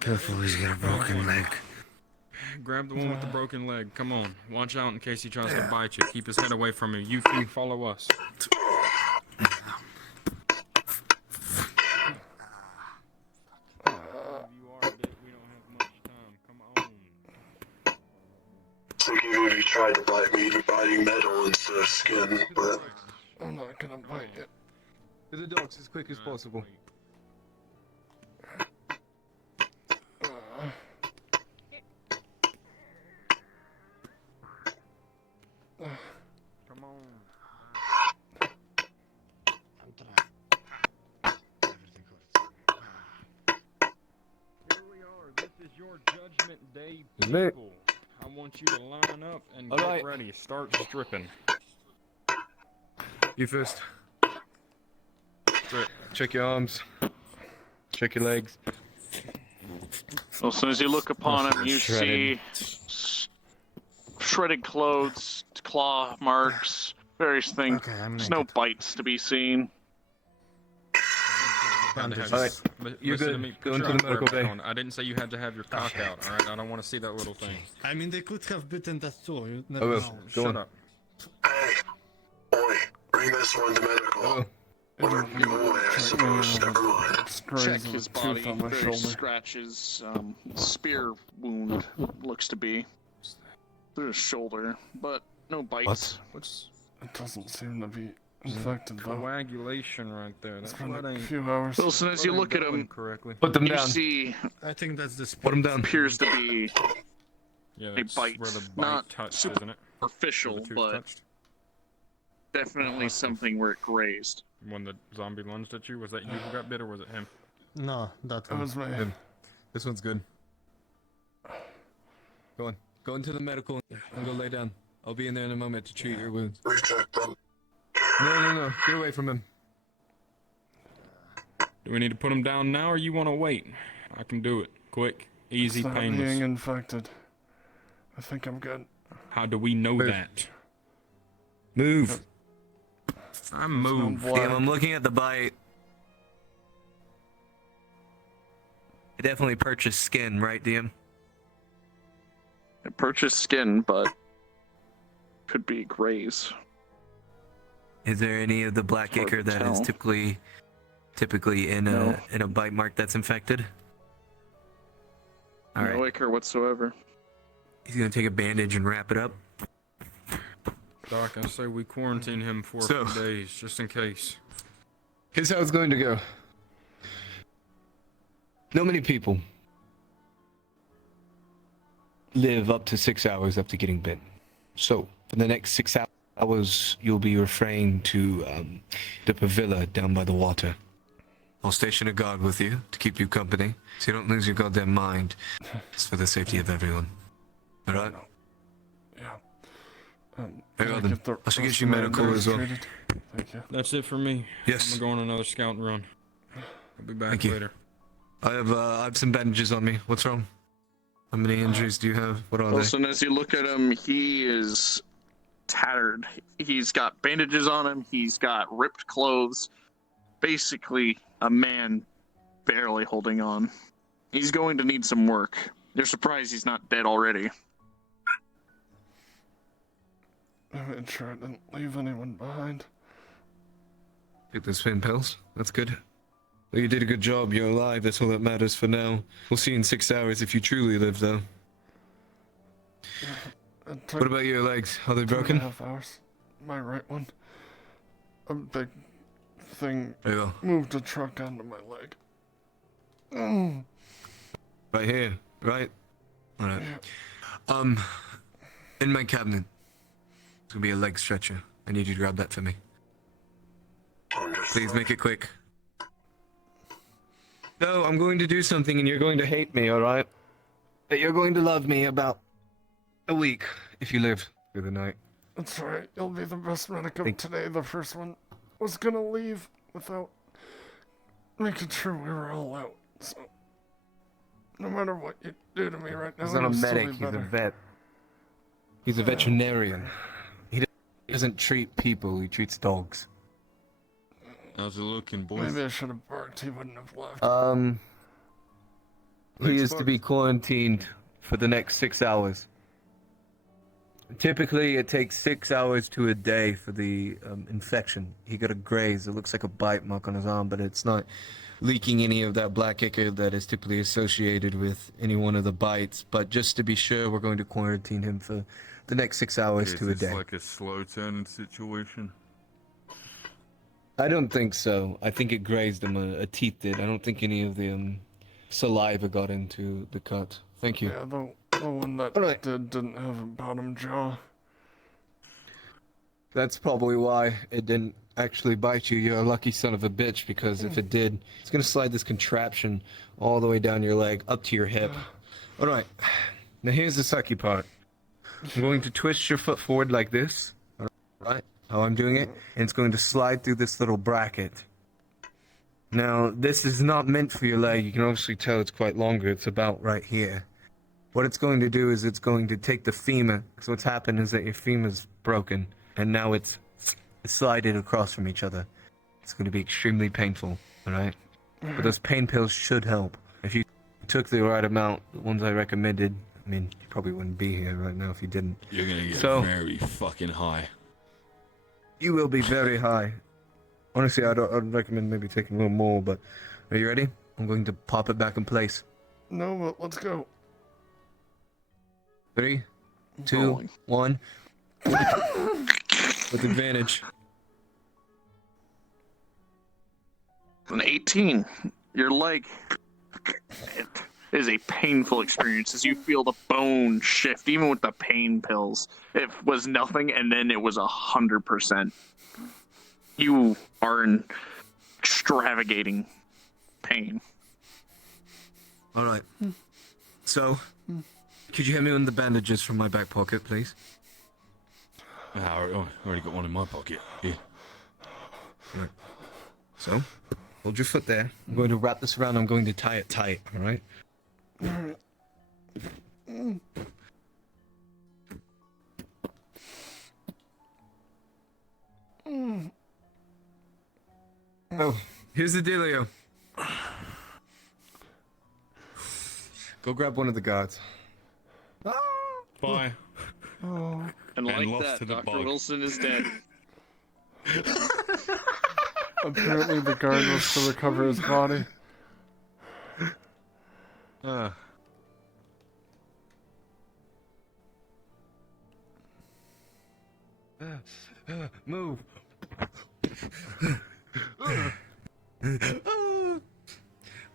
Careful, he's got a broken leg. Grab the one with the broken leg. Come on. Watch out in case he tries to bite you. Keep his head away from you. You two follow us. Like even if you tried to bite me, you're biting metal instead of skin, but... I'm not gonna bite you. To the docks as quick as possible. Come on. Here we are. This is your judgment day, people. I want you to line up and get ready. Start stripping. You first. Strip. Check your arms. Check your legs. Well, as soon as you look upon him, you see shredded clothes, claw marks, various things. There's no bites to be seen. Alright, you're good. Go into the medical bay. I didn't say you had to have your cock out, alright? I don't want to see that little thing. I mean, they could have bitten that too. You I never will. know. Go Shut on. up. Hey, boy, bring this one to medical. Or boy, I suppose. Never mind. Check his body, various scratches, spear wound looks to be through his shoulder, but no bites. It doesn't seem to be infected though. Coagulation right there. That's been what a ain't. few hours. Well, as soon as you look at him, correctly. Put them you down. see I think that's the Put them down. appears to be Yeah, a that's bite. where the bite Not touched, isn't it? superficial, Where the tooth but touched? definitely something where it grazed. When the zombie lunged at you, was that you who got bit or was it him? No, that It one. was me. Him. This one's good. Go on. Go into the medical and go lay down. I'll be in there in a moment to treat your wounds. We checked them. No. Get away from him. Do we need to put him down now or you want to wait? I can do it. Quick, easy, It's not painless. being infected. I think I'm good. How do we know that? Move. I'm moved. Damn, I'm looking at the bite. I definitely purchased skin, right, DM? It purchased skin, but could be graze. Is there any of the black Hard ichor to that is tell. typically in No. a bite mark that's infected? All No right. ichor whatsoever. He's gonna take a bandage and wrap it up. Doc, I say we quarantine him for So- a few days, just in case. Here's how it's going to go. Not many people live up to 6 hours after getting bit. So, for the next 6 hours, you'll be refraining to the pavilla down by the water. I'll station a guard with you to keep you company, so you don't lose your goddamn mind. It's for the safety of everyone. Alright? Can I get the I should get rest you of my medical injuries as well. treated? Thank you. That's it for me. Yes. I'm gonna go on another scouting run. I'll be back Thank you. later. I have some bandages on me. What's wrong? How many injuries do you have? What are they? Wilson, as you look at him, he is tattered. He's got bandages on him. He's got ripped clothes. Basically, a man barely holding on. He's going to need some work. You're surprised he's not dead already. I made sure I didn't leave anyone behind. Get those pain pills. That's good. Well, you did a good job. You're alive. That's all that matters for now. We'll see you in 6 hours if you truly live, though. What about your legs? Are they broken? 2.5 hours. My right one. A big thing There you go. moved a truck onto my leg. Mm. Right here, right? Alright. In my cabinet. It's gonna be a leg stretcher. I need you to grab that for me. Please make it quick. No, I'm going to do something and you're going to hate me, alright? But you're going to love me about a week if you live through the night. That's right. You'll be the best medic of today. The first one was gonna leave without making sure we were all out. So, no matter what you do to me right now, He's not a it'll still medic, be he's a better. vet. He's a veterinarian. He doesn't treat people, he treats dogs. How's it looking, boys? Maybe I should have barked. He wouldn't have left. He is to be quarantined for the next 6 hours. Typically, it takes 6 hours to a day for the infection. He got a graze. It looks like a bite mark on his arm, but it's not leaking any of that black ichor that is typically associated with any one of the bites. But just to be sure, we're going to quarantine him for the next 6 hours to a day. It's like a slow turning situation. I don't think so. I think it grazed him. A teeth did. I don't think any of the saliva got into the cut. Thank you. Yeah, the one that didn't have a bottom jaw. That's probably why it didn't actually bite you. You're a lucky son of a bitch, because if it did, it's gonna slide this contraption all the way down your leg, up to your hip. Alright, now here's the sucky part. I'm going to twist your foot forward like this. Alright, how I'm doing it, and it's going to slide through this little bracket. Now, this is not meant for your leg. You can obviously tell it's quite longer. It's about right here. What it's going to do is it's going to take the femur. So what's happened is that your femur's broken, and now it's slided across from each other. It's going to be extremely painful, alright? But those pain pills should help. If you took the right amount, the ones I recommended, I mean, you probably wouldn't be here right now if you didn't. You're gonna get very fucking high. You will be very high. Honestly, I'd recommend maybe taking a little more, but are you ready? I'm going to pop it back in place. No, but let's go. 3, 2, 1. With advantage. An 18. Your leg. It is a painful experience as you feel the bone shift, even with the pain pills. It was nothing, and then it was 100%. You are in extravagating pain. Alright. So, could you hand me one of the bandages from my back pocket, please? I already got one in my pocket. Here. Right. So, hold your foot there. I'm going to wrap this around. I'm going to tie it tight, alright? Oh, here's the dealio. Go grab one of the guards. Bye. Oh. And like lost that, to the Dr. bug. Wilson is dead. Apparently the guard was to recover his body. Move.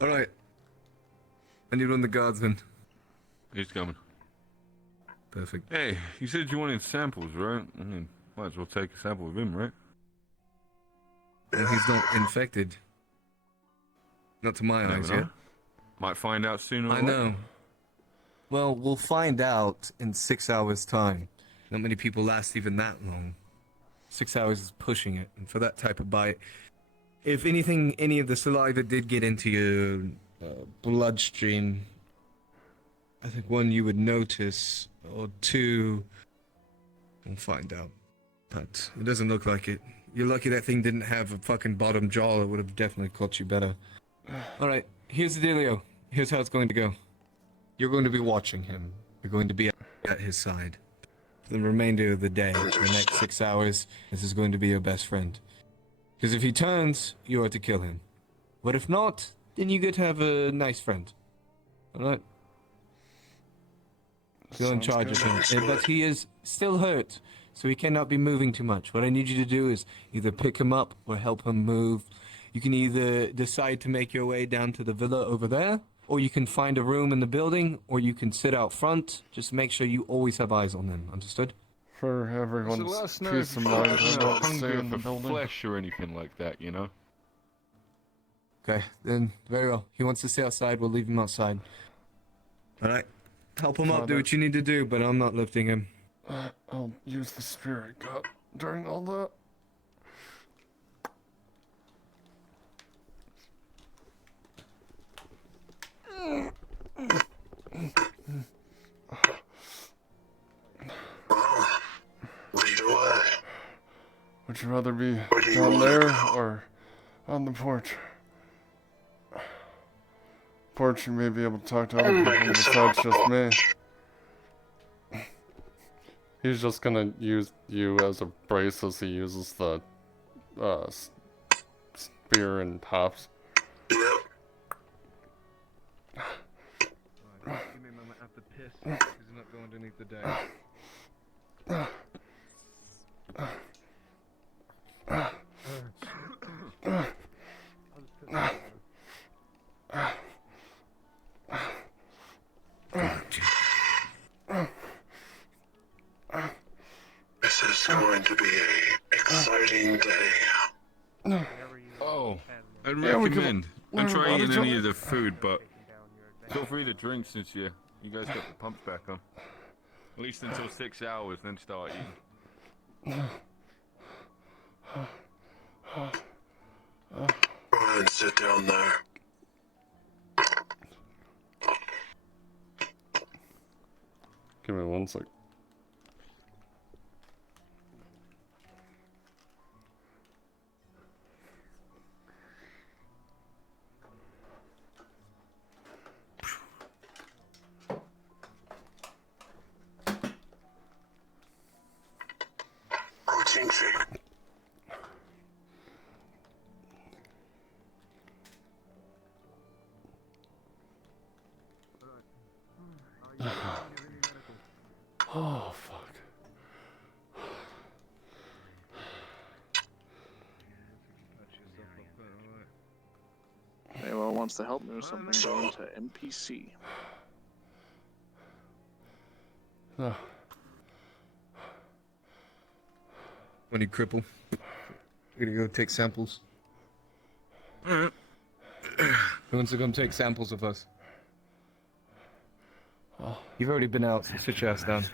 Alright. I need one of the guardsmen. He's coming. Perfect. Hey, you said you wanted samples, right? I mean, might as well take a sample of him, right? Well, he's not infected. Not to my eyes, yeah? Might find out sooner or I know. Well, we'll find out in 6 hours' time. Not many people last even that long. 6 hours is pushing it, and for that type of bite, if anything, any of the saliva did get into your bloodstream, I think one, you would notice, or two, we'll find out. But it doesn't look like it. You're lucky that thing didn't have a fucking bottom jaw. It would have definitely caught you better. Alright, here's the dealio. Here's how it's going to go. You're going to be watching him. You're going to be at his side. For the remainder of the day, for the next 6 hours, this is going to be your best friend. Because if he turns, you are to kill him. But if not, then you get to have a nice friend. Alright? Still in charge of him. But he is still hurt, so he cannot be moving too much. What I need you to do is either pick him up or help him move. You can either decide to make your way down to the villa over there, or you can find a room in the building, or you can sit out front. Just make sure you always have eyes on him. Understood? For everyone's last night, peace of mind, I I'm don't not stay hungry in the for building. flesh or anything like that, you know? Okay, then very well. He wants to stay outside, we'll leave him outside. Alright. Help him up, do what you need to do, but I'm not lifting him. I'll use the spirit cup during all that. Lead away. Would you rather be down there or on the porch? Porch, you may be able to talk to other people besides just me. He's just gonna use you as a brace as he uses the spear and hops. Yep. Give me a moment, I have to piss. He's not going underneath the deck. This is going to be a exciting day. Oh, I'd Yeah, we could recommend. I'm learn trying about to each eat any other. of the food, but feel free to drink since you guys got the pumps back on. At least until 6 hours, then start eating. Go ahead and sit down there. Give me 1 sec. Protein shake. Oh, fuck. Anyone wants to help me with something, go into NPC. No. When you cripple, we're gonna go take samples. Who wants to come take samples of us? You've already been out, so sit your ass down.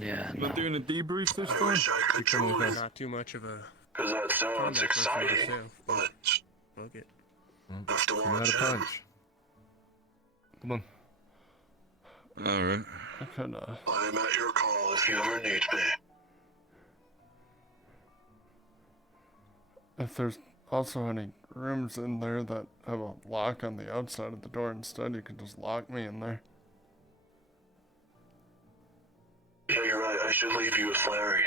Yeah. Not doing a debrief this I time? wish I could join. Not too much of a Because that sounds combat person exciting, myself, but fuck it. I have to Give me watch that a him. punch. Come on. Alright. I could, I'm at your call if you ever need me. if there's also any rooms in there that have a lock on the outside of the door instead, you could just lock me in there. Yeah, you're right. I should leave you with Larry.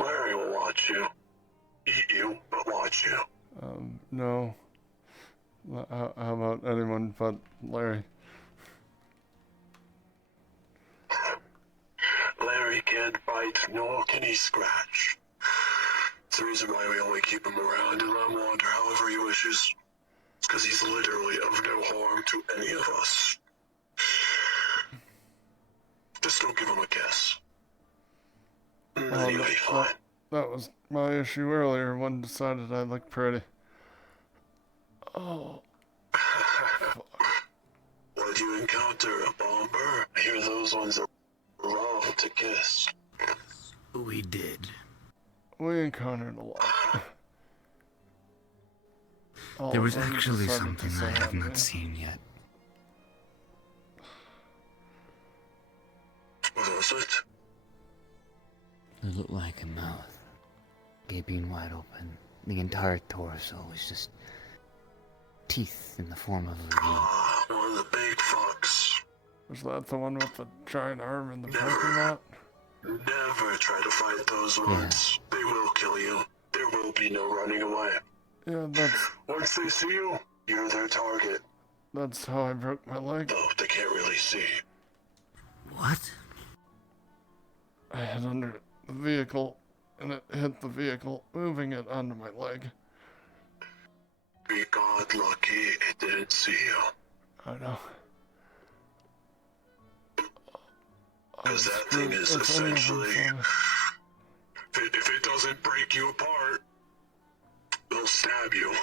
Larry will watch you. Eat you, but watch you. No. How about anyone but Larry? Larry can't bite, nor can he scratch. It's the reason why we only keep him around and let him wander however he wishes. It's because he's literally of no harm to any of us. Just don't give him a kiss. Well, He'll be fine. that was my issue earlier. One decided I looked pretty. Oh. What What'd you encounter? A bomber? I hear those ones are rough to kiss. We did. We encountered a lot. There was actually something I have not seen yet. What was it? It looked like a mouth, gaping wide open. The entire torso was just teeth in the form of a V. Ah, one of the big fucks. Was that the one with the giant arm in the parking lot? Never try to fight those ones. They will kill you. There will be no running away. Yeah, that's... Once they see you, you're their target. That's how I broke my leg. No, they can't really see. What? I hit under the vehicle, and it hit the vehicle, moving it onto my leg. Be God lucky it didn't see you. I know. Because that thing is essentially... If it doesn't break you apart, they'll stab you.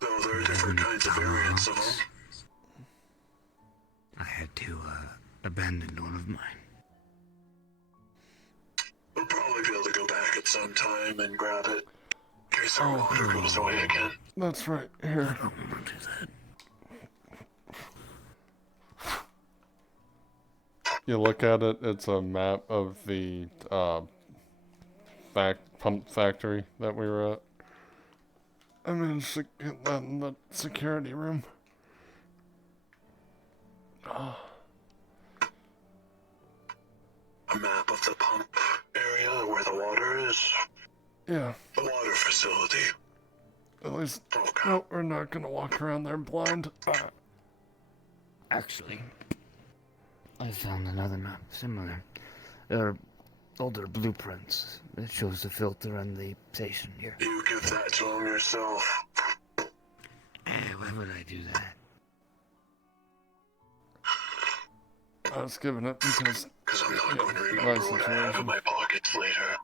Though there are different kinds of variants of them. I had to, abandon one of mine. We'll probably be able to go back at some time and grab it. In case our water goes away again. That's right, here. I don't want to do that. You look at it, it's a map of the pump factory that we were at. I managed to get that in the security room. Oh. A map of the pump area where the water is? Yeah. The water facility. At least, no, we're not gonna walk around there blind. Actually, I found another map similar. There are older blueprints. It shows the filter and the station here. You give that to him yourself. Why would I do that? I was giving it because I'm not going to remember what I have in my pockets later.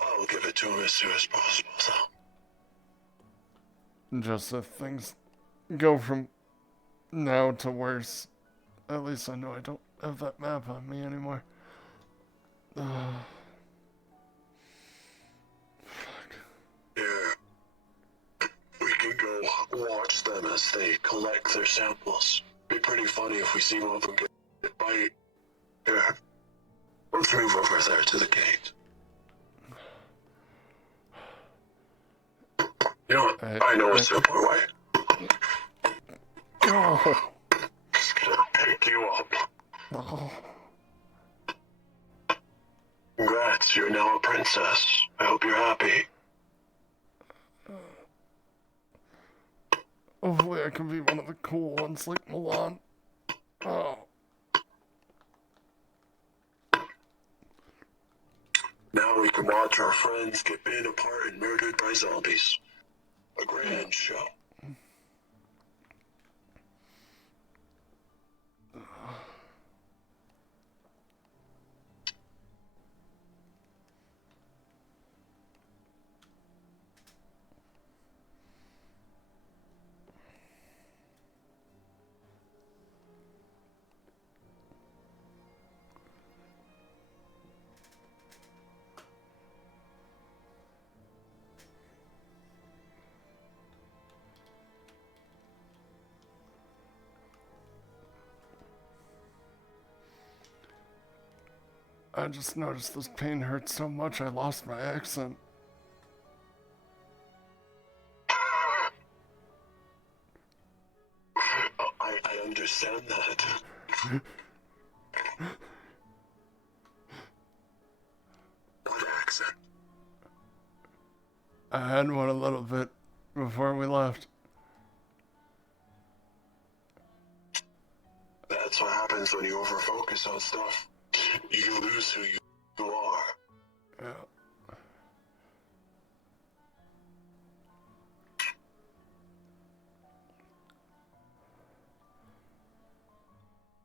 I'll give it to him as soon as possible, so. Just if things go from now to worse, at least I know I don't have that map on me anymore. Here. We can go watch them as they collect their samples. Be pretty funny if we see one of them get bite. Here. Let's move over there to the gate. You know what? I know a simpler way. Just gonna pick you up. Congrats, you're now a princess. I hope you're happy. Hopefully I can be one of the cool ones like Milan. Oh. Now we can watch our friends get bitten apart and murdered by zombies. A grand show. I just noticed this pain hurts so much I lost my accent. I understand that. What accent? I had one a little bit before we left. That's what happens when you overfocus on stuff. You lose who you are. Yeah.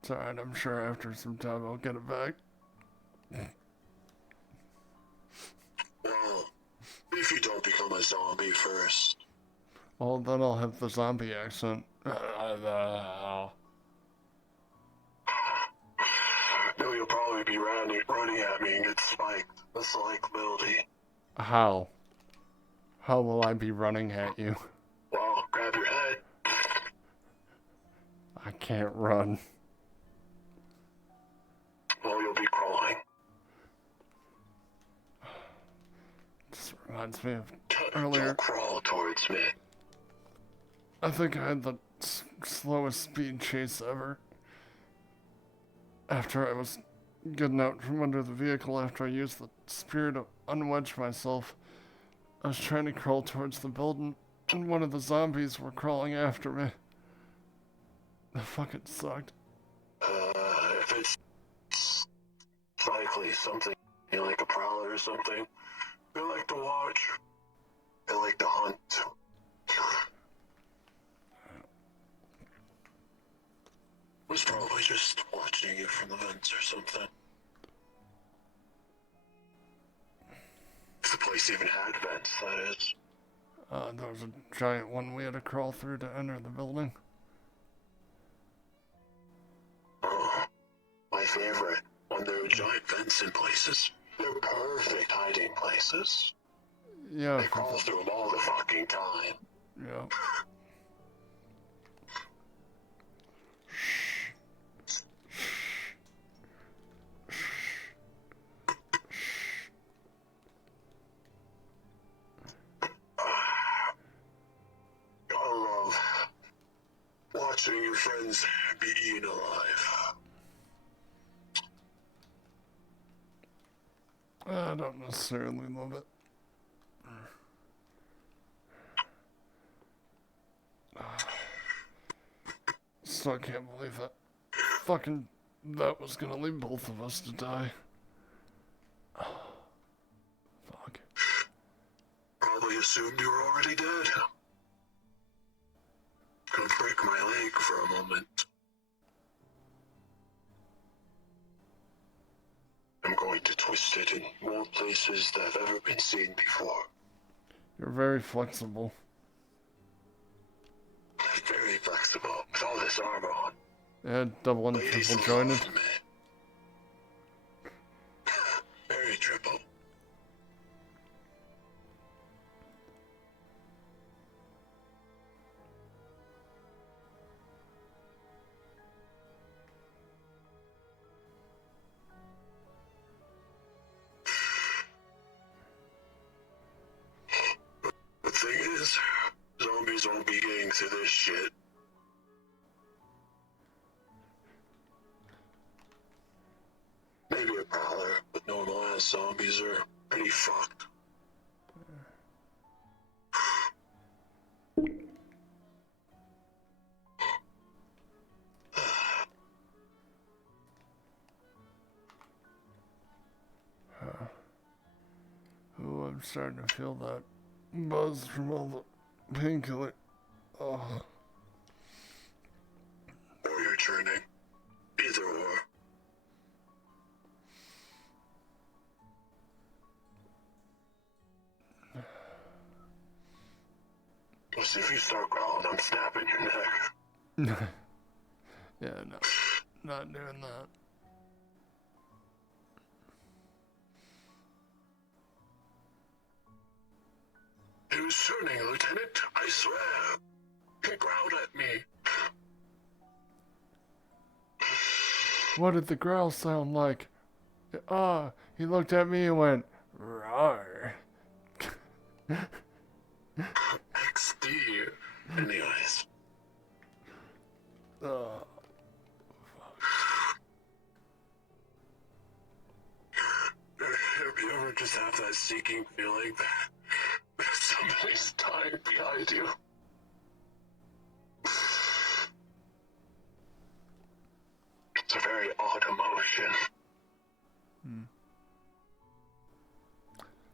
It's alright, I'm sure after some time I'll get it back. Well, first. Well, then I'll have the zombie accent. No, you'll probably be running at me and get spiked. That's the likability. How? How will I be running at you? Well, grab your head. I can't run. Well, you'll be crawling. This reminds me of earlier. Don't crawl towards me. I think I had the slowest speed chase ever. After I was getting out from under the vehicle after I used the spear to unwedge myself, I was trying to crawl towards the building, and one of the zombies were crawling after me. That fucking sucked. If it's likely something like a prowler or something, they like to watch. They like to hunt. Was probably just watching you from the vents or something. If the place even had vents, that is. There was a giant one we had to crawl through to enter the building. Oh, my favorite. When there are giant vents in places, they're perfect hiding places. Yeah. They crawl through them all the fucking time. Yeah. I love watching your friends be eaten alive. I don't necessarily love it. Still can't believe that. Fucking, that was gonna leave both of us to die. Fuck. Probably assumed you were already dead. Gonna break my leg for a moment. I'm going to twist it in more places that have ever been seen before. You're very flexible. Very flexible, with all this armor on. Yeah, double and Ladies triple jointed. love me. Very triple. The thing is, zombies won't be getting through this shit. Maybe a prowler, but normal ass zombies are pretty fucked. Oh, I'm starting to feel that buzz from all the painkiller. Oh. Or you're turning. Either or. Plus, if you start growling, I'm snapping your neck. Yeah, no. Not doing that. Who's turning, Lieutenant? I swear. He growled at me. What did the growl sound like? He looked at me and went, "Rawr." XD. Anyways. Have you ever just have that seeking feeling that somebody's dying behind you? It's a very odd emotion.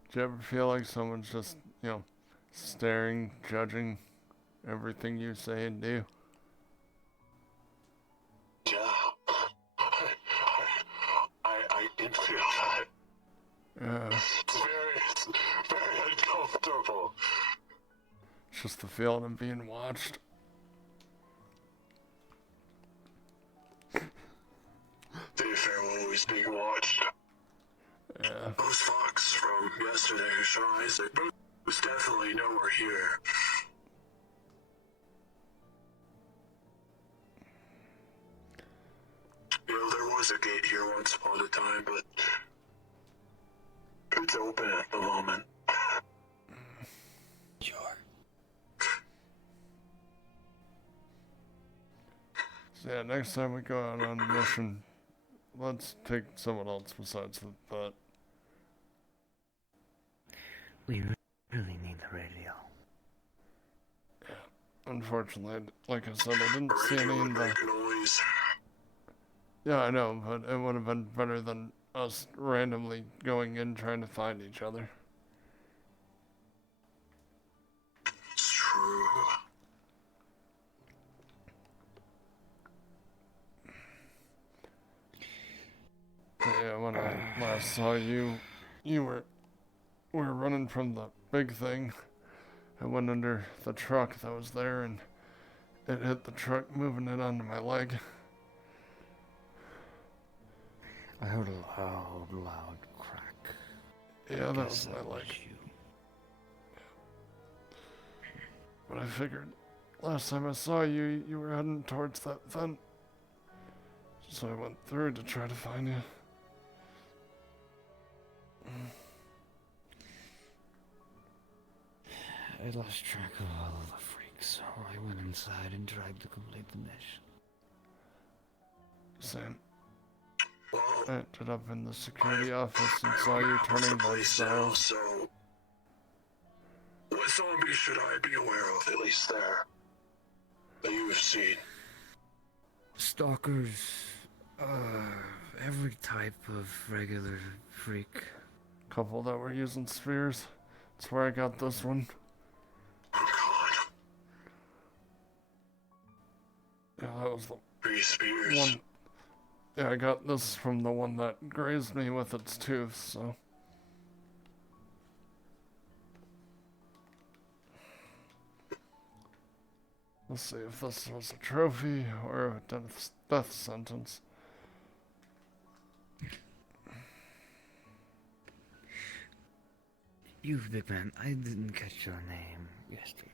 Do you ever feel like someone's just, staring, judging everything you say and do? Yeah. I did feel that. Yeah. It's very uncomfortable. It's just the feeling of being watched. The affair will always be watched. Yeah. Those Fox from yesterday who shot Isaac, Bruce definitely know we're here. You know, there was a gate here once upon a time, but it's open at the moment. Sure. So yeah, next time we go out on a mission, let's take someone else besides the butt. We really need the radio. Unfortunately, like I said, I didn't see any in the... Yeah, I know, but it would have been better than us randomly going in trying to find each other. It's true. But yeah, when I last saw you, you were running from the big thing. I went under the truck that was there and it hit the truck, moving it onto my leg. I heard a loud crack. Yeah, that was my leg. But I figured last time I saw you, you were heading towards that vent. So I went through to try to find you. I lost track of all of the freaks, so I went inside and tried to complete the mission. Same. I ended up in the security office and saw you turning those dials. So, what zombies should I be aware of, at least there, that you have seen? Stalkers, every type of regular freak. Couple that were using spears. That's where I got this one. Yeah, that was the one. Yeah, I got this from the one that grazed me with its tooth, so. Let's see if this was a trophy or a death sentence. You, big man, I didn't catch your name yesterday.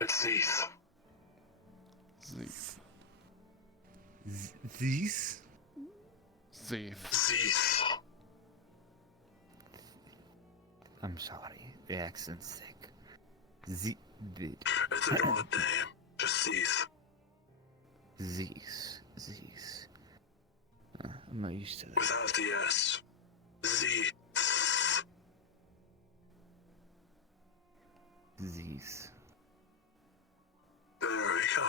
It's Zeeth. Zeeth. Zeeth? Zeeth. Zeeth. I'm sorry, the accent's thick. Zeeth. It's an odd name. Just Zeeth. Zeeth. Zeeth. I'm not used to that. Without the S. Zeeth. Zeeth. There we go.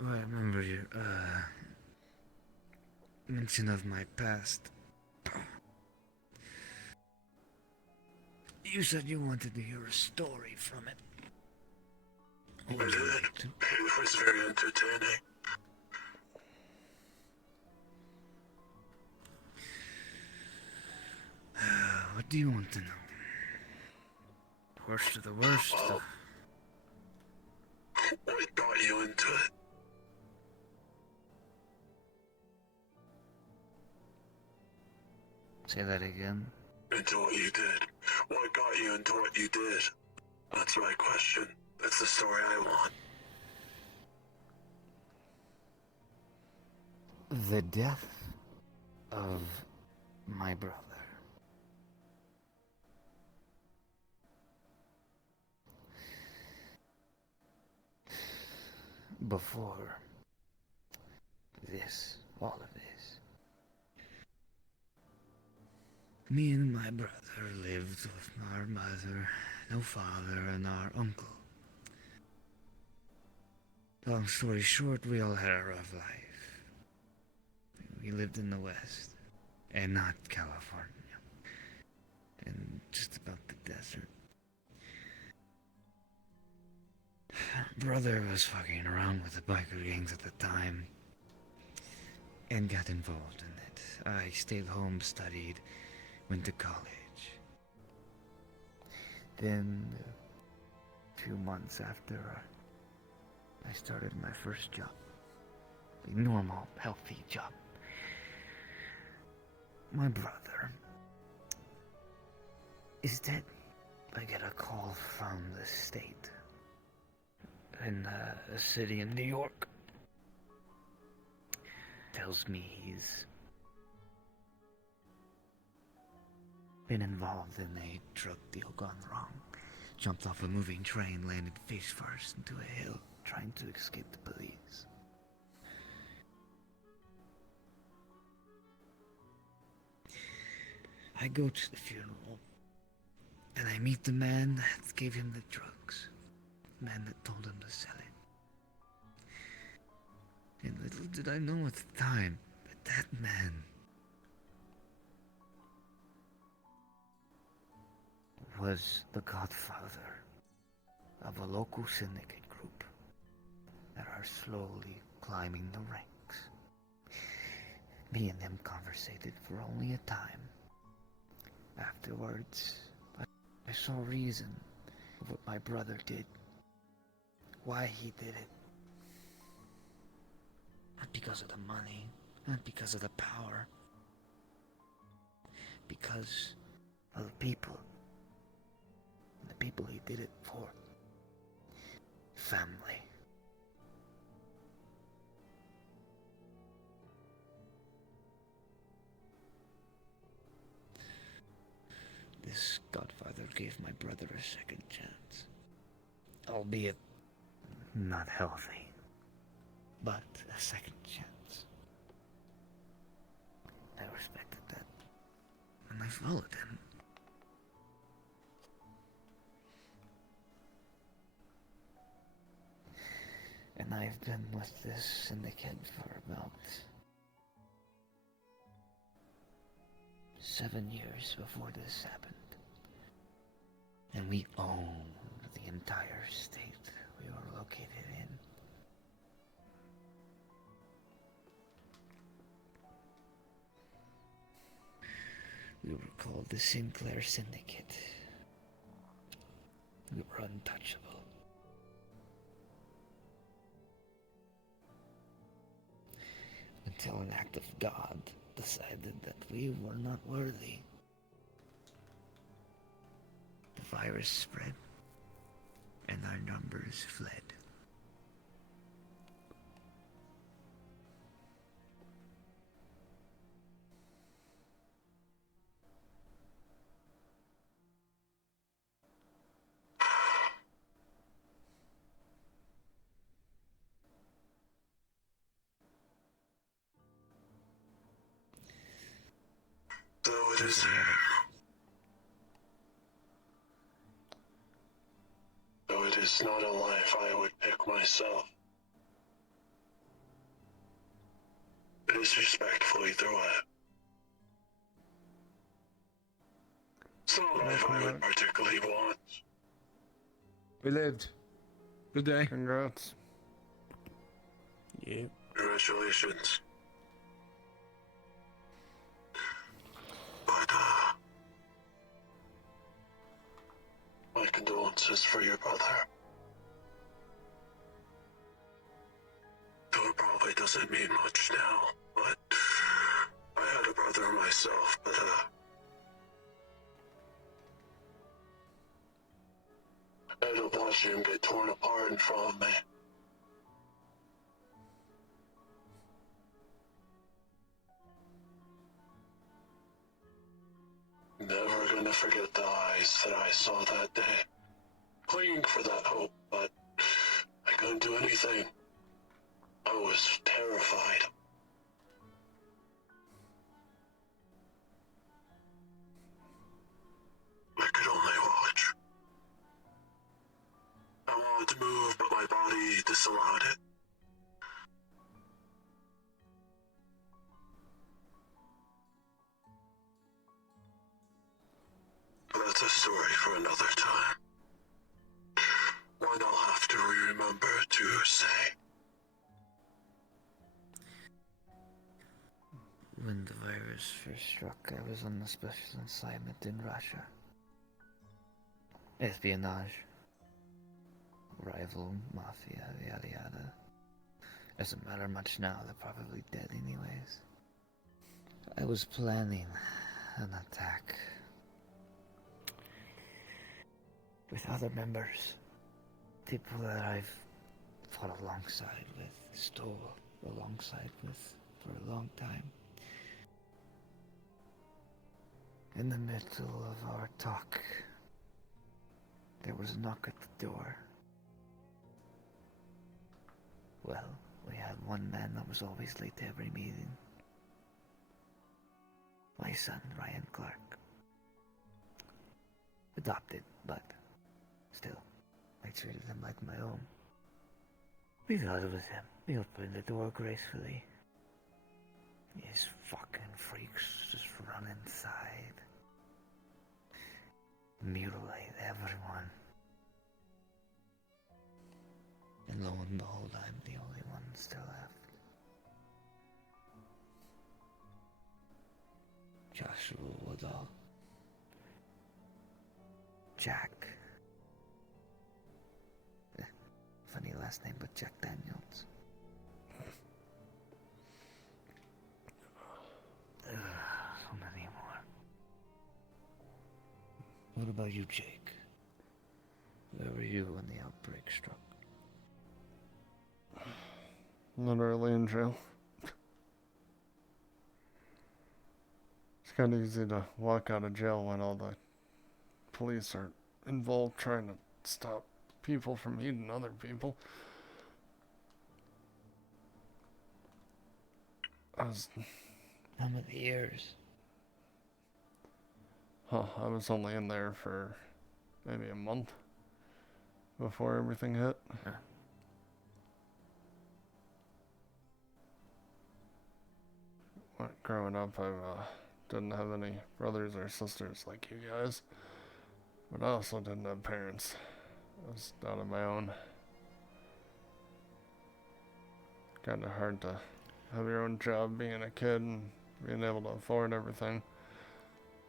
Well, I remember your, mention of my past. You said you wanted to hear a story from it. I did. It was very entertaining. What do you want to know? Worst of the worst? What got you into it? Say that again. Into what you did. What got you into what you did? That's my question. That's the story I want. The death of my brother. Before this, all of this, me and my brother lived with our mother, no father, and our uncle. Long story short, we all had a rough life. We lived in the West, and not California, and just about the desert. Brother was fucking around with the biker gangs at the time, and got involved in it. I stayed home, studied, went to college. Then, a few months after, I started my first job. A normal, healthy job. My brother is dead. I get a call from the state in a city in New York. Tells me he's been involved in a drug deal gone wrong. Jumped off a moving train, landed face first into a hill, trying to escape the police. I go to the funeral, and I meet the man that gave him the drugs. The man that told him to sell it. And little did I know at the time that that man was the godfather of a local syndicate group that are slowly climbing the ranks. Me and them conversated for only a time. Afterwards, I saw reason of what my brother did. Why he did it. Not because of the money, not because of the power. Because of the people. The people he did it for. Family. This godfather gave my brother a second chance. Albeit not healthy, but a second chance. I respected that, and I followed him. And I've been with this syndicate for about 7 years before this happened. And we own the entire state we were located in. We were called the Sinclair Syndicate. We were untouchable. Until an act of God decided that we were not worthy. The virus spread, and our numbers fled. Though it is Though it is not a life I would pick myself. It is respectfully through it. It's not a life I would particularly want. We lived. Good day. Congrats. Yep. Congratulations. But, my condolences for your brother. Though it probably doesn't mean much now, but I had a brother myself, but, I ended up watching him get torn apart in front of me. Never gonna forget the eyes that I saw that day. Clinging for that hope, but I couldn't do anything. I was terrified. I could only watch. I wanted to move, but my body disallowed it. But that's a story for another time. One I'll have to remember to say. When the virus first struck, I was on a special assignment in Russia. Espionage. Rival, mafia, yada yada. Doesn't matter much now, they're probably dead anyways. I was planning an attack with other members. People that I've fought alongside with, stole alongside with for a long time. In the middle of our talk, there was a knock at the door. Well, we had one man that was always late to every meeting. My son, Ryan Clark. Adopted, but still, I treated him like my own. We thought it was him. We opened the door gracefully. These fucking freaks just run inside. Mutilate everyone. And lo and behold, I'm the only one still left. Joshua Woodall. Jack. Funny last name, but Jack Daniels. So many more. What about you, Jake? Where were you when the outbreak struck? Literally in jail. It's kind of easy to walk out of jail when all the police are involved trying to stop people from eating other people. How many years? I was only in there for maybe a month before everything hit. Growing up, I didn't have any brothers or sisters like you guys, but I also didn't have parents. I was out on my own. Kinda hard to have your own job being a kid and being able to afford everything.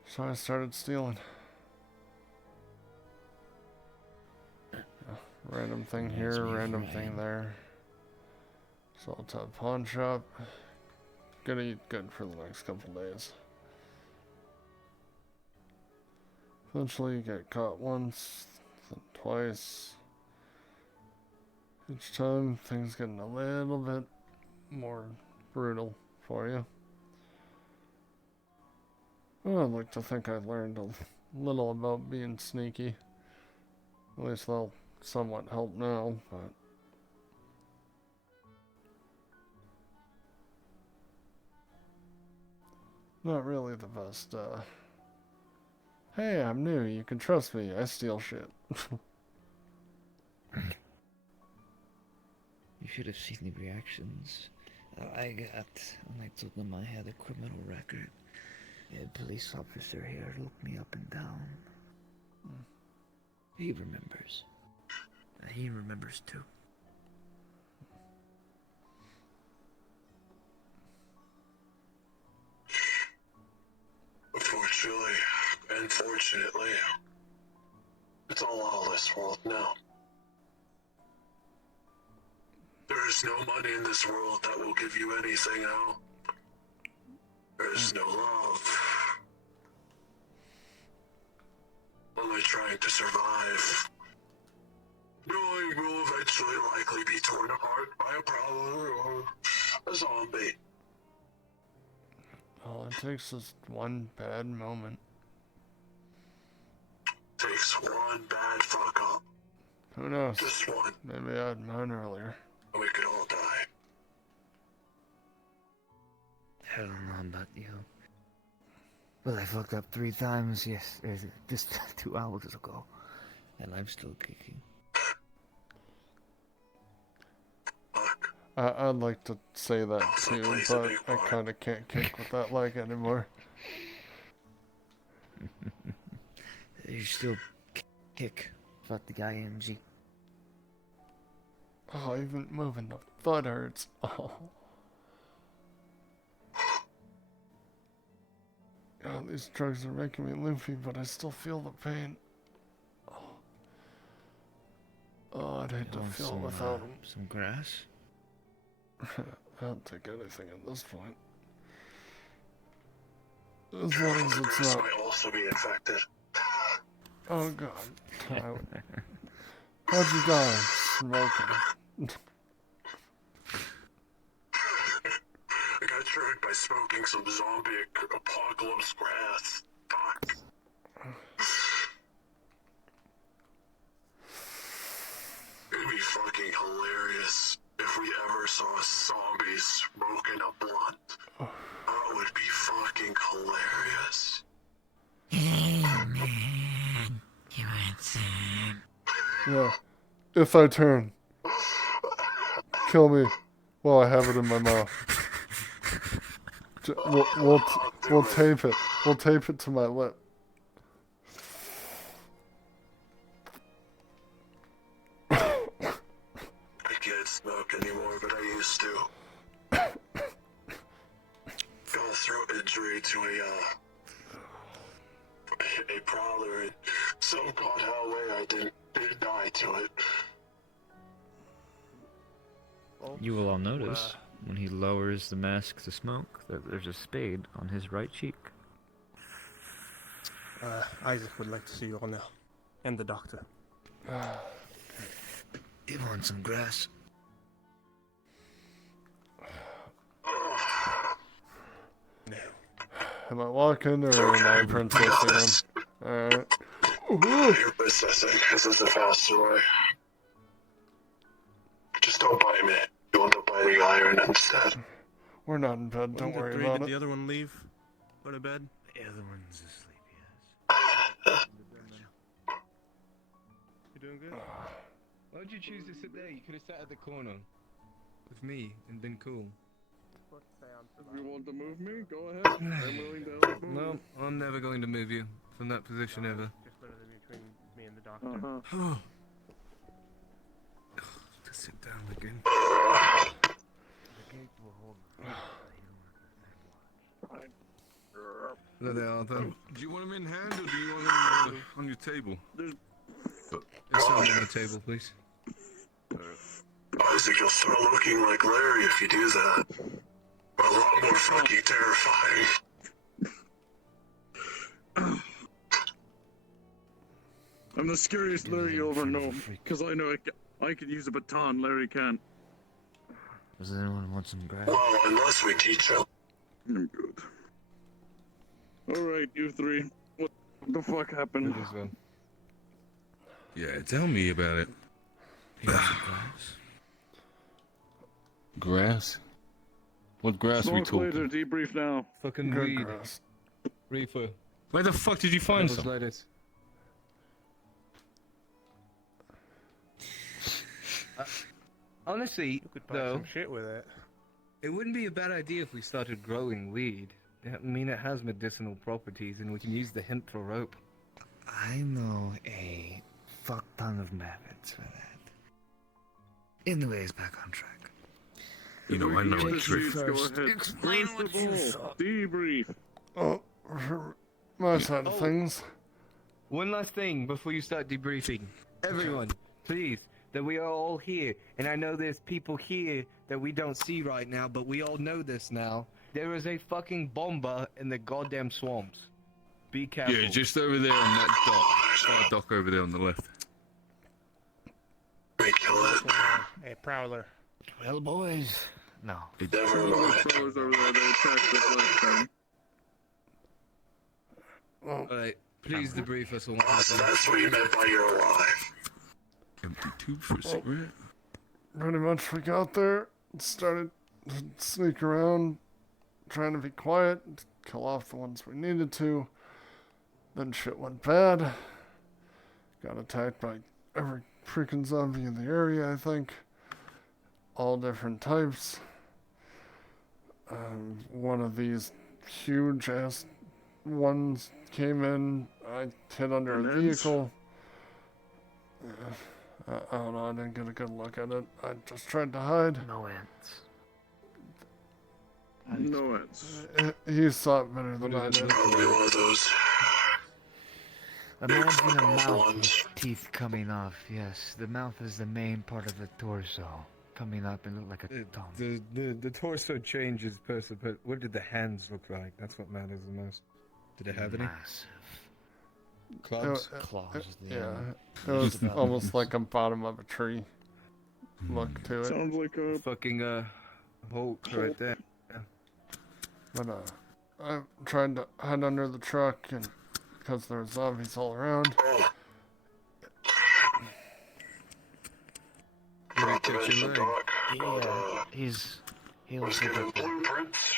So I started stealing. Random thing here, random thing there. Sold to a pawn shop. Gonna eat good for the next couple days. Eventually you get caught once, then twice. Each time things getting a little bit more brutal for you. Well, I'd like to think I learned a little about being sneaky. At least they'll somewhat help now, but not really the best. Hey, I'm new, you can trust me, I steal shit. You should have seen the reactions I got when I told them I had a criminal record. A police officer here looked me up and down. He remembers. He remembers too. Unfortunately, and fortunately, it's a lawless world now. There is no money in this world that will give you anything now. There is no love. Only trying to survive. Knowing we'll eventually likely be torn apart by a prowler or a zombie. All it takes is one bad moment. Takes one bad fuck up. Who knows? Just one. Maybe I had mine earlier. We could all die. I don't know about you. Well, I fucked up 3 times, yes, just 2 hours ago. And I'm still kicking. I'd like to say that too, but I kinda can't kick with that leg anymore. You still kick. Fuck the guy MG. Oh, even moving the foot hurts. Oh. These drugs are making me loopy, but I still feel the pain. Oh, I'd hate to feel it without them. Some grass? I'll take anything at this point. As long as it's not. Might also be infected. Oh god, Tyler. How'd you die? Smoking. I got tricked by smoking some zombie apocalypse grass. Fuck. It'd be fucking hilarious if we ever saw zombies smoking a blunt. That would be fucking hilarious. Hey man, you insane. Yeah. If I turn, kill me while I have it in my mouth. We'll tape it. We'll tape it to my lip. I can't smoke anymore, but I used to. Got a throat injury to a prowler, and some god hell way I didn't die to it. You will all notice when he lowers the mask to smoke that there's a spade on his right cheek. Isaac would like to see you all now. And the doctor. You want some grass? Am I walking or am I princess again? Alright. You're princessing. This is the faster way. Just don't bite me. You want to bite the iron instead. We're not in bed, don't worry about Did it. the other one leave? Go to bed? The other one's asleep, yes. You doing good? Why'd you choose to sit there? You could have sat at the corner with me and been cool. If you want to move me, go ahead. I'm willing to help move. No, I'm never going to move you from that position ever. Just literally between me and the doctor. Oh. To sit down again. There they are, then. Do you want them in hand or do you want them on your table? Let's have them on the table, please. Isaac, you'll start looking like Larry if you do that. A lot more fucking terrifying. I'm the scariest Larry you'll ever know, because I know I could use a baton, Larry can't. Does anyone want some grass? Well, unless we teach him. I'm good. Alright, you three. What the fuck happened? Yeah, tell me about it. Grass? What grass are we Smoke talking? later, debrief now. Fucking Good weed. grass. Reefer. Where the fuck did you find some? Lettuce. Honestly, You could buy some shit with it. it wouldn't be a bad idea if we started growing weed. I mean, it has medicinal properties, and we can use the hemp for rope. I know a fuck ton of methods for that. Anyways, back on track. You know, I know a Just trick. go ahead. Explain First what of you all, saw. debrief. Oh, for my side of things. One last thing before you start debriefing. Everyone, please, that we are all here, and I know there's people here that we don't see right now, but we all know this now. There is a fucking bomber in the goddamn swamps. Be careful. Yeah, just over there on that dock. That dock over there on the left. We kill it. A prowler. Well, boys. No. Never mind. Flowers over there, they attacked us last time. Well, Alright, please debrief us on Oh, so that's what you meant by you're alive. Empty tube for a cigarette. pretty much we got there, started to sneak around, trying to be quiet, kill off the ones we needed to. Then shit went bad. Got attacked by every freaking zombie in the area, I think. All different types. One of these huge ass ones came in. I hid under a vehicle. I don't know, I didn't get a good look at it. I just tried to hide. No ants. No answer. He saw it better than I did. Probably one of those big Imagine fuck a off mouth ones. with teeth coming off. Yes, the mouth is the main part of the torso. Coming up and look like a tongue. The torso changes person, but what did the hands look like? That's what matters the most. Did it have any? Massive. Clubs? Claws. Yeah. It was almost like a bottom of a tree look to it. Sounds like a fucking Hulk right there. Yeah. But I tried to hide under the truck and because there were zombies all around. Not to mention, Doc, Yeah, he was was given blueprints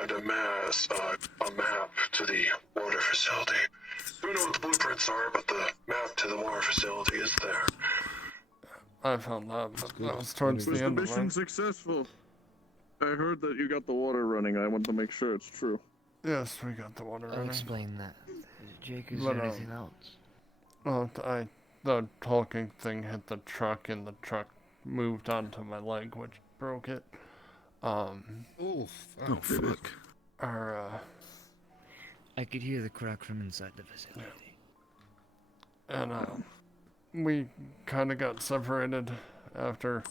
and a map to the water facility. Don't know what the blueprints are, but the map to the water facility is there. I found that, but that was towards Was the the end of mission it. successful? I heard that you got the water running. I want to make sure it's true. Yes, we got the water I'll running. explain that. Jake, is But, there anything else? Well, the talking thing hit the truck, and the truck moved onto my leg, which broke it. Oh, fuck. I could hear the crack from inside the facility. And we kind of got separated after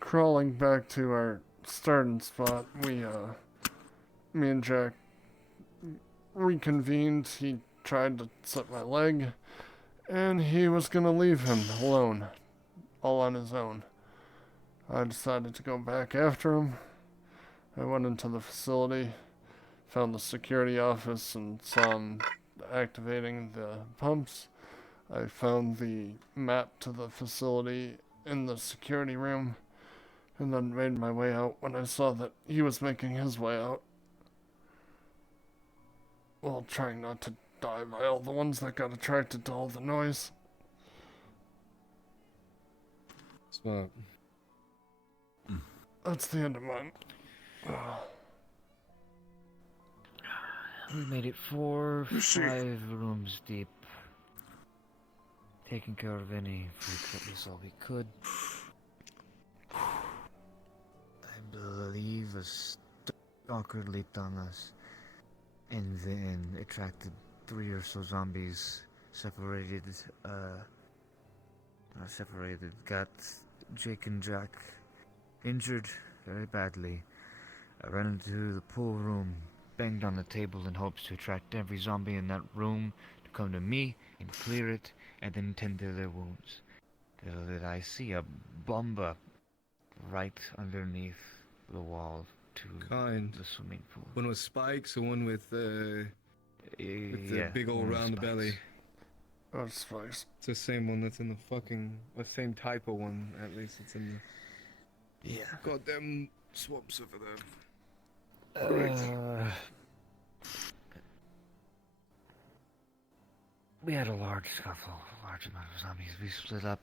crawling back to our starting spot. Me and Jack reconvened. He tried to set my leg, and he was gonna leave him alone, all on his own. I decided to go back after him. I went into the facility, found the security office, and saw him activating the pumps. I found the map to the facility in the security room, and then made my way out when I saw that he was making his way out. While trying not to die by all the ones that got attracted to all the noise. Smart. That's the end of mine. We made it 5 rooms deep. Taking care of any freaks that we saw we could. I believe a stalker leaped on us. And then attracted 3 or so zombies. Separated, not separated, got Jake and Jack injured very badly. I ran into the pool room, banged on the table in hopes to attract every zombie in that room to come to me and clear it, and then tend to their wounds. Little did I see a bomba right underneath the wall to the swimming pool. One with spikes, and one with the Yeah, big old one with round spikes. belly. Oh, spikes. It's the same one that's in the fucking, the same type of one, at least it's in the Yeah. goddamn swamps over there. We had a large scuffle, a large amount of zombies. We split up.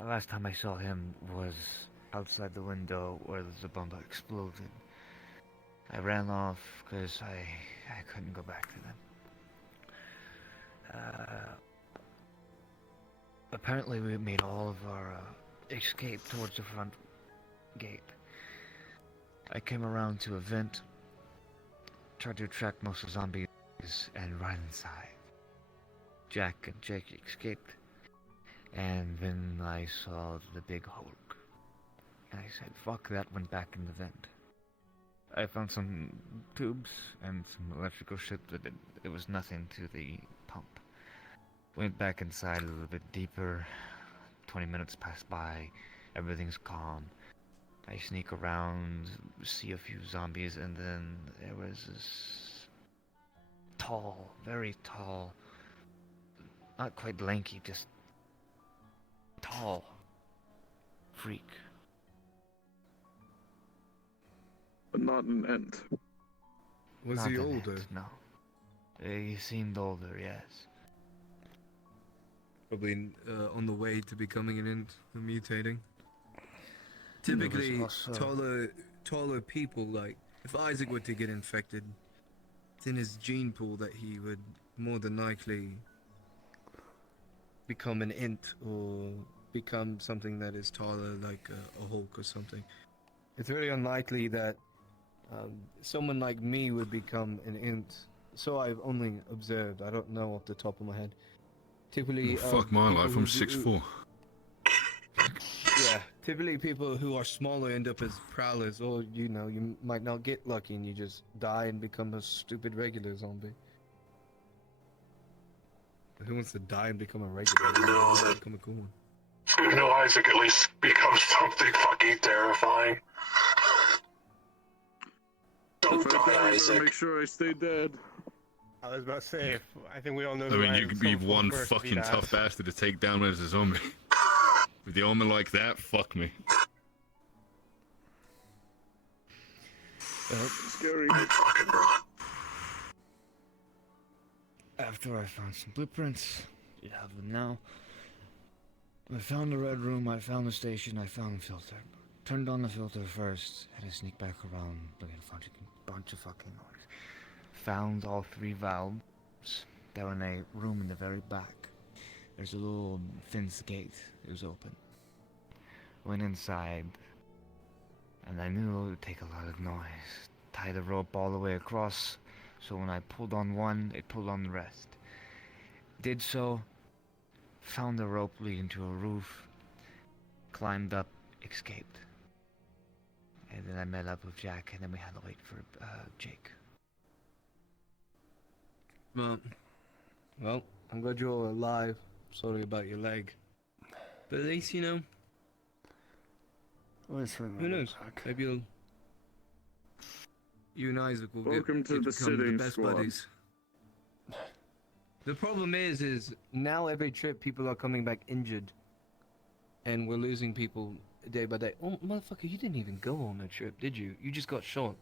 Last time I saw him was outside the window where the bomba exploded. I ran off because I couldn't go back to them. Apparently we made all of our escape towards the front gate. I came around to a vent, tried to attract most of the zombies, and run inside. Jack and Jake escaped, and then I saw the big Hulk. And I said, fuck that, went back in the vent. I found some tubes and some electrical shit, but it was nothing to the pump. Went back inside a little bit deeper. 20 minutes passed by, everything's calm. I sneak around, see a few zombies, and then there was this tall, very tall, not quite lanky, just tall freak. But not an ent. Was Not he an older? ant, no. He seemed older, yes. Probably on the way to becoming an int, or mutating. Typically, also- taller people, like, if Isaac were to get infected, it's in his gene pool that he would more than likely become an int or become something that is taller, like a Hulk or something. It's very unlikely that someone like me would become an int. So I've only observed. I don't know off the top of my head. Typically, Fuck my people life, who I'm do- 6'4". Yeah, typically people who are smaller end up as prowlers, or you know, you might not get lucky and you just die and become a stupid regular zombie. Who wants to die and become a regular? Good to know that. Become a cool one. No, Isaac at least becomes something fucking terrifying. Don't If I die, die, you better Isaac. make sure I stay dead. I was about to say, I think we all know. I who mean, I you am could be so one first fucking beat tough ass. bastard to take down as a zombie. With the armor like that, fuck me. Scary. Fucking run. After I found some blueprints, you have them now. I found the red room, I found the station, I found the filter. Turned on the filter first, had to sneak back around, looking at a bunch of fucking noise. Found all 3 valves. They were in a room in the very back. There's a little fence gate. It was open. Went inside, and I knew it would take a lot of noise. Tied the rope all the way across, so when I pulled on one, it pulled on the rest. Did so, found the rope leading to a roof, climbed up, escaped. And then I met up with Jack, and then we had to wait for Jake. Well, I'm glad you're all alive. Sorry about your leg. But at least, you know, who knows? Maybe you and Isaac will Welcome to get the become sitting the best squad. buddies. The problem is now every trip people are coming back injured, and we're losing people day by day. Oh, motherfucker, you didn't even go on that trip, did you? You just got shot.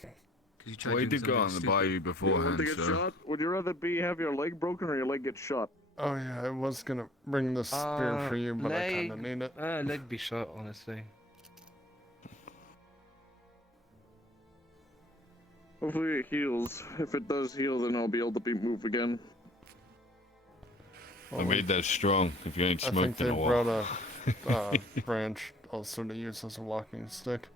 'Cause you tried Well, he doing did go something on the stupid. bayou You want beforehand, to get so... shot? Would you rather have your leg broken or your leg get shot? Oh yeah, I was gonna bring the spear for you, but I kinda need it. Leg be shot, honestly. Hopefully it heals. If it does heal, then I'll be able to move again. I made that strong, if you ain't I think smoked they in a while. brought a branch also to use as a walking stick.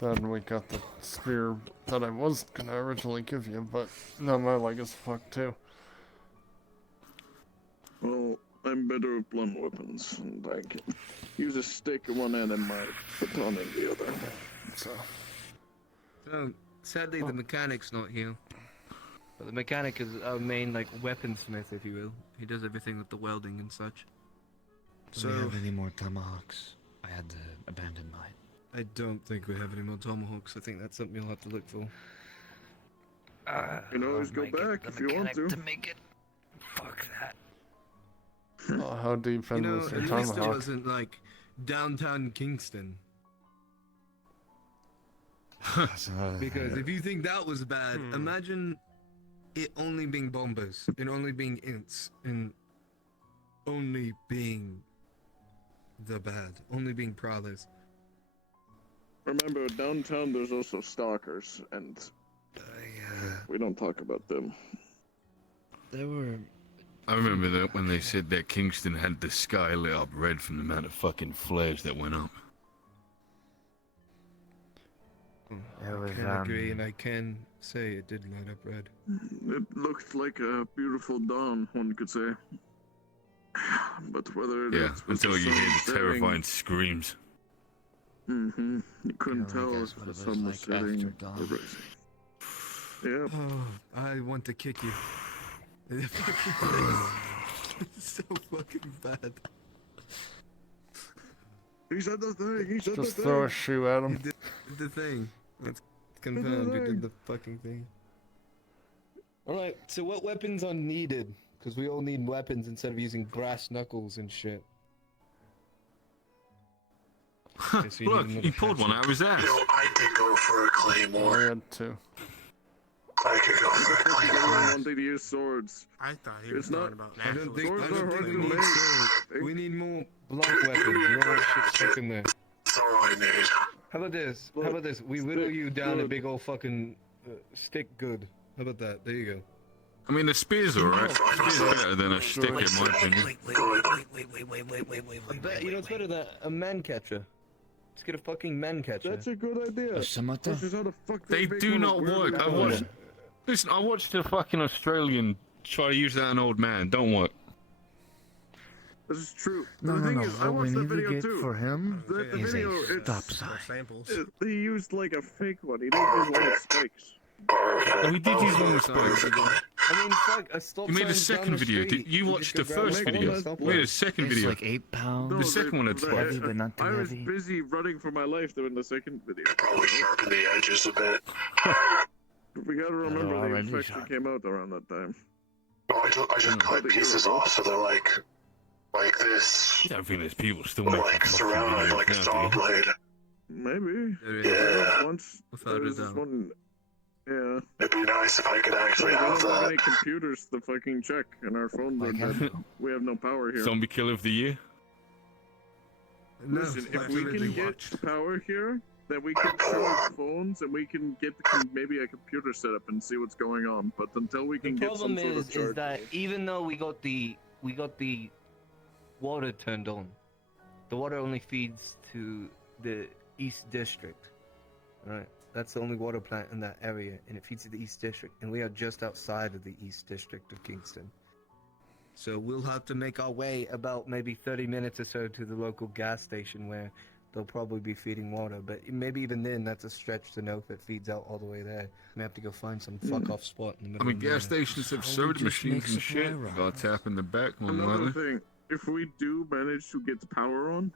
Then we got the spear that I was gonna originally give you, but now my leg is fucked too. Well, I'm better with blunt weapons, and I can use a stick in one end and my baton in the other. So Sadly, the mechanic's not here. But the mechanic is our main, like, weaponsmith, if you will. He does everything with the welding and such. Do we have any more tomahawks? I had to abandon mine. I don't think we have any more tomahawks. I think that's something you'll have to look for. You can always go back if you want to. make it. Fuck that. Oh, how deep in You know, was your at least it tomahawk? wasn't, like, downtown Kingston. Because if you think that was bad, imagine it only being bombers, and only being ints, and only being the bad, only being prowlers. Remember, downtown there's also stalkers, and we don't talk about them. There were... I remember that when they said that Kingston had the sky lit up red from the amount of fucking flares that went up. I can agree, and I can say it did light up red. It looked like a beautiful dawn, one could say. But whether Yeah, that's was until the you hear sun the setting- terrifying screams. You couldn't You know, I tell guess if what the it was sun was like after setting dawn. or rising. Yep. Oh, I want to kick you. In the fucking face. It's so fucking bad. He said the thing. He said the Just thing. throw a shoe at him. He did the thing. It's confirmed. He did the fucking thing. Alright, so what weapons are needed? Because we all need weapons instead of using brass knuckles and shit. Guess we need Look, another he pulled one hatchet. out of his ass. You know, I could go for a I claymore. had two. I could go for a I claymore. wanted to use swords. I thought he was It's not. talking about I don't think, Swords I are don't hard think to we need make. swords. We need more blunt weapons. You don't want shit stuck in there. That's all I need. How about this? How about this? We whittle you down a big old fucking stick good. How about that? There you go. I mean, the spear's alright. Spear's better than a stick, in my opinion. I bet you know it's better than a man catcher. Let's get a fucking man catcher. That's a good idea. Samantha? Which is how the fuck They make do one not word work. like that. Listen, I watched a fucking Australian try to use that on an old man. Don't work. This is true. No, the no, thing no. is, I What we watched the need to video get too. for him The is video, a it's stop sign. Samples. They used like a fake one. He didn't use one with spikes. Oh, he did use one with spikes. I mean, fuck, a stop You made a sign's down second the video. street. You watched the could grab first a video. stop You made a sign. second It's video. like 8 pounds. The second one, it's heavy, but not too I was heavy. busy running for my life doing the second video. Probably sharpen the edges a bit. We gotta remember the already infection shot. came out around that time. No, I just cut pieces off so they're like this. I don't think there's people still Or making like fucking surrounded like a videos saw now, do you? blade. Maybe. Yeah. Once Without there a was this doubt. one. Yeah. It'd be nice if I could actually We have don't have that. any computers to fucking check, and our phones are dead. We have no power here. Zombie killer of the year. Listen, if we can get power here, then we can show our phones and we can get maybe a computer set up and see what's going on. But until we The can get some problem sort of is charge, that even though we got the water turned on, the water only feeds to the East District. Right, that's the only water plant in that area, and it feeds to the East District, and we are just outside of the East District of Kingston. So we'll have to make our way about maybe 30 minutes or so to the local gas station where they'll probably be feeding water. But maybe even then, that's a stretch to know if it feeds out all the way there. We have to go find some fuck off spot in the I middle. mean, of gas nowhere. stations have soda machines and shit. You gotta tap in the back, more than another likely. thing, if we do manage to get the power on,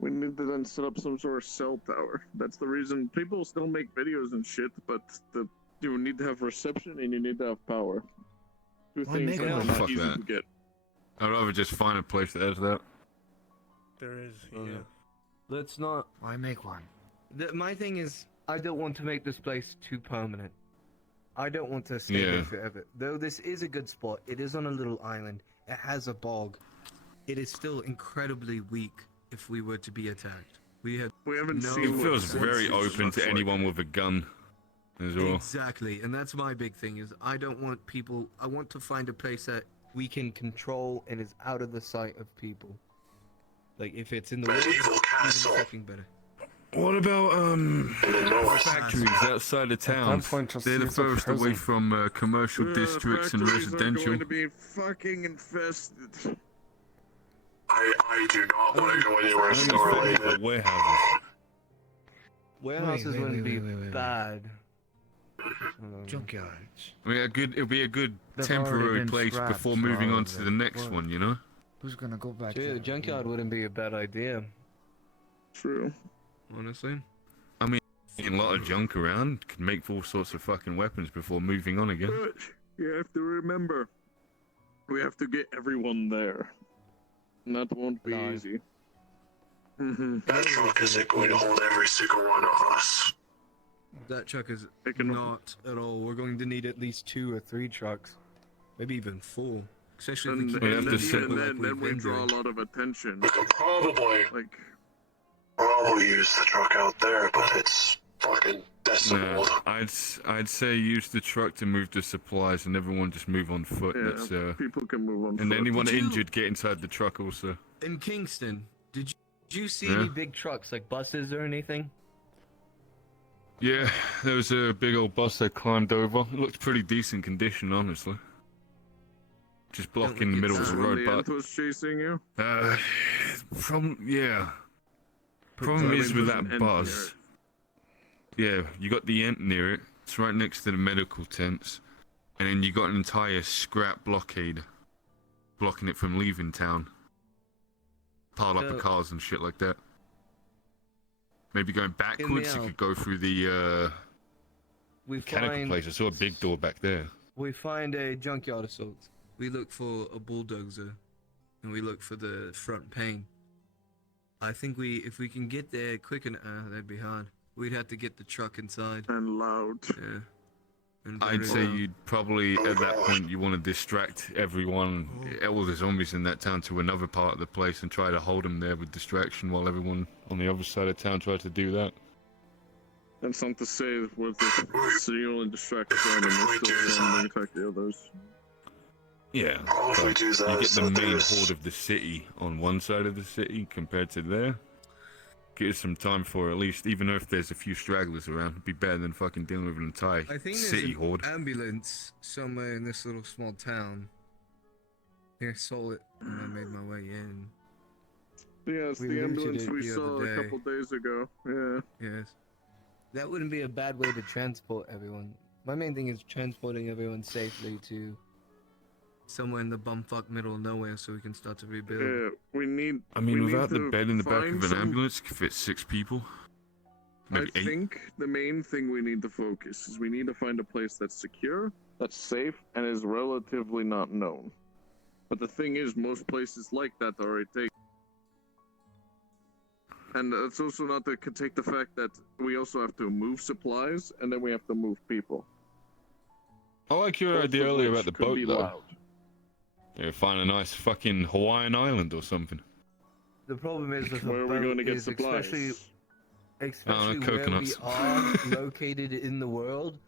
we need to then set up some sort of cell tower. That's the reason people still make videos and shit, but you need to have reception and you need to have power. Two Why things make that are one? not Fuck easy that. to get. I'd rather just find a place that has that. There is, Oh, yeah. no. Let's not. Why make one? My thing is, I don't want to make this place too permanent. I don't want to stay Yeah. here forever. Though this is a good spot, it is on a little island. It has a bog. It is still incredibly weak if we were to be attacked. We haven't It seen. feels very open to anyone with a gun as well. Exactly, and that's my big thing is I don't want people. I want to find a place that we can control and is out of the sight of people. Like if it's in the woods, even fucking better. What about factories outside of towns? point, just They're the use a furthest away prison. from commercial districts and Factories are residential. going to be fucking infested. I do not want to go anywhere Only snow related. for warehouses. Warehouses wait, wouldn't wait, be wait, wait, wait. bad. Junkyards. I mean, it'll be a good They've already temporary been place scrapped before for moving all on of to it. the next What? one, you know? Who's gonna go back True, there? the junkyard wouldn't be a bad idea. True. Honestly. I mean, a lot of junk around can make all sorts of fucking weapons before moving on again. But you have to remember, we have to get everyone there. And that won't be easy. That truck isn't going to hold every single one of us. That truck is not at all. We're going to need at least 2 or 3 trucks, maybe even 4. Especially And, if we and keep then, people even like then we've we been draw doing. a lot of attention. We could probably Like, use the truck out there, but it's fucking decimal. Nah, I'd say use the truck to move the supplies, and everyone just move on foot. yeah, That's people can move on and foot. anyone Did you- injured get inside the truck also. In Kingston, did you see Yeah. any big trucks, like buses or anything? Yeah, there was a big old bus they climbed over. It looked pretty decent condition, honestly. Just blocking the middle of the road, the but ant was chasing you. Problem is with There's an that ant bus. Yeah, you got the ant near it. It's right next to the medical tents, and then you got an entire scrap blockade blocking it from leaving town. Piled up So- of cars and shit like that. Maybe going backwards, you out. could go through the We mechanical find place. I saw a big door back there. we find a junkyard assault. We look for a bulldozer, and we look for the front pane. I think if we can get there quick enough, that'd be hard. We'd have to get the truck inside. And loud. Yeah. And I'd very say loud. you'd probably, at that point, you want to distract everyone, all the zombies in that town, to another part of the place and try to hold them there with distraction while everyone on the other side of town tries to do that. That's not to say with this city only distracts them and they're still trying to attack the others. Yeah, All if we but do you that, get so the main there's- horde of the city on one side of the city compared to there. Give us some time for at least, even if there's a few stragglers around, it'd be better than fucking dealing with an entire I think city there's horde. an ambulance somewhere in this little small town. I saw it when I made my way in. Yes, We the looted ambulance it we the saw other a day. couple days ago. Yeah. Yes. That wouldn't be a bad way to transport everyone. My main thing is transporting everyone safely to Somewhere in the bumfuck middle of nowhere so we can start to rebuild. Yeah, we need. I mean, we need without the to bed in the back find of an some- ambulance, could fit 6 people. Maybe I 8. think the main thing we need to focus is we need to find a place that's secure, that's safe, and is relatively not known. But the thing is, most places like that are already taken. And it's also not to take the fact that we also have to move supplies, and then we have to move people. I like your Both idea of earlier which about the could boat, be though. loud. Yeah, find a nice fucking Hawaiian island or something. The problem is with a Where are we boat going to get is supplies? especially where we coconuts. are located in the world,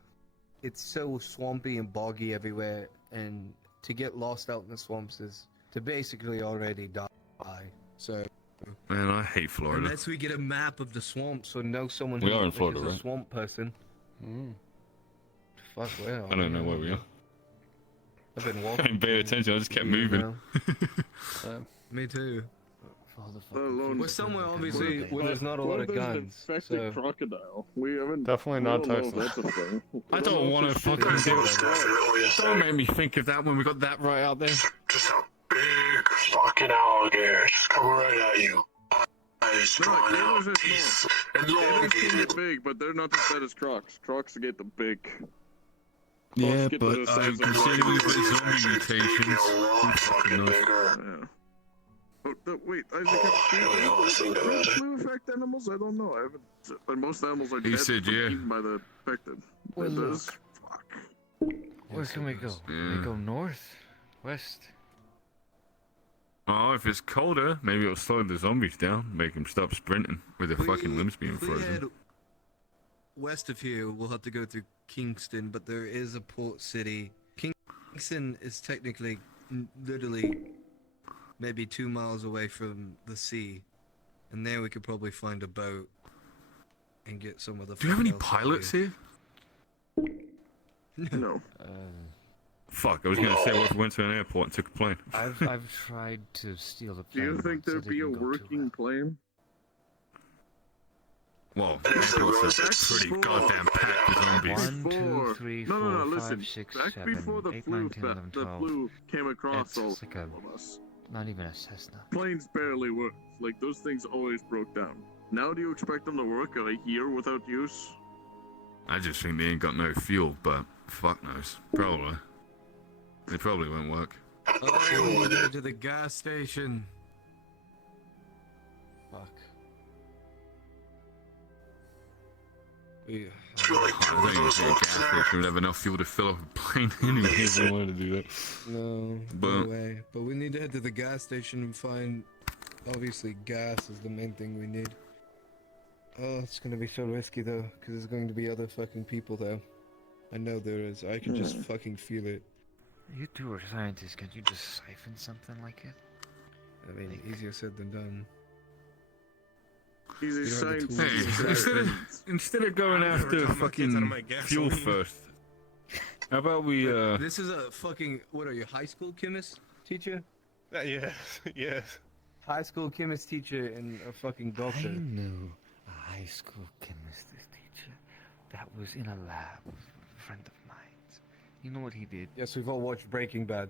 it's so swampy and boggy everywhere, and to get lost out in the swamps is to basically already die. So Man, I hate Florida. Unless we get a map of the swamp. so know someone We who are in like, Florida, is a right? swamp person. Fuck, where? I don't know where we are. I've been I walking. didn't pay attention, I just kept moving. Me too. We're somewhere obviously where there's not a lot of What if there's an guns. infected So crocodile? We haven't. Definitely we not don't know if Texas. That's a thing. I don't want to fucking do it. Don't make me think of that when we got that right out there. Just a big fucking alligator just coming right at you. Eyes drawn out, teeth Gators elongated. get big, but they're not as bad as crocs. Crocs get the big. Yeah, get to but the size of considering we've crocs. got zombie mutations, A lot who fucking fucking knows? bigger. Yeah. Oh, wait, Isaac, Oh, I really want to think about it. flu affect animals? I don't know. I haven't. But most animals are He dead said, from yeah. eaten by the infected. Well, It does. look. Where can we go? Yeah. We go north, west. Oh, if it's colder, maybe it'll slow the zombies down, make them stop sprinting with their fucking limbs being If we head frozen. west of here, we'll have to go through Kingston, but there is a port city. Kingston is technically, literally, maybe 2 miles away from the sea, and there we could probably find a boat and get some of the. Do you have any fuck else out pilots here? No. Fuck, I was gonna say, what if we went to an airport and took a plane? I've tried to steal the Do plane. you think once, it there'd be a didn't go too working plane? Well, airports are pretty goddamn packed with zombies. 1, 2, 3, No, 4, no, 5, listen. 6, Back 7, before the 8, flu, 9, 10, 11, the 12. flu came across all It's like a, of us. not even a Cessna. Planes barely worked. Like those things always broke down. Now, do you expect them to work a year without use? I just think they ain't got no fuel, but fuck knows. Probably. They probably won't work. Oh, we go to the gas station. fuck. We, I don't even think a gas station would have enough fuel to fill up a plane anyway if we wanted to do that. no, But- no way. But we need to head to the gas station and find. Obviously, gas is the main thing we need. Oh, it's gonna be so risky though, because there's going to be other fucking people there. I know there is. I can just fucking feel it. You two are scientists. Can't you just siphon something like it? I mean, easier said than done. Easy You don't have the science. tools. Hey, instead of going I've never after taught my kids how to fucking make fuel gasoline. first, how about we This is a fucking. What are you, high school chemist teacher? Yes, yes. High school chemist teacher and a fucking I doctor. knew a high school chemistry teacher that was in a lab with a friend of mine. You know what he did? Yes, we've all watched Breaking Bad.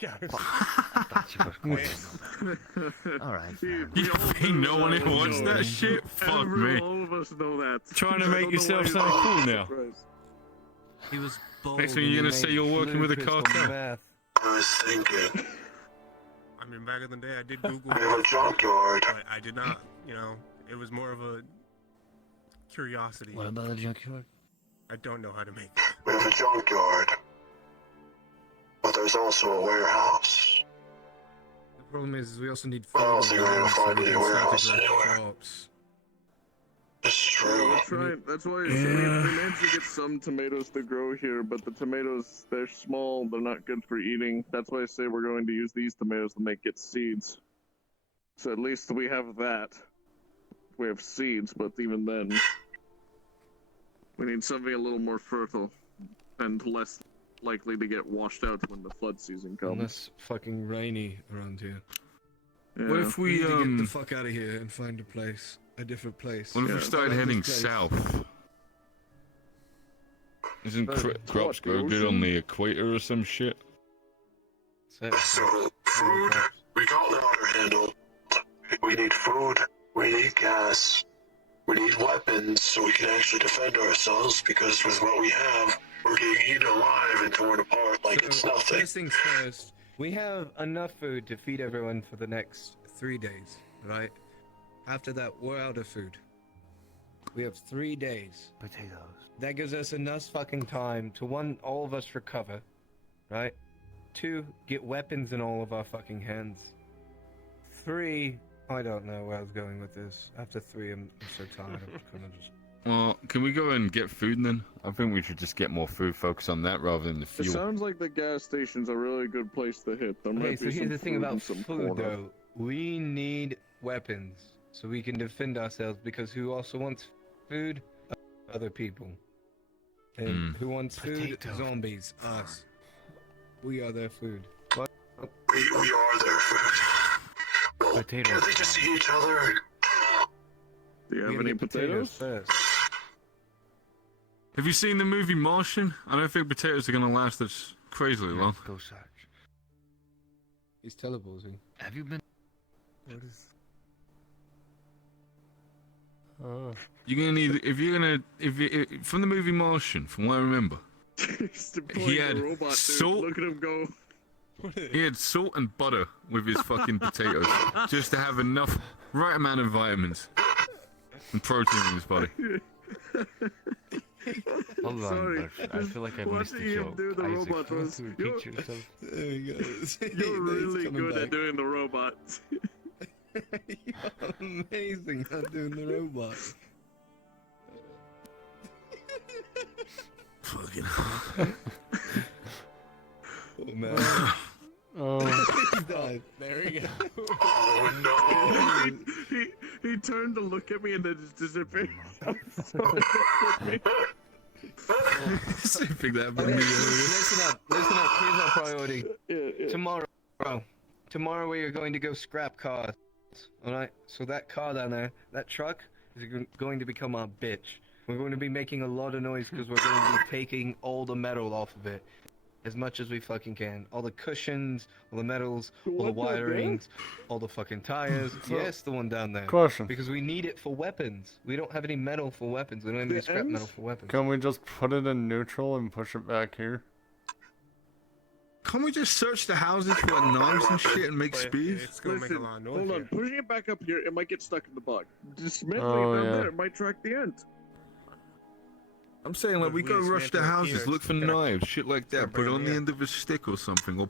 Yeah. I thought you were going to know that. All right. You think no one ever watched that shit? Fuck me. All of us know that. Trying to I make don't know yourself why sound you're cool so now. surprised. He was bold. Next thing you're gonna say you're working with a cartel. I was thinking, I mean, back in the day, I did Google, we have a junkyard. but I did not, it was more of a curiosity. What about the junkyard? I don't know how to make it. We have a junkyard. But there's also a warehouse. The problem is we also need Well, food so you're gonna so find we any can start warehouse to grow anywhere. crops. It's true. trying. That's why I say we managed to get some tomatoes to grow here, but the tomatoes, they're small. They're not good for eating. That's why I say we're going to use these tomatoes to make it seeds. So at least we have that. We have seeds, but even then, we need something a little more fertile and less likely to get washed out when the flood season comes. And less fucking rainy around here. Yeah. What if we need to get the fuck out of here and find a different place? What if we started heading south? Isn't crops grow good on the equator or some shit? So, food, we got the order handle. We need food, we need gas, we need weapons so we can actually defend ourselves, because with what we have, we're getting eaten alive and torn apart like it's nothing. First things first, we have enough food to feed everyone for the next 3 days, right? After that, we're out of food. We have 3 days. Potatoes. That gives us enough fucking time to, 1, all of us recover, right? 2, get weapons in all of our fucking hands. 3, I don't know where I was going with this. After 3, I'm so tired. I'm kind of just... Well, can we go and get food then? I think we should just get more food, focus on that rather than the It fuel. sounds like the gas station's a really good place to hit. There Okay, might so be here's some the thing food about and some food, corn. though. We need weapons so we can defend ourselves, because who also wants food? Other people. And who wants food? Zombies. Us. We are their food. What? We are their food. Well, Potatoes. can't they just eat each other? Do you have any potatoes? First. Have you seen the movie Martian? I don't think potatoes are gonna last us crazily long. Go search. He's teleporting. Have you been? What is... You're gonna need from the movie Martian, from what I remember, he had salt. Look at him go. He had salt and butter with his fucking potatoes, just to have enough, right amount of vitamins and protein in his body. Hold on, but I feel like I missed the joke. Do the Isaac, robot you want was, to repeat yourself? There you go. You're really good back. at doing the robot. You're amazing at doing the robot. Fucking Oh man. He's died. There we go. Oh no. He turned to look at me and then just disappeared. Something that Okay, listen up. Here's our priority. Tomorrow we are going to go scrap cars. Alright? So that car down there, that truck, is going to become our bitch. We're going to be making a lot of noise because we're going to be taking all the metal off of it. As much as we fucking can. All the cushions, all the metals, all the wirings, all the fucking tires. Yes, the one down there. Question. Because we need it for weapons. We don't have any metal for weapons. We don't have any scrap metal for weapons. Can we just put it in neutral and push it back here? Can't we just search the houses for knives and shit and make speed? It's gonna make a lot of noise. Hold on, here. pushing it back up here, it might get stuck in the bog. Dismantling Oh, it down yeah. there, it might track the end. I'm saying, like, we go rush the houses, look for knives, shit like that, Start put it on burning the it. end of a stick or something, or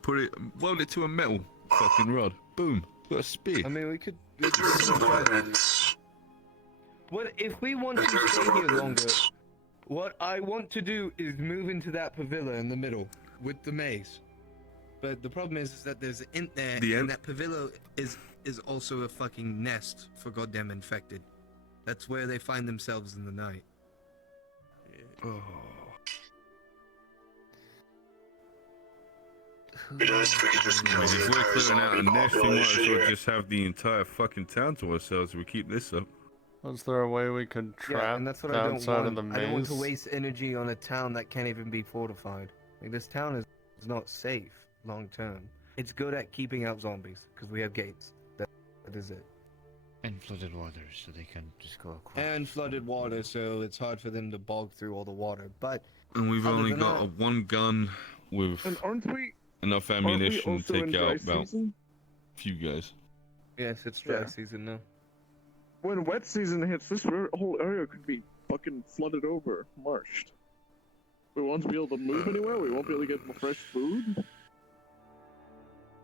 weld it to a metal fucking rod. Boom. Got a spear. I mean, we could... There's some weapons. What if we want to stay here longer? What I want to do is move into that pavilion in the middle with the maze. But the problem is that there's an int there, and that pavilion is also a fucking nest for goddamn infected. That's where they find themselves in the night. Oh. Be nice if we could just kill the If we're entire clearing out a zombie nest, we might as population well here. just have the entire fucking town to ourselves if we keep this up. Was there a way we could trap Yeah, and that's what the I don't outside want. of the maze? I don't want to waste energy on a town that can't even be fortified. Like, this town is not safe long term. It's good at keeping out zombies because we have gates. That is it. And flooded waters, so they can just go across. And flooded water, so it's hard for them to bog through all the water. But And we've other only than got that- a one gun with And aren't we enough aren't we ammunition also to in take dry out about season? a few guys. yes, it's dry Yeah. season now. When wet season hits, this whole area could be fucking flooded over, marshed. We won't be able to move anywhere. We won't be able to get fresh food.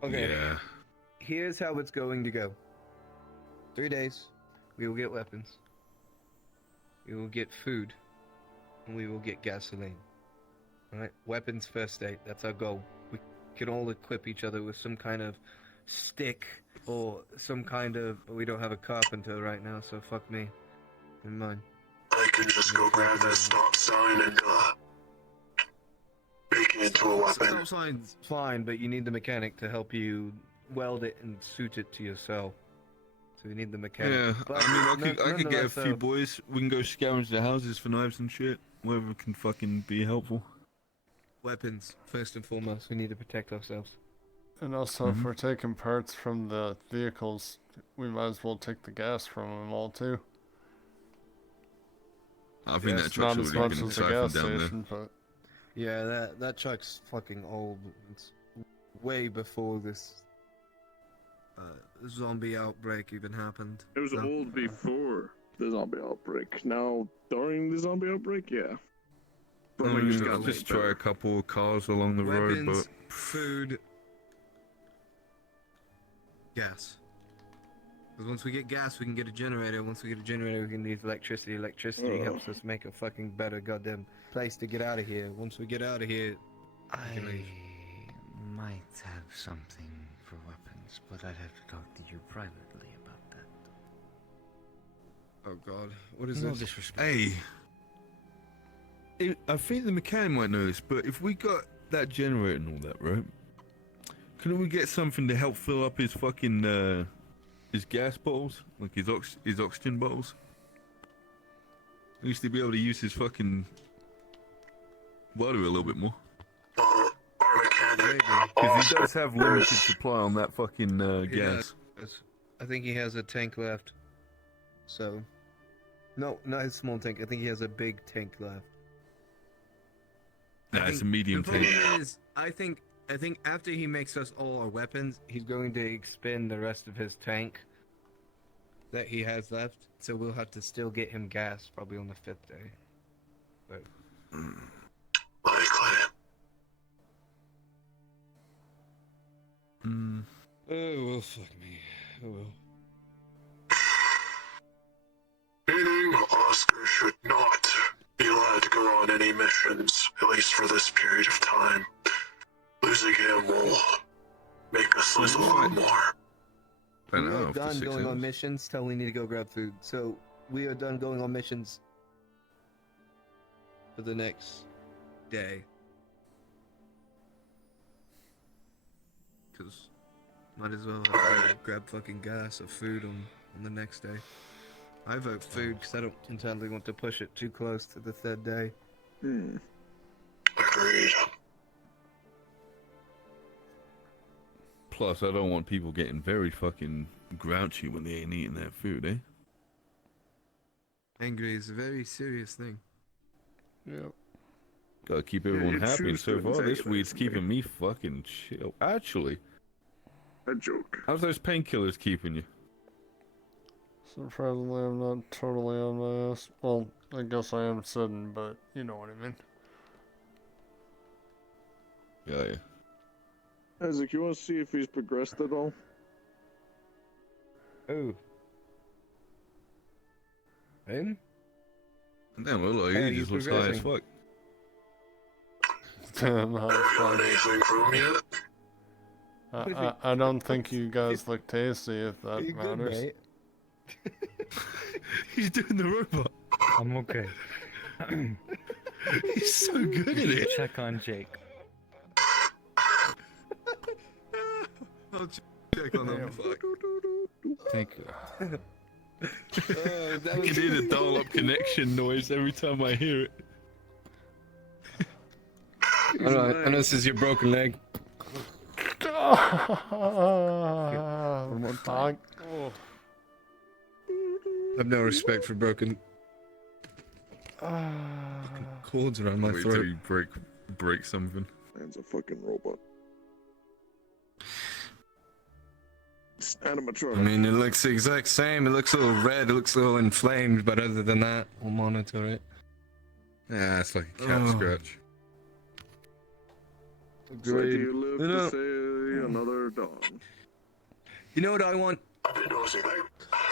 Okay. Yeah. Here's how it's going to go. 3 days, we will get weapons. we will get food, and we will get gasoline. Alright? Weapons first aid, that's our goal. We can all equip each other with some kind of stick, or some kind of... We don't have a carpenter right now, so fuck me. Never mind. I can just go grab that stop sign and, make it into a weapon. Stop sign's fine, but you need the mechanic to help you weld it and suit it to yourself. So you need the mechanic. Yeah, But I mean, I could get a nonetheless, few boys. We can go scavenge the houses for knives and shit. Whatever can fucking be helpful. Weapons, first and foremost. We need to protect ourselves. And also, if we're taking parts from the vehicles, we might as well take the gas from them all too. I think that It's truck's not as already much been as the gas siphoned down there. station, but Yeah, that truck's fucking old. It's way before this zombie outbreak even happened. It was old before the zombie outbreak. Now, during the zombie outbreak, yeah. But we just got Just try a couple of cars along the road, Weapons, but food, gas. Because once we get gas, we can get a generator. Once we get a generator, we can use electricity. Electricity helps us make a fucking better goddamn place to get out of here. Once we get out of here, we can leave. Might have something for weapons, but I'd have to talk to you privately about that. Oh god, what is No this? disrespect. hey, I think the mechanic might know this, but if we got that generator and all that, right? Couldn't we get something to help fill up his fucking his gas bottles, like his oxygen bottles? We used to be able to use his fucking water a little bit more. Because he does have limited supply on that fucking gas. I think he has a tank left. So, no, not his small tank. I think he has a big tank left. Nah, it's a medium the tank. problem is, I think after he makes us all our weapons, he's going to expend the rest of his tank that he has left. So we'll have to still get him gas probably on the 5th day. But Oh well, fuck me. Oh well. Meaning Oscar should not be allowed to go on any missions, at least for this period of time. Losing him will make us lose a lot more. we are done going on missions till we need to go grab food. So we are done going on missions for the next day. Because might as well grab fucking gas or food on the next day. I vote food because I don't entirely want to push it too close to the 3rd day. Agreed. Plus, I don't want people getting very fucking grouchy when they ain't eating their food, eh? Angry is a very serious thing. Yep. Gotta keep Yeah, everyone you happy. And choose so to far, take this it weed's as keeping me fucking chill. Actually, a joke. How's those painkillers keeping you? surprisingly, I'm not totally on my ass. Well, I guess I am sitting, but you know what I mean. Yeah. Isaac, you want to see if he's progressed at all? Oh. Him? Damn, look like Hey, he he's just looks high as progressing. fuck. Damn, how funny. Anything from yet? I don't think you guys look tasty, if that You good, matters. mate? He's doing the robot. I'm okay. He's so good at it. Check on Jake. I'll check on them. Fuck. Thank you. I can hear the dial-up connection noise every time I hear it. I know this is your broken leg. One more time. I have no respect for broken cords around my Wait throat. till you break something. Man's a fucking robot. It's animatronic. I mean, it looks the exact same. It looks a little red. It looks a little inflamed. But other than that, we'll monitor it. Yeah, it's like a cat scratch. So do you live to see another dawn? You know what I want?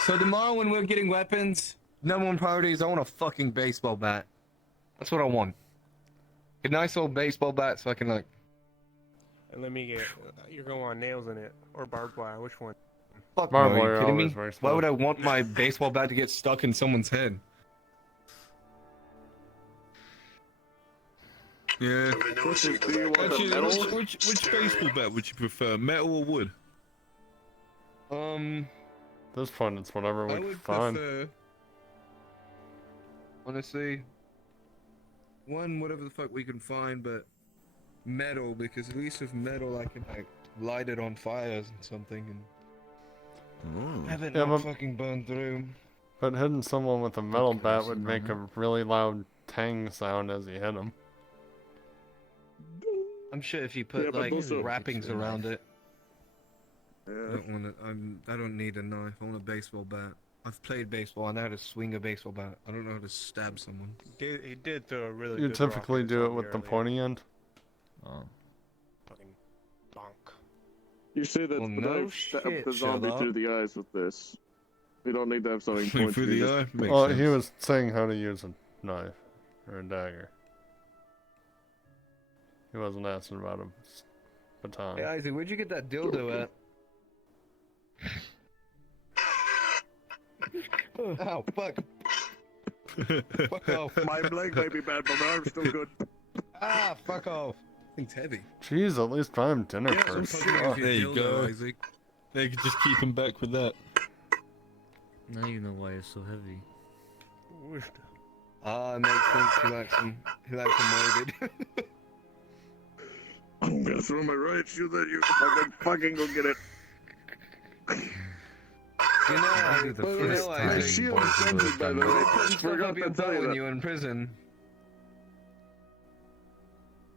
So tomorrow when we're getting weapons, Number one priority is I want a fucking baseball bat. That's what I want. A nice old baseball bat so I can, like... And let me get. You're going on nails in it or barbed wire. Which one? Fuck, Barbed no, are you wire kidding me? always works Why would I well. want my baseball bat to get stuck in someone's head? Yeah. Actually, do you want a Actually, metal? which baseball bat would you prefer, metal or wood? This point, it's whatever we I can would find. prefer, honestly, one whatever the fuck we can find, but metal, because at least with metal I can like light it on fires and something and have it Yeah, not but- fucking burn through. But hitting someone with a metal bat would kerosene make a on really loud tang sound as you hit them. I'm sure if you put Yeah, but like those are- wrappings around it. I don't want it. I don't need a knife. I want a baseball bat. I've played baseball. I know how to swing a baseball bat. I don't know how to stab someone. He did throw a really You good rock typically at do it zombie with the earlier. pointy end. Oh. Fucking bonk. You say that Well, the no knife stabbed shit, the zombie Sherlock. through the eyes with this. You don't need to have something Through pointed. the you eye? just- Makes Well, sense. he was saying how to use a knife or a dagger. He wasn't asking about a baton. Hey Isaac, where'd you get that dildo at? Oh, fuck. Fuck off. My leg might be bad, but my arm's still good. Ah, fuck off. Thing's heavy. Jeez, at least buy him dinner Yeah, first. some fucking Fuck. There you dildo, go. Isaac. They could just keep him back with that. Now you know why it's so heavy. Ah, it makes sense. He likes them loaded. I'm gonna throw my riot shield at you. Fucking go get it. You know, My Isaac, shield is censored, by the way. they put stuff Forgot up your to tell butt you when that. you were in prison.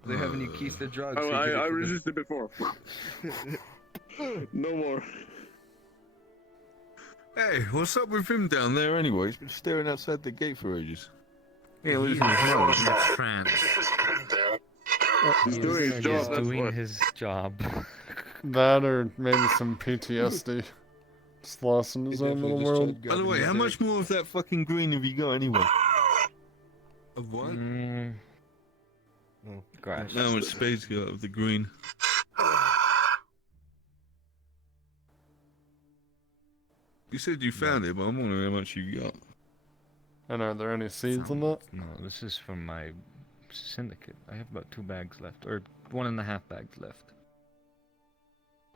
They're having you keep the drugs. Oh, so you get it I for the- resisted before. No more. Hey, what's up with him down there anyway? He's been staring outside the gate for ages. Yeah, He's losing his mind. in a trance. He's doing his job, that's doing what. his job. That or maybe some PTSD. Just lost in his own little world. By the way, how much more of that fucking green have you got anyway? Of what? Grass. How much space you got of the green? You said you found it, but I'm wondering how much you got. And are there any seeds in that? No, this is from my syndicate. I have about 2 bags left, or 1.5 bags left.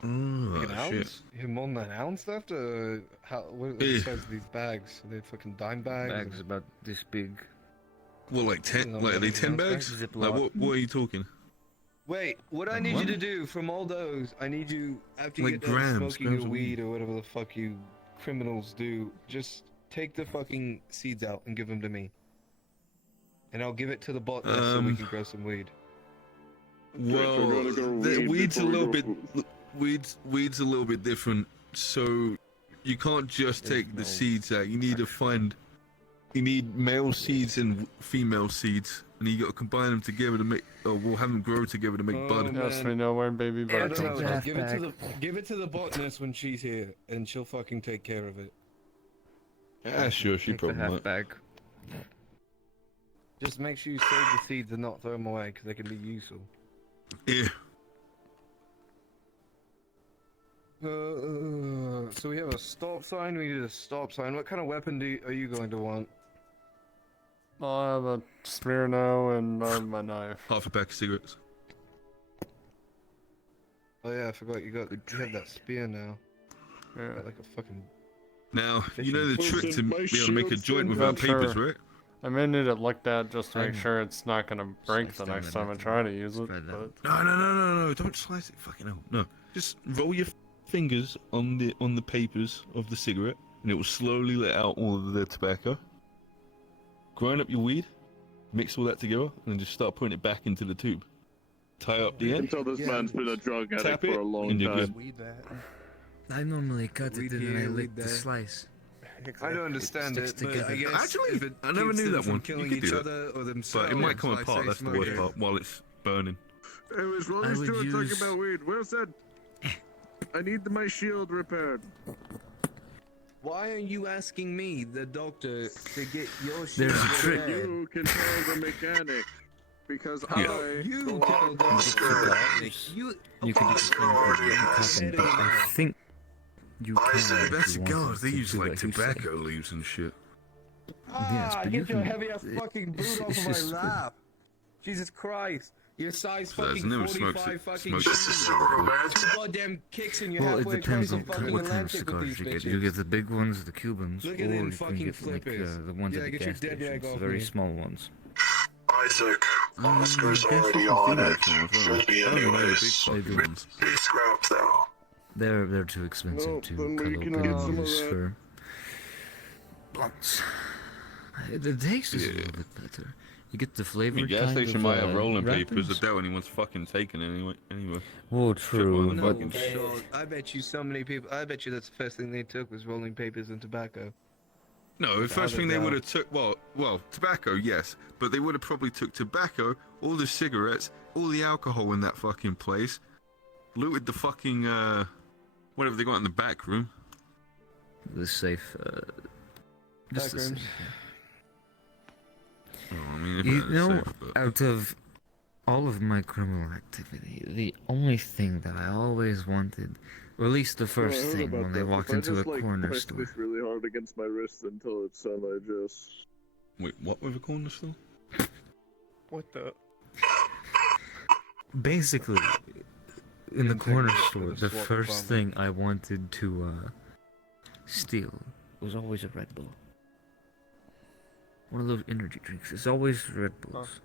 Oh, Like an shit. ounce? You have more than an ounce left? Or how? What are the Yeah. size of these bags? Are they fucking dime bags? Bags about this big. What, like 10? No, Like, are they no, 10 no, bags? Ziploc. Like, what are you talking? Wait, what I need you to do from all those, I need you, after you Like get done grams, smoking grams your of weed or whatever the fuck you criminals do, just take the fucking seeds out and give them to me. And I'll give it to the botanist so we can grow some weed. Well, gonna go the weed weed's a before we little go bit. Weed's a little bit different. So you can't just take the seeds out. You need to find. You need male seeds and female seeds, and you got to combine them together to make. Or we'll have them grow together to make bud. Yes, we know where baby I birds don't know, are. give it to the botanist when she's here, and she'll fucking take care of it. Yeah, sure, she Take the probably half might. bag. Just make sure you save the seeds and not throw them away, because they can be useful. Yeah. So we have a stop sign. We need a stop sign. What kind of weapon are you going to want? I have a spear now and my knife. Half a pack of cigarettes. Oh yeah, I forgot you have that spear now. Yeah. Got like a fucking. Now you know the trick to be able to make a joint Not without papers, sure. right? I may need it looked at just to make I'm sure it's not gonna break the down next the time I net try to and use it. spread But out. No! Don't slice it. Fucking hell. No. Just roll your fingers on the papers of the cigarette, and it will slowly let out all of the tobacco. Grind up your weed, mix all that together, and then just start putting it back into the tube. Tie up the You can end. tell this man's been a drug addict Tap for it, a long and you're time. good. I normally cut Weed it and then I here, lick weed the there. slice. I don't understand sticks it, but together. I guess Actually, if it I never keeps knew them that from one. killing You could each do other or But themselves. it might come like, apart. say, That's the worst smoking. part. While it's burning. Anyways, while I these would two are use- talking about weed, well said. I need my shield repaired. Why are you asking me, the doctor, to get your shit There's a trick. repaired? You can tell the mechanic. Because How about you tell the mechanic? You You can do the thing with the cotton, but I think you can. if That's you a want girls. They to use do like like you say. tobacco leaves and shit. Yes, but you get your can- heavy ass fucking boot it's off of my just- lap. Jesus Christ. Your size So fucking never 45 fucking smokes shoes. it. Two goddamn kicks and you're Well, it halfway depends across on the fucking what kind of Atlantic with cigars these you get. bitches. You get the big ones, the Cubans, Look or at them you can fucking get flippers. the ones Yeah, at the get your gas dead leg stations, off the very me. small ones. Isaac, Oscar's I guess already you on can do it. that one as well. Should be I don't know the anyways. big fucking ones. He scrapped though. They're too expensive No, to then cut we can open get some and of use that. for blunts. The taste is a little bit better. You get the I flavor. mean, gas station might have rolling papers. I wrappers. doubt anyone's fucking taking it anyway. Well, Shit true, on the but fucking Sure. I bet you so many people. I bet you that's the first thing they took was rolling papers and tobacco. No, the Without first a thing they doubt. would have took, well, tobacco, yes, but they would have probably took tobacco, all the cigarettes, all the alcohol in that fucking place, looted the fucking, whatever they got in the back room. the safe. Just the Backrooms. safe. Oh, I mean, if You it was know, safe, but... out of all of my criminal activity, the only thing that I always wanted, or at least the first thing when they walked into a corner store. This really hard against my wrist until it's done. I just. Wait, what with a corner store? What the? Basically, in the corner take a look store, for the the swap first department. thing I wanted to steal was always a Red Bull. One of those energy drinks. It's always Red Bulls.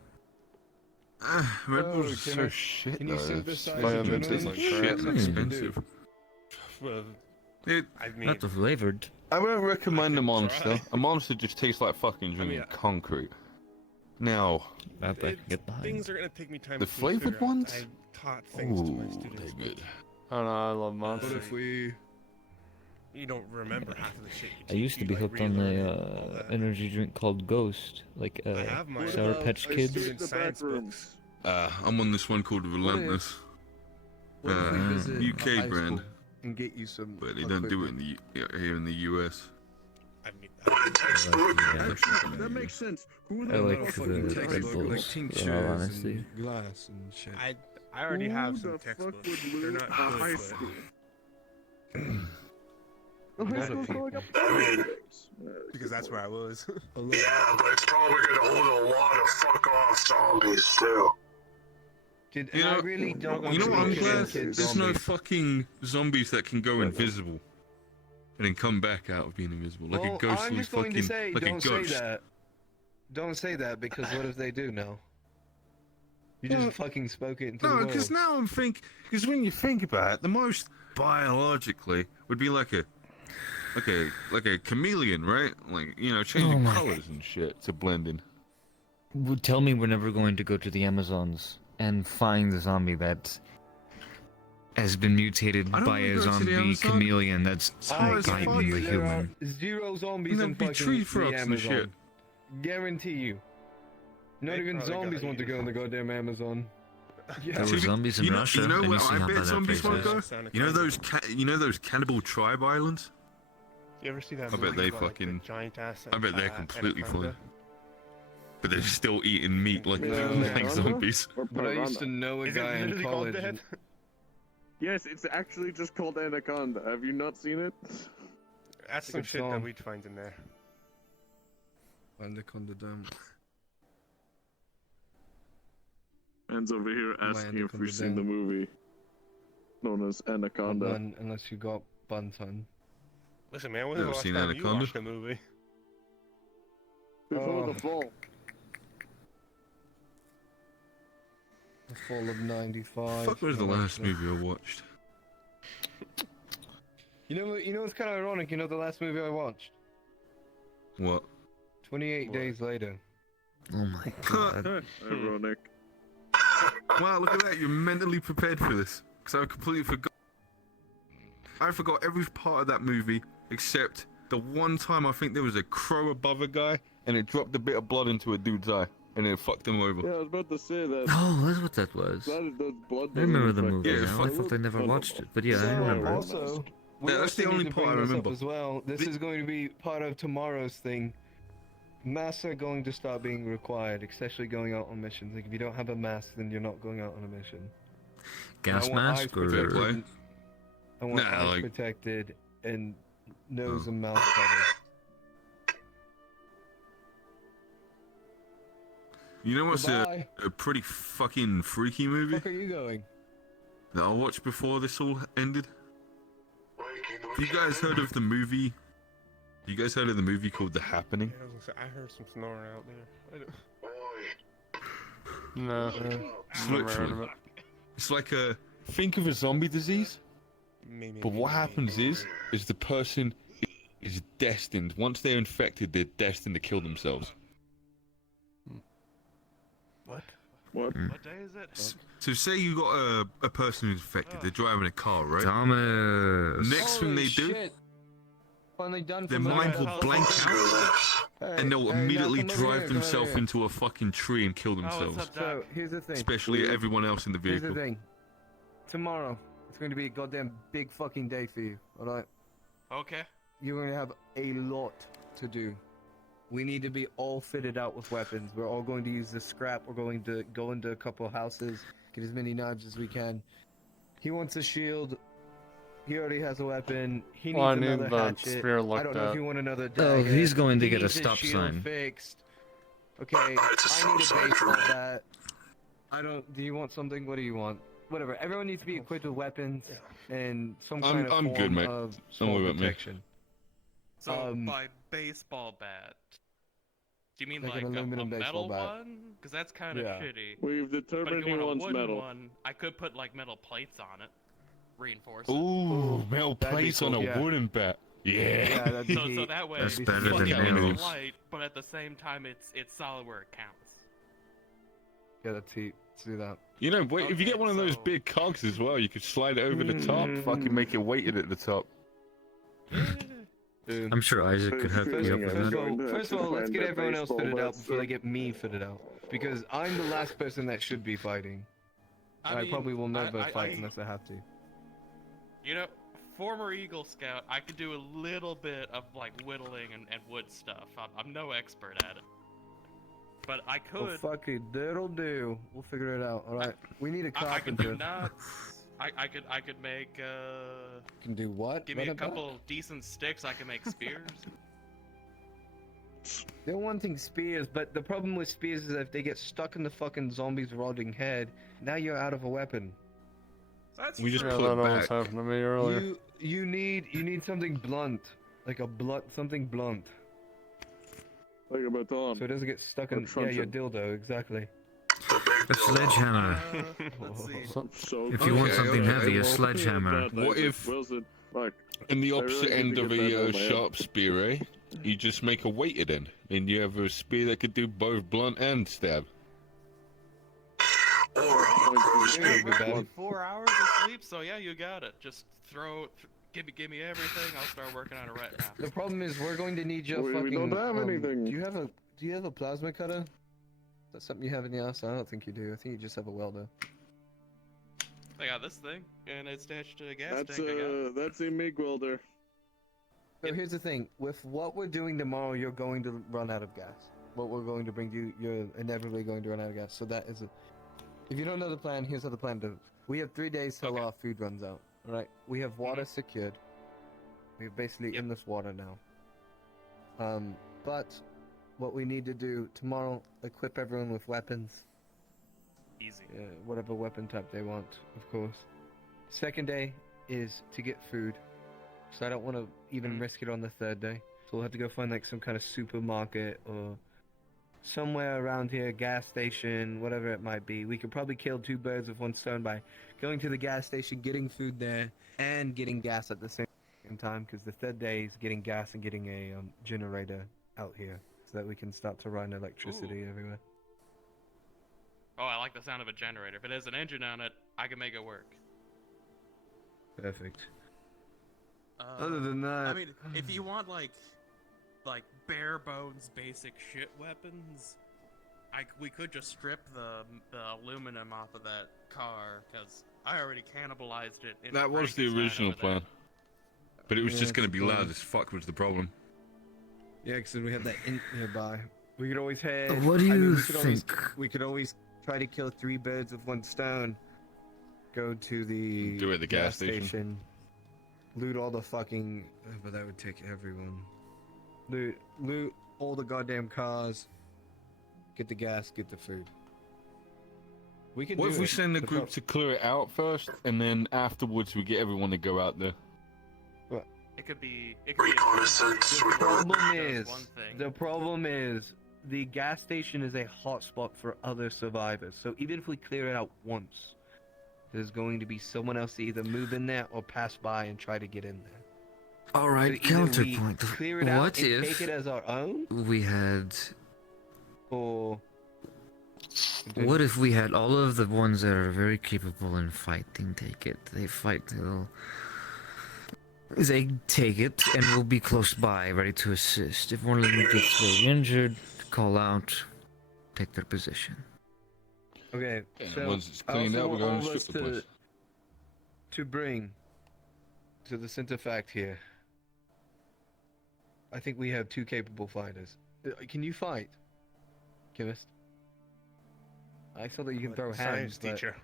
Red Oh, Bulls are can so I- shit, can you though. synthesize It's like adrenaline? shit and Something to do. expensive. Well, Dude, I mean, Not the flavored. I won't recommend a monster. try. A monster just tastes like fucking drinking concrete. Now, That I can get behind. things are gonna take me time the to flavored figure out. ones? I taught things to my Ooh, students. they're good. I know, I love What monsters. if we? You don't remember half of the shit. I used to be hooked on a energy drink called Ghost, like I have my Sour Patch Kids. student science books. I'm on this one called Relentless. What if we visit a UK high brand, school and get you some? but they don't do it in the here in the US. I mean, That makes sense. Who I the like fuck the would Red take Bulls, like in all tinctures honesty. and glass and shit. I already have Who some the fuck textbooks. would They're loot not a high good, school? I mean, because that's where I was. yeah, but it's probably gonna hold a lot of fuck off zombies too. Dude, You and I know- really don't want You know to what? I'm be glad kids there's no zombies. fucking zombies that can go invisible and then come back out of being invisible, like Well, a ghostly I'm just going to fucking say, like a don't say ghost. that. Don't say that because what if they do now? You just fucking spoke it into the No, world. because now I'm because when you think about it, the most biologically would be like a chameleon, right? Like, you know, changing my colors and shit to blend in. Tell me we're never going to go to the Amazons and find the zombie that has been mutated I don't by wanna a go to the zombie Amazon. chameleon that's Oh, it's biting fine. the There are human. 0 zombies And in there'll be fucking tree the frogs and Amazon. shit. Guarantee you. Not They even probably zombies got want to go in the goddamn Amazon. There were zombies in you know, Russia. You know and where see I how bet bad that zombies place won't is. go? You know those cannibal tribe islands? You ever see that? I bet movie they about, like, the fucking. giant ass. I bet they're completely anaconda? fine. But they're still eating meat like Anaconda? zombies. Or But I used to piranha? know a Is it guy in literally called college. that? Yes, it's actually just called Anaconda. Have you not seen it? That's It's a some good shit song. that we'd find in there. Anaconda Dome. Man's over here My asking if Anaconda we've seen the Dome. movie known as Anaconda. Unless you got Bunton. Listen, man, when was the Never last seen time you Anaconda? watched a movie? Before Oh. the fall. The Fall of '95. Fuck was the no, last actually. movie I watched? You know what's kind of ironic? You know the last movie I watched? What? 28 days later. Oh my god. Ironic. Wow, look at that! You're mentally prepared for this. Because I completely forgot. I forgot every part of that movie except the one time I think there was a crow above a guy and it dropped a bit of blood into a dude's eye and it fucked him over. Yeah, I was about to say that. Oh, that's what that was. That blood I remember the doesn't movie affect Yeah, now. I fuck. thought I never watched it, but yeah, I So, remember. Also, Yeah, that's also the need only to part I bring this remember. up as well. This is going to be part of tomorrow's thing. Masks are going to start being required, especially going out on missions. Like if you don't have a mask, then you're not going out on a mission. Gas I want eyes mask or protected. I want Nah, eyes like- protected and nose and mouth covered. You know what's Goodbye. a pretty fucking freaky movie Where are you going? that I watched before this all ended? Have you guys heard of the movie? You guys heard of the movie called The Happening? Yeah, I was gonna say, I heard some snoring out there. No. It's Never heard of literally. it. It's like a. Think of a zombie disease. But what happens is the person is destined. Once they're infected, they're destined to kill themselves. What? What? What day is it? So say you got a person who's infected. They're driving a car, right? Thomas. Next thing they do, Shit. Finally done their for the mind night. will blank out, and they'll Hey, immediately now come over drive here, come over themselves here. into a fucking tree and kill themselves. So here's the thing. Especially everyone else in the Here's vehicle. the thing. Tomorrow, it's going to be a goddamn big fucking day for you. All right. Okay. You're going to have a lot to do. We need to be all fitted out with weapons. We're all going to use the scrap. We're going to go into a couple of houses, get as many knives as we can. He wants a shield. He already has a weapon. He needs Well, I need another the hatchet. spear I looked don't know if at. you want another Oh, dagger. he's going to He get a needs his stop shield sign. Fixed. Okay, It's a I need a stop sign for baseball me. bat. I don't. Do you want something? What do you want? Whatever. Everyone needs to be equipped with weapons and some kind of I'm form good, mate. of Don't small worry about me. protection. So by baseball bat, do you mean Like like, an a aluminum metal baseball bat. one? Because that's kind of Yeah. shitty. We've But determined if he you want a wants wooden metal. one, I could put like metal plates on it, reinforce it. Ooh, metal that'd be plates on cool, a yeah. wooden bat. Yeah. Yeah, that'd be So heat. that way, That's it's better than fucking nails. light, but at the same time, it's solid where it counts. Yeah, that's heat. Let's do that. You know, wait, if you Okay, get one of those so- big cogs as well, you could slide it over the top, fucking make it weighted at the top. Dude. I'm sure Isaac could hook you up with that. First of all, let's get everyone else fitted out before they get me fitted out. Because I'm the last person that should be fighting. I mean, probably will never fight I- unless I have to. You know, former Eagle Scout, I could do a little bit of like whittling and wood stuff. I'm no expert at it, but I Oh, could. fuck it. That'll do. We'll figure it out. Alright. We need a I could carpenter. do nuts. I could make Can do what? give me a Run it back? couple decent sticks. I can make spears. They're wanting spears, but the problem with spears is if they get stuck in the fucking zombie's rotting head, now you're out of a weapon. That's We just Yeah, pull that it almost back. happened to me earlier. You need something blunt, like a something blunt, Like a baton. so it doesn't get stuck in. Or Yeah, truncheon. your dildo, exactly. A sledgehammer. Let's see. So If you want Okay, something okay, heavy, a well, sledgehammer. What if- Wilson, like, In the I opposite really need end to of get that a out of my head. sharp spear, eh? You just make a weighted end, and you have a spear that could do both blunt and stab. Or a There you go, Work Daddy. with 4 hours of sleep, so yeah, you got it. Just give me everything. I'll start working on it right now. The problem is we're going to need your We fucking. don't have anything. Do you have a plasma cutter? That's something you have in your house? I don't think you do. I think you just have a welder. I got this thing, and it's attached to a gas that's tank. I got. that's a MIG welder. So here's the thing: with what we're doing tomorrow, you're going to run out of gas. What we're going to bring you, you're inevitably going to run out of gas. So that is a. If you don't know the plan, here's how the plan does. We have 3 days till our food runs out. All right. We have water secured. We're basically in this water now. But what we need to do tomorrow, equip everyone with weapons. Easy. Whatever weapon type they want, of course. Second day is to get food. So I don't want to even risk it on the third day. So we'll have to go find like some kind of supermarket or somewhere around here, gas station, whatever it might be. We could probably kill 2 birds with 1 stone by going to the gas station, getting food there, and getting gas at the same time. Because the third day is getting gas and getting a generator out here so that we can start to run electricity everywhere. Oh, I like the sound of a generator. If it has an engine on it, I can make it work. Perfect. Other than that, I mean, if you want like bare bones basic shit weapons, we could just strip the aluminum off of that car because I already cannibalized it. In That was the Frankenstein original over there. plan. But it was Yeah, just going to that's be the loud problem. as fuck was the problem. Yeah, because we have that int nearby. We could always head. What do you we could always, think? we could always try to kill 3 birds with 1 stone. Go to the Do it at the gas station. Loot all the fucking. But that would take everyone. Loot all the goddamn cars. Get the gas. Get the food. We can. What do if we it. send the The group to clear it out first, and then afterwards we get everyone to go out there? It could be. Reconnaissance. The problem is the gas station is a hotspot for other survivors. So even if we clear it out once, there's going to be someone else to either move in there or pass by and try to get in there. All right, So either we counterpoint. clear it out What and if take it as our own, we had? or What if we had all of the ones that are very capable in fighting take it? They fight till they take it, and we'll be close by, ready to assist. If one of them gets very injured, call out, take their position. Okay, Yeah, so once it's I cleaned also out, we're want going all to of strip us the place. to bring to the center fact here. I think we have 2 capable fighters. Can you fight, chemist? I saw that you can throw hands. Science teacher.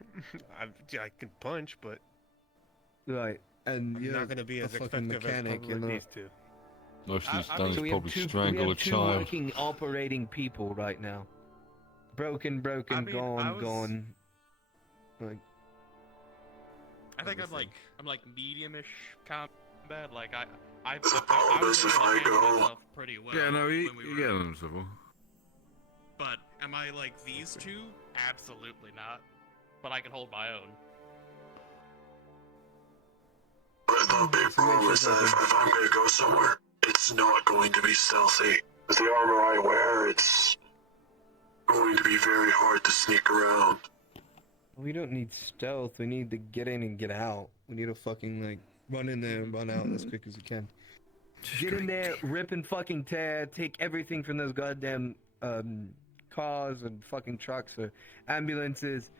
I can punch, but Right, and I'm you're not going to be a as fucking effective mechanic, as you're probably not. these 2. All she's I done mean, is we probably have strangle a we have 2 child. working, operating people right now. Broken, I mean, gone, gone. Like, I think I'm like medium-ish combat. Like I a was bonus able if to I handle go. myself pretty well. Yeah, no, when we you were- get them civil. But am I like these 2? Absolutely not. But I can hold my own. But the big problem is that if I'm gonna go somewhere, it's not going to be stealthy. With the armor I wear, it's going to be very hard to sneak around. we don't need stealth. We need to get in and get out. We need to fucking like run in there and run out as quick as we can. Get in there, rip and fucking tear, take everything from those goddamn cars and fucking trucks or ambulances,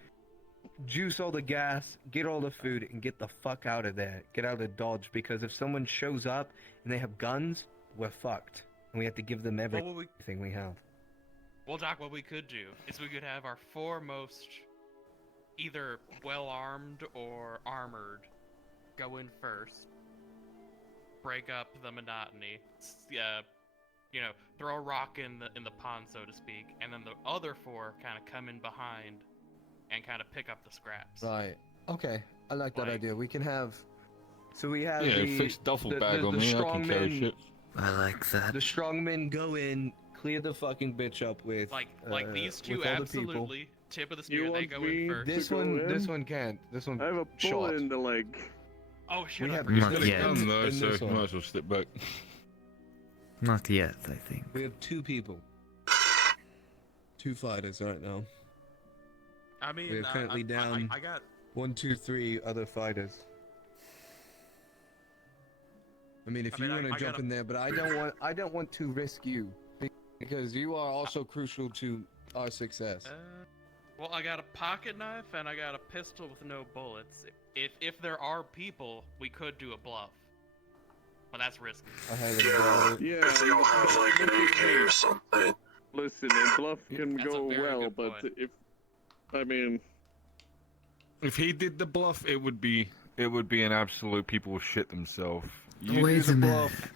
juice all the gas, get all the food, and get the fuck out of there. Get out of Dodge, because if someone shows up and they have guns, we're fucked. And we have to give them everything we have. Well, Doc, what we could do is we could have our 4 most either well-armed or armored go in first, break up the monotony, throw a rock in the pond, so to speak, and then the other 4 kind of come in behind and kind of pick up the scraps. Right. Okay. I like that idea. We can have. So we have Yeah, the fix duffel the, bag the, on the me. I can carry strongmen- shit. I like that. The strongmen go in, clear the fucking bitch up with. Like these 2 with all the people. absolutely tip of the spear. They go in first. This one can't. This one. I have a shot. bullet in the leg. Oh shit! We have He's Not got a yet. gun though, in so this you one. might as well step back. Not yet, I think. We have 2 people. 2 fighters right now. I mean, We are currently down. I got 1, 2, 3 other fighters. I mean, if you want to I jump gotta- in there, but I don't want to risk you because you are also crucial to our success. well, I got a pocket knife and I got a pistol with no bullets. If there are people, we could do a bluff, but that's risky. I have Yeah, If they all have like an AK or something. Listen, a bluff can That's a go very well, good but point. If he did the bluff, it would be an absolute people will shit themselves. You Wait do the a minute. bluff,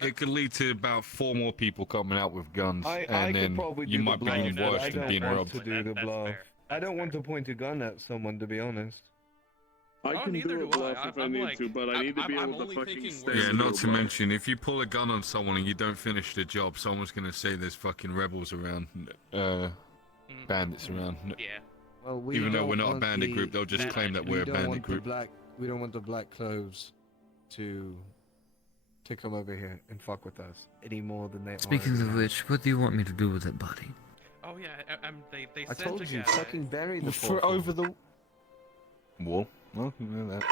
it could lead to about 4 more people coming out with guns, I and could then probably you do might the be bluff, even but worse I than don't being want robbed. to do the bluff. I don't want to point a gun at someone, to be honest. I can neither do a do I. bluff if I I'm need like- to, but I need to be I'm able to only fucking thinking stay. where- Yeah, and do not a to bluff. mention, if you pull a gun on someone and you don't finish the job, someone's gonna say there's fucking rebels around, bandits around. Yeah. Well, we Even though don't we're not a want bandit the- group, they'll just claim that we we're a don't bandit want the group. we don't want the black cloves to come over here and fuck with us any more than they Speaking already of have. which, what do you want me to do with that body? Oh yeah, they I sent told a you, guy. fucking bury the For poor fool. over the wall. Well, you know that.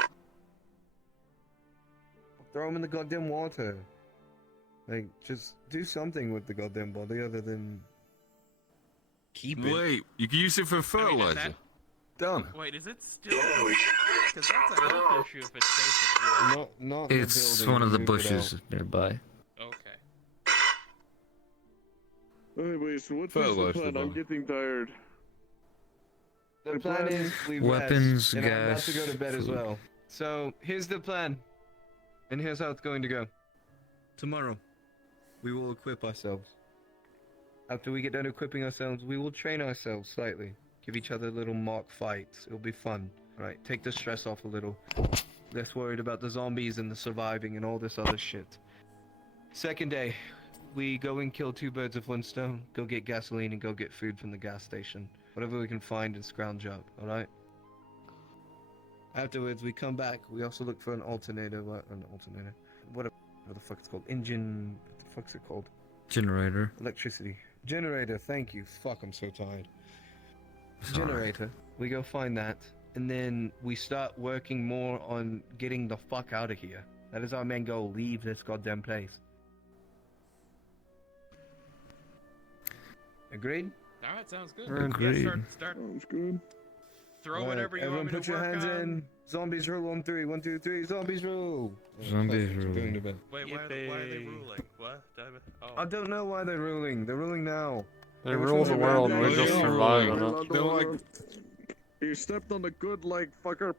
Throw him in the goddamn water. Like, just do something with the goddamn body other than keep it. Wait, you can use it for fertilizer. Done. Wait, is it still? Because that's a health issue if it's safe. Not It's one of the bushes nearby. Okay. Anyway, so what's Fertilize the the plan? I'm body. getting tired. The plan is we Weapons, rest, and I'm about to go gas, to bed as food. well. So here's the plan, and here's how it's going to go. Tomorrow, we will equip ourselves. After we get done equipping ourselves, we will train ourselves slightly. Give each other little mock fights. It'll be fun. Alright, take the stress off a little. Less worried about the zombies and the surviving and all this other shit. Second day, we go and kill 2 birds with 1 stone. Go get gasoline and go get food from the gas station. Whatever we can find and scrounge up, alright? Afterwards, we come back. We also look for an alternator. Whatever the fuck it's called. Engine. What the fuck's it called? Generator. Electricity. Generator, thank you. Fuck, I'm so tired. Sorry. Generator. We go find that. And then we start working more on getting the fuck out of here. That is our main goal. Leave this goddamn place. Agreed? Alright, sounds good. Agreed. Yeah, start. Sounds good. Throw Alright, whatever you everyone want me put to your work hands on. in. Zombies rule on 3. 1, 2, 3. Zombies rule. Zombies Perfect, rule. going to bed. Wait, why are they ruling? What? Oh. I don't know why they're ruling. They're ruling now. They rule the world, we just survive on it. They're like, you stepped on the good leg, fucker.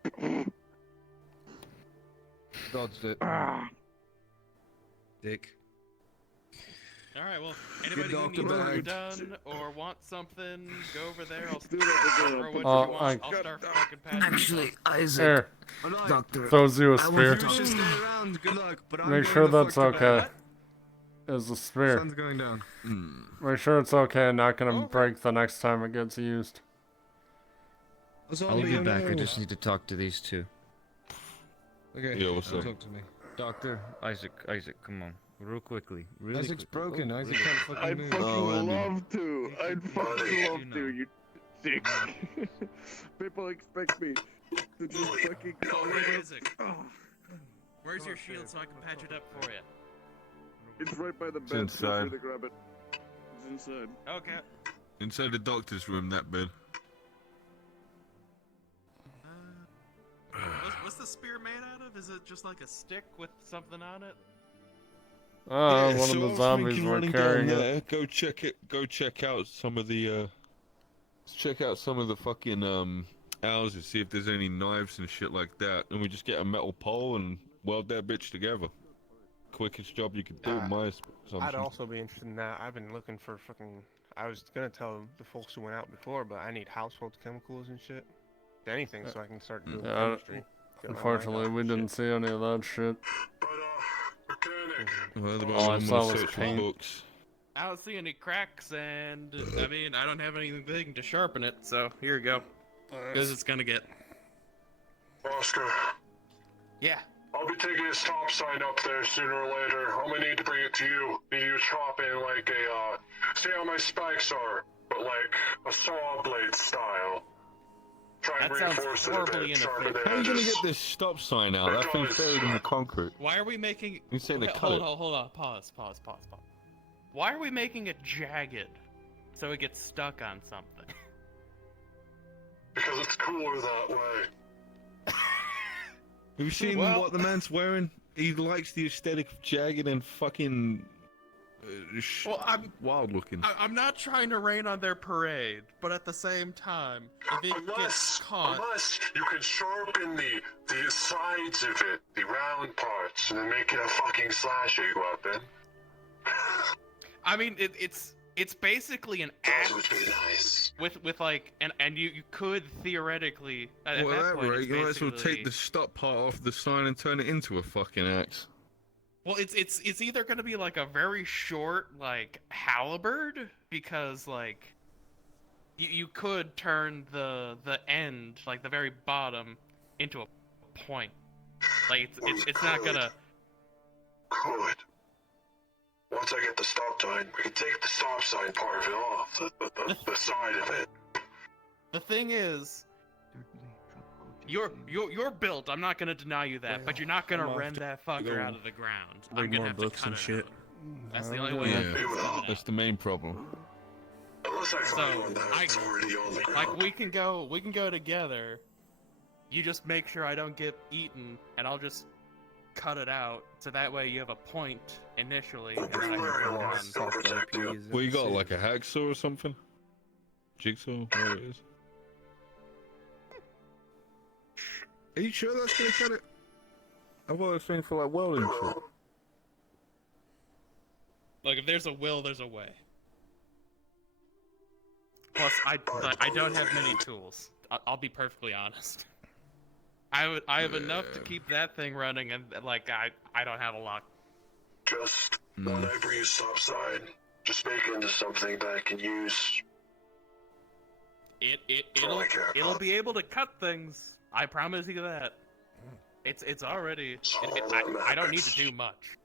Dodged it. Dick. Alright, well, anybody who Dr. needs work Bag. done or wants something, go over there. I'll Do that again. throw what you Oh, want. I'll start fucking patching Actually, stuff. Isaac, Here, Doctor, throws you a I spear. want You should stay around. Good luck. But I'm Make going sure the that's fuck to bed. okay. Is a spear. Sun's going down. Make sure it's okay, not gonna break the next time it gets used. I'll be back. I just need to talk to these two. Okay. Yeah, what's up? Talk to me. Doctor, Isaac, come on. Real quickly. Really Isaac's quick. broken. Isaac can't fucking I'd move. fucking love to. I'd fucking love You to, know. you dick. People expect me to just fucking call it Isaac. Where's your shield so I can patch it up for you? It's right by the bed. It's Feel inside. free to grab it. It's inside. Okay. Inside the doctor's room, that bed. What's the spear made out of? Is it just like a stick with something on it? Ah, Yeah, one so of I the was zombies thinking were running carrying down it. there, Go check it. Go check out some of the. Check out some of the fucking houses. See if there's any knives and shit like that. And we just get a metal pole and weld that bitch together. Quickest job you could do, in my I'd assumption. also be interested in that. I've been looking for fucking. I was gonna tell the folks who went out before, but I need household chemicals and shit. Anything so I can start doing Yeah, chemistry. Get my mind unfortunately, off we of didn't see any of that shit. Well, the All I moment saw we'll was search for paint. books. I don't see any cracks, and I mean, I don't have anything to sharpen it, so here you go. Because it's gonna get. Oscar, Yeah. I'll be taking a stop sign up there sooner or later. I'm gonna need to bring it to you. Need you to chop in like a, see how my spikes are, but like a saw blade style. Try and That sounds reinforce it a horribly bit, sharpen inefficient. the How are you gonna edges. get this stop sign out? That thing's buried in the concrete. Why are we making? You saying to Okay, cut it? hold on. Pause. Why are we making it jagged? So it gets stuck on something. Because it's cooler that way. Have you seen Well- what the man's wearing? He likes the aesthetic of jagged and fucking Well, wild looking. I'm not trying to rain on their parade, but at the same time, if it gets caught, Unless you can sharpen the sides of it, the round parts, and then make it a fucking slashing weapon. I mean, it's basically an That would axe be nice. with like, and you could theoretically at Well, that at that point, rate, it's you might as well basically- take the stop part off the sign and turn it into a fucking axe. Well, it's either gonna be like a very short like halberd because like you could turn the end like the very bottom into a point. Like it's not gonna. Good. Once I get the stop sign, we can take the stop sign part of it off, the side of it. The thing is, you're built. I'm not gonna deny you that, but you're not gonna I'm off rend to that fucker go out of the ground. I'm read gonna more have books to cut and it shit. out. That's the only way. Yeah, that's the main problem. Unless So like we can go together. You just make sure I don't get eaten, and I'll just cut it out, so that way you have a point initially. And then I can work on. Well, you got like a hacksaw or something? Jigsaw, whatever it is. Are you sure that's gonna cut it? I thought it was thing for like welding and shit. Look, if there's a will, there's a way. Plus, I don't have many tools. I'll be perfectly honest. I have enough to keep that thing running, and like I don't have a lot. Just whenever you stop sign, just make it into something that I can use. It'll be able to cut things. I promise you that. It's already. I don't need to do much.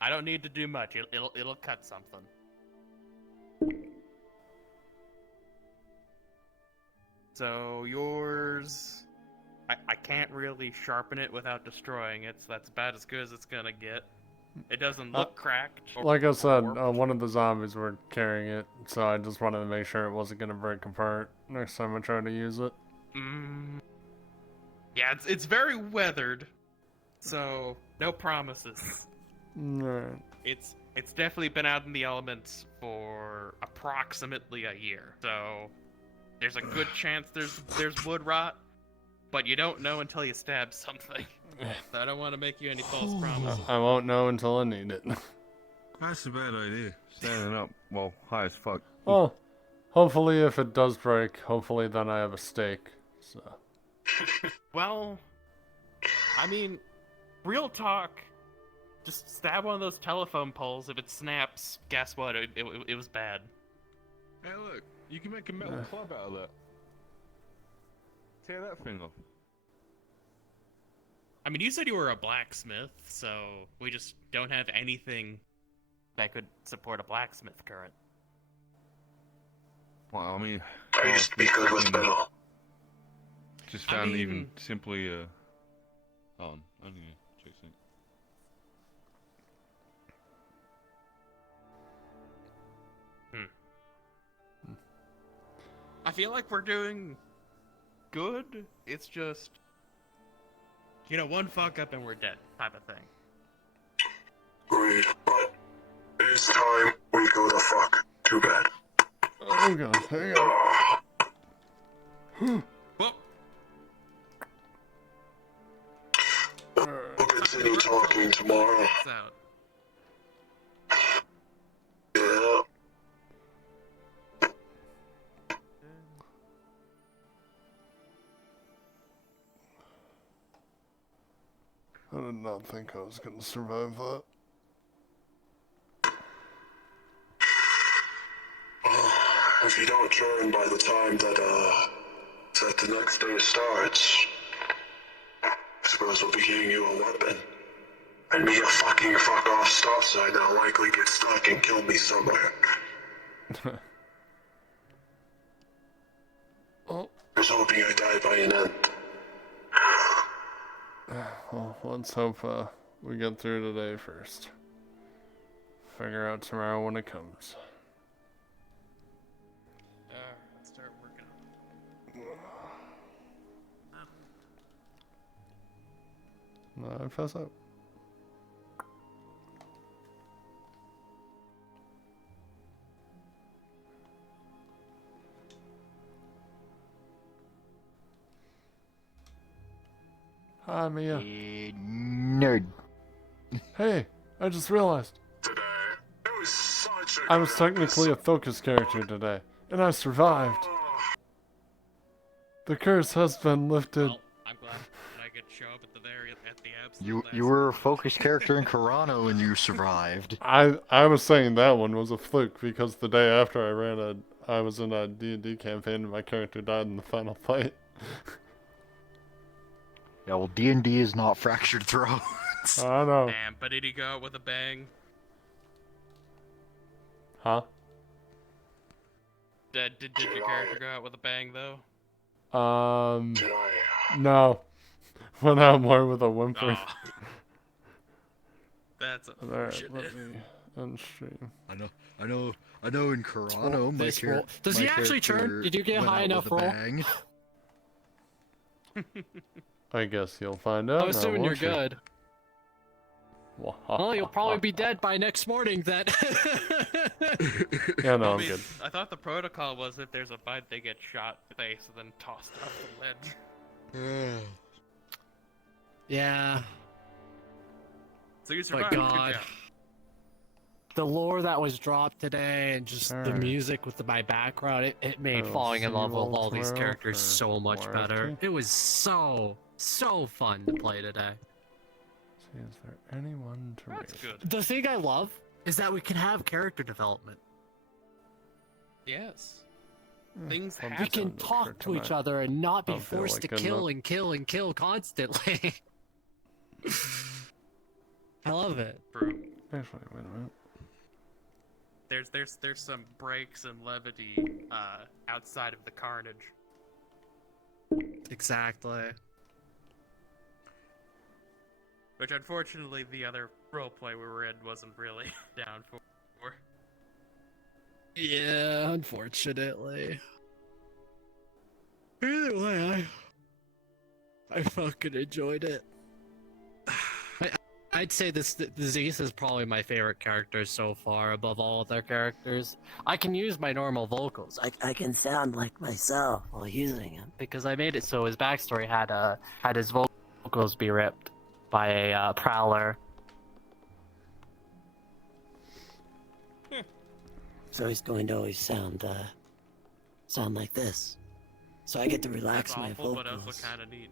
I don't need to do much. It'll cut something. So yours, I can't really sharpen it without destroying it. So that's about as good as it's gonna get. It doesn't look cracked. Like I said, one of the zombies were carrying it, so I just wanted to make sure it wasn't gonna break apart next time I try to use it. Yeah, it's very weathered, so no promises. Alright. It's definitely been out in the elements for approximately a year, so there's a good chance there's wood rot, but you don't know until you stab something. So I don't want to make you any false promises. I won't know until I need it. That's a bad idea. Standing up, well, high as fuck. Well, hopefully if it does break, hopefully then I have a stake. So. Well, I mean, real talk. Just stab one of those telephone poles. If it snaps, guess what? It was bad. Hey, look, you can make a metal club out of that. Tear that thing off. I mean, you said you were a blacksmith, so we just don't have anything that could support a blacksmith current. Well, I mean, I used to be good with metal. Just found even simply hold on, I'm gonna check something. I feel like we're doing good. It's just, one fuck up and we're dead type of thing. Agreed, but it's time we go the fuck. Too bad. Oh god, hang on. We'll continue talking tomorrow. Yeah. I did not think I was gonna survive that. If you don't turn by the time that the next day starts, I suppose we'll be getting you a weapon. And me a fucking fuck off stop sign that'll likely get stuck and kill me somewhere. Oh. I was hoping I die by an end. Well, let's hope we get through today first. Figure out tomorrow when it comes. Let's start working on it. No, I fess up. Hi, Mia. Nerd. Hey, I just realized. I was technically a focus character today, and I survived. The curse has been lifted. Well, I'm glad I could show up at the absolute You were a focused character in Corano and you survived. I was saying that one was a fluke because the day after I was in a D&D campaign and my character died in the final fight. Yeah, well, D&D is not fractured throats. I know. Damn, but did he go out with a bang? Huh? Did your character go out with a bang, though? No. Went out more with a whimper. Oh. That's Alright, let me on stream. I know. In Corano, my This character. roll. Does he actually turn? Did you get high enough roll? I guess you'll find out. I'm assuming you're won't you? good. Well, you'll probably be dead by next morning then. Yeah, no, I I'm mean, good. I thought the protocol was if there's a bite, they get shot in the face and then tossed off the ledge. Yeah. So you But survived. Good God, job. the lore that was dropped today and just the Alright. music with my background, it made I will falling in see love you with all all these tomorrow characters for so much more better. FT. It was so fun to play today. See, is there anyone to That's race? good. The thing I love is that we can have character development. Yes. Things I'll happen. We can send it for talk to each tonight. other and not be Don't feel forced like to good kill enough. and kill and kill constantly. I love it. True. Actually, wait a minute. There's some breaks and levity outside of the carnage. Exactly. Which unfortunately the other roleplay we were in wasn't really down for. Yeah, unfortunately. Either way, I fucking enjoyed it. I'd say the Zeus is probably my favorite character so far, above all other characters. I can use my normal vocals. I can sound like myself while using them because I made it so his backstory had his vocals be ripped by a prowler. So he's going to always sound like this. So I get to relax That's my awful, vocals. but also kind of neat.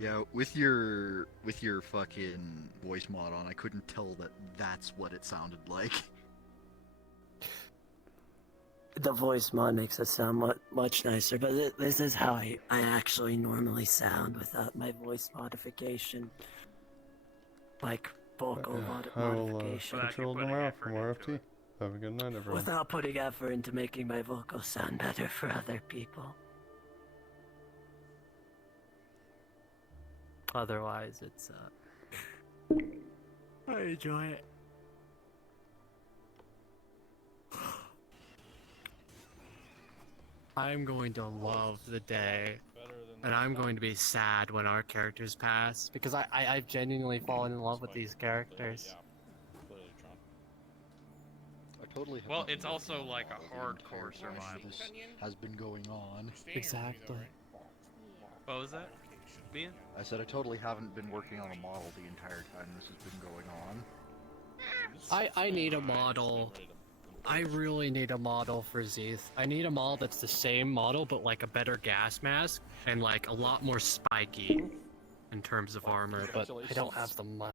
Yeah, with your fucking voice mod on, I couldn't tell that that's what it sounded like. The voice mod makes it sound much nicer, but this is how I actually normally sound without my voice modification. Like vocal I will modification. catch you all tomorrow for more FT. Have a good night, everyone. Without putting effort into making my vocals sound better for other people. Otherwise, it's I enjoy it. I'm going to love the day, and I'm going to be sad when our characters pass, because I've genuinely fallen in love with these characters. Well, it's also like a hardcore survival. This has been going on. Exactly. What was that? Ian? I said I totally haven't been working on a model the entire time this has been going on. I need a model. I really need a model for Zeeth. I need a model that's the same model, but like a better gas mask, and like a lot more spiky in terms of armor, but I don't have the money.